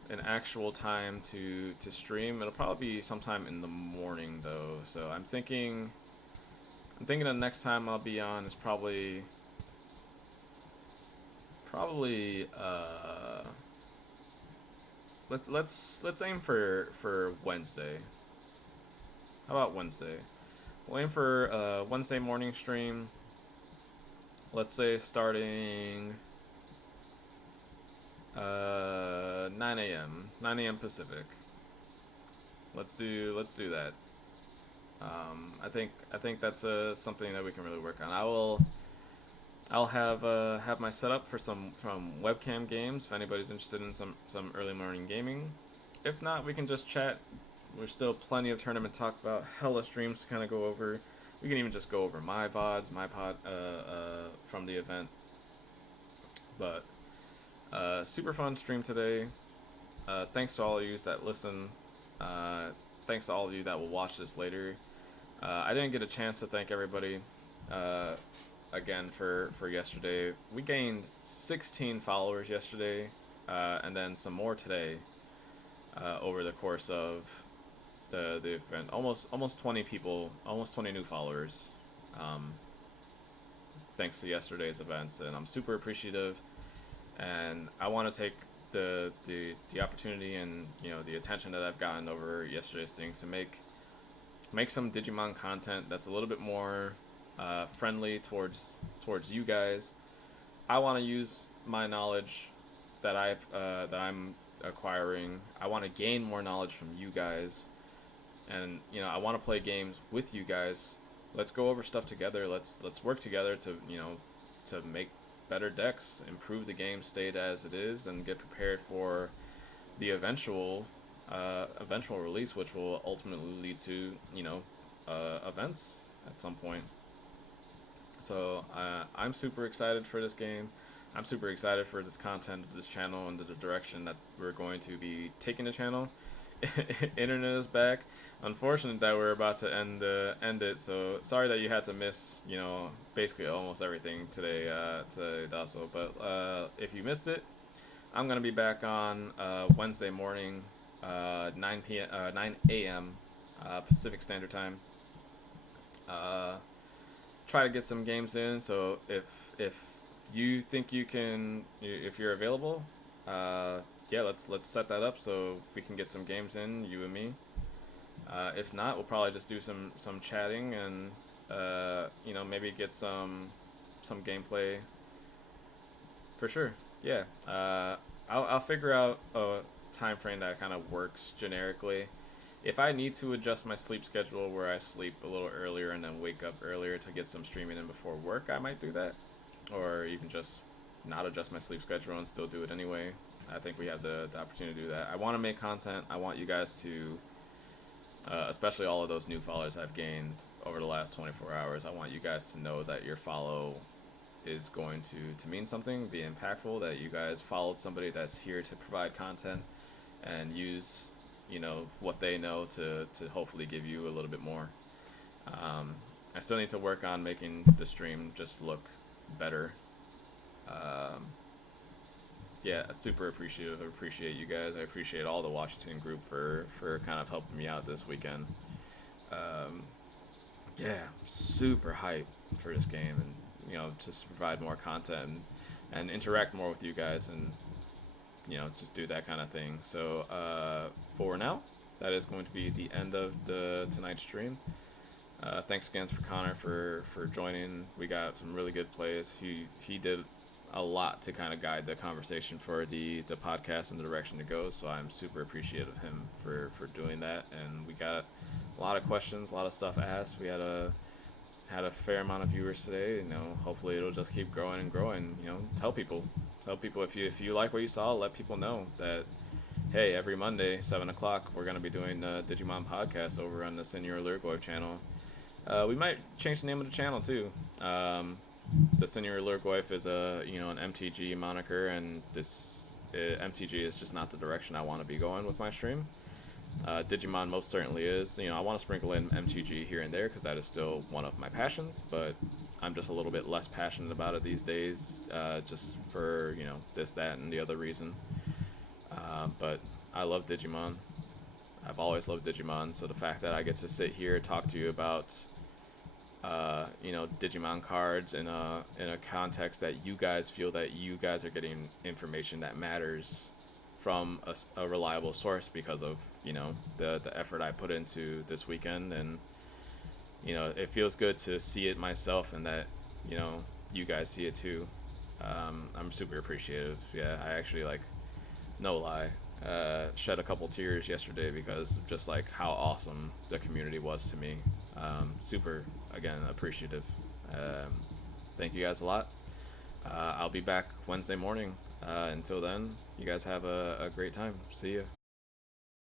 an actual time to stream. It'll probably be sometime in the morning though. So I'm thinking the next time I'll be on is probably let's aim for Wednesday. How about Wednesday? We'll aim for Wednesday morning stream. Let's say starting 9 a.m. 9 a.m. Pacific. Let's do that. I think that's something that we can really work on. I'll have my setup for some from webcam games if anybody's interested in some early morning gaming. If not, we can just chat. There's still plenty of tournament talk about, hella streams to kind of go over. We can even just go over my pod from the event. But super fun stream today. Thanks to all of you that listen. Thanks to all of you that will watch this later. I didn't get a chance to thank everybody again for yesterday. We gained 16 followers yesterday, and then some more today over the course of the event. Almost 20 people, almost 20 new followers, thanks to yesterday's events, and I'm super appreciative. And I want to take the opportunity and the attention that I've gotten over yesterday's things to make some Digimon content that's a little bit more friendly towards you guys. I want to use my knowledge that I'm acquiring. I want to gain more knowledge from you guys, and I want to play games with you guys let's go over stuff together. Let's work together to to make better decks, improve the game state as it is, and get prepared for the eventual release, which will ultimately lead to events at some point. So I'm super excited for this game. I'm super excited for this content of this channel and the direction that we're going to be taking the channel. Internet is back. Unfortunate that we're about to end it. So sorry that you had to miss basically almost everything today Dasso. But if you missed it, I'm gonna be back on Wednesday morning, 9 a.m. Pacific Standard Time. Try to get some games in. So if you think you can, if you're available, yeah, let's set that up so we can get some games in, you and me. If not, we'll probably just do some chatting and maybe get some gameplay for sure. Yeah, I'll figure out a time frame that kind of works generically. If I need to adjust my sleep schedule where I sleep a little earlier and then wake up earlier to get some streaming in before work, I might do that. Or even just not adjust my sleep schedule and still do it anyway. I think we have the opportunity to do that. I want to make content. I want you guys to, especially all of those new followers I've gained over the last 24 hours, I want you guys to know that your follow is going to mean something, be impactful, that you guys followed somebody that's here to provide content and use what they know to hopefully give you a little bit more. I still need to work on making the stream just look better. Yeah, super appreciative. I appreciate you guys. I appreciate all the Washington group for kind of helping me out this weekend. Yeah, super hype for this game, and just provide more content and interact more with you guys, and just do that kind of thing. So for now, that is going to be the end of tonight's stream. Thanks again for Connor for joining. We got some really good plays. He did a lot to kind of guide the conversation for the podcast and the direction to go. So I'm super appreciative of him for doing that. And we got a lot of questions, a lot of stuff asked. We had a fair amount of viewers today. Hopefully it'll just keep growing and growing. Tell people if you like what you saw, let people know that, hey, every Monday 7 o'clock we're gonna be doing the Digimon podcast over on the Senior Lurgoy channel. We might change the name of the channel too. The Senior Lurgoy is an MTG moniker, and this MTG is just not the direction I want to be going with my stream. Digimon most certainly is. I want to sprinkle in MTG here and there because that is still one of my passions, but I'm just a little bit less passionate about it these days, just for this, that, and the other reason. But I love Digimon. I've always loved Digimon, so the fact that I get to sit here and talk to you about Digimon cards in a context that you guys feel that you guys are getting information that matters from a reliable source because of the effort I put into this weekend, and it feels good to see it myself, and that you guys see it too. I'm super appreciative. Yeah, I actually, no lie, shed a couple tears yesterday because of just how awesome the community was to me. Super, again, appreciative. Thank you guys a lot. I'll be back Wednesday morning. Until then, you guys have a great time. See you.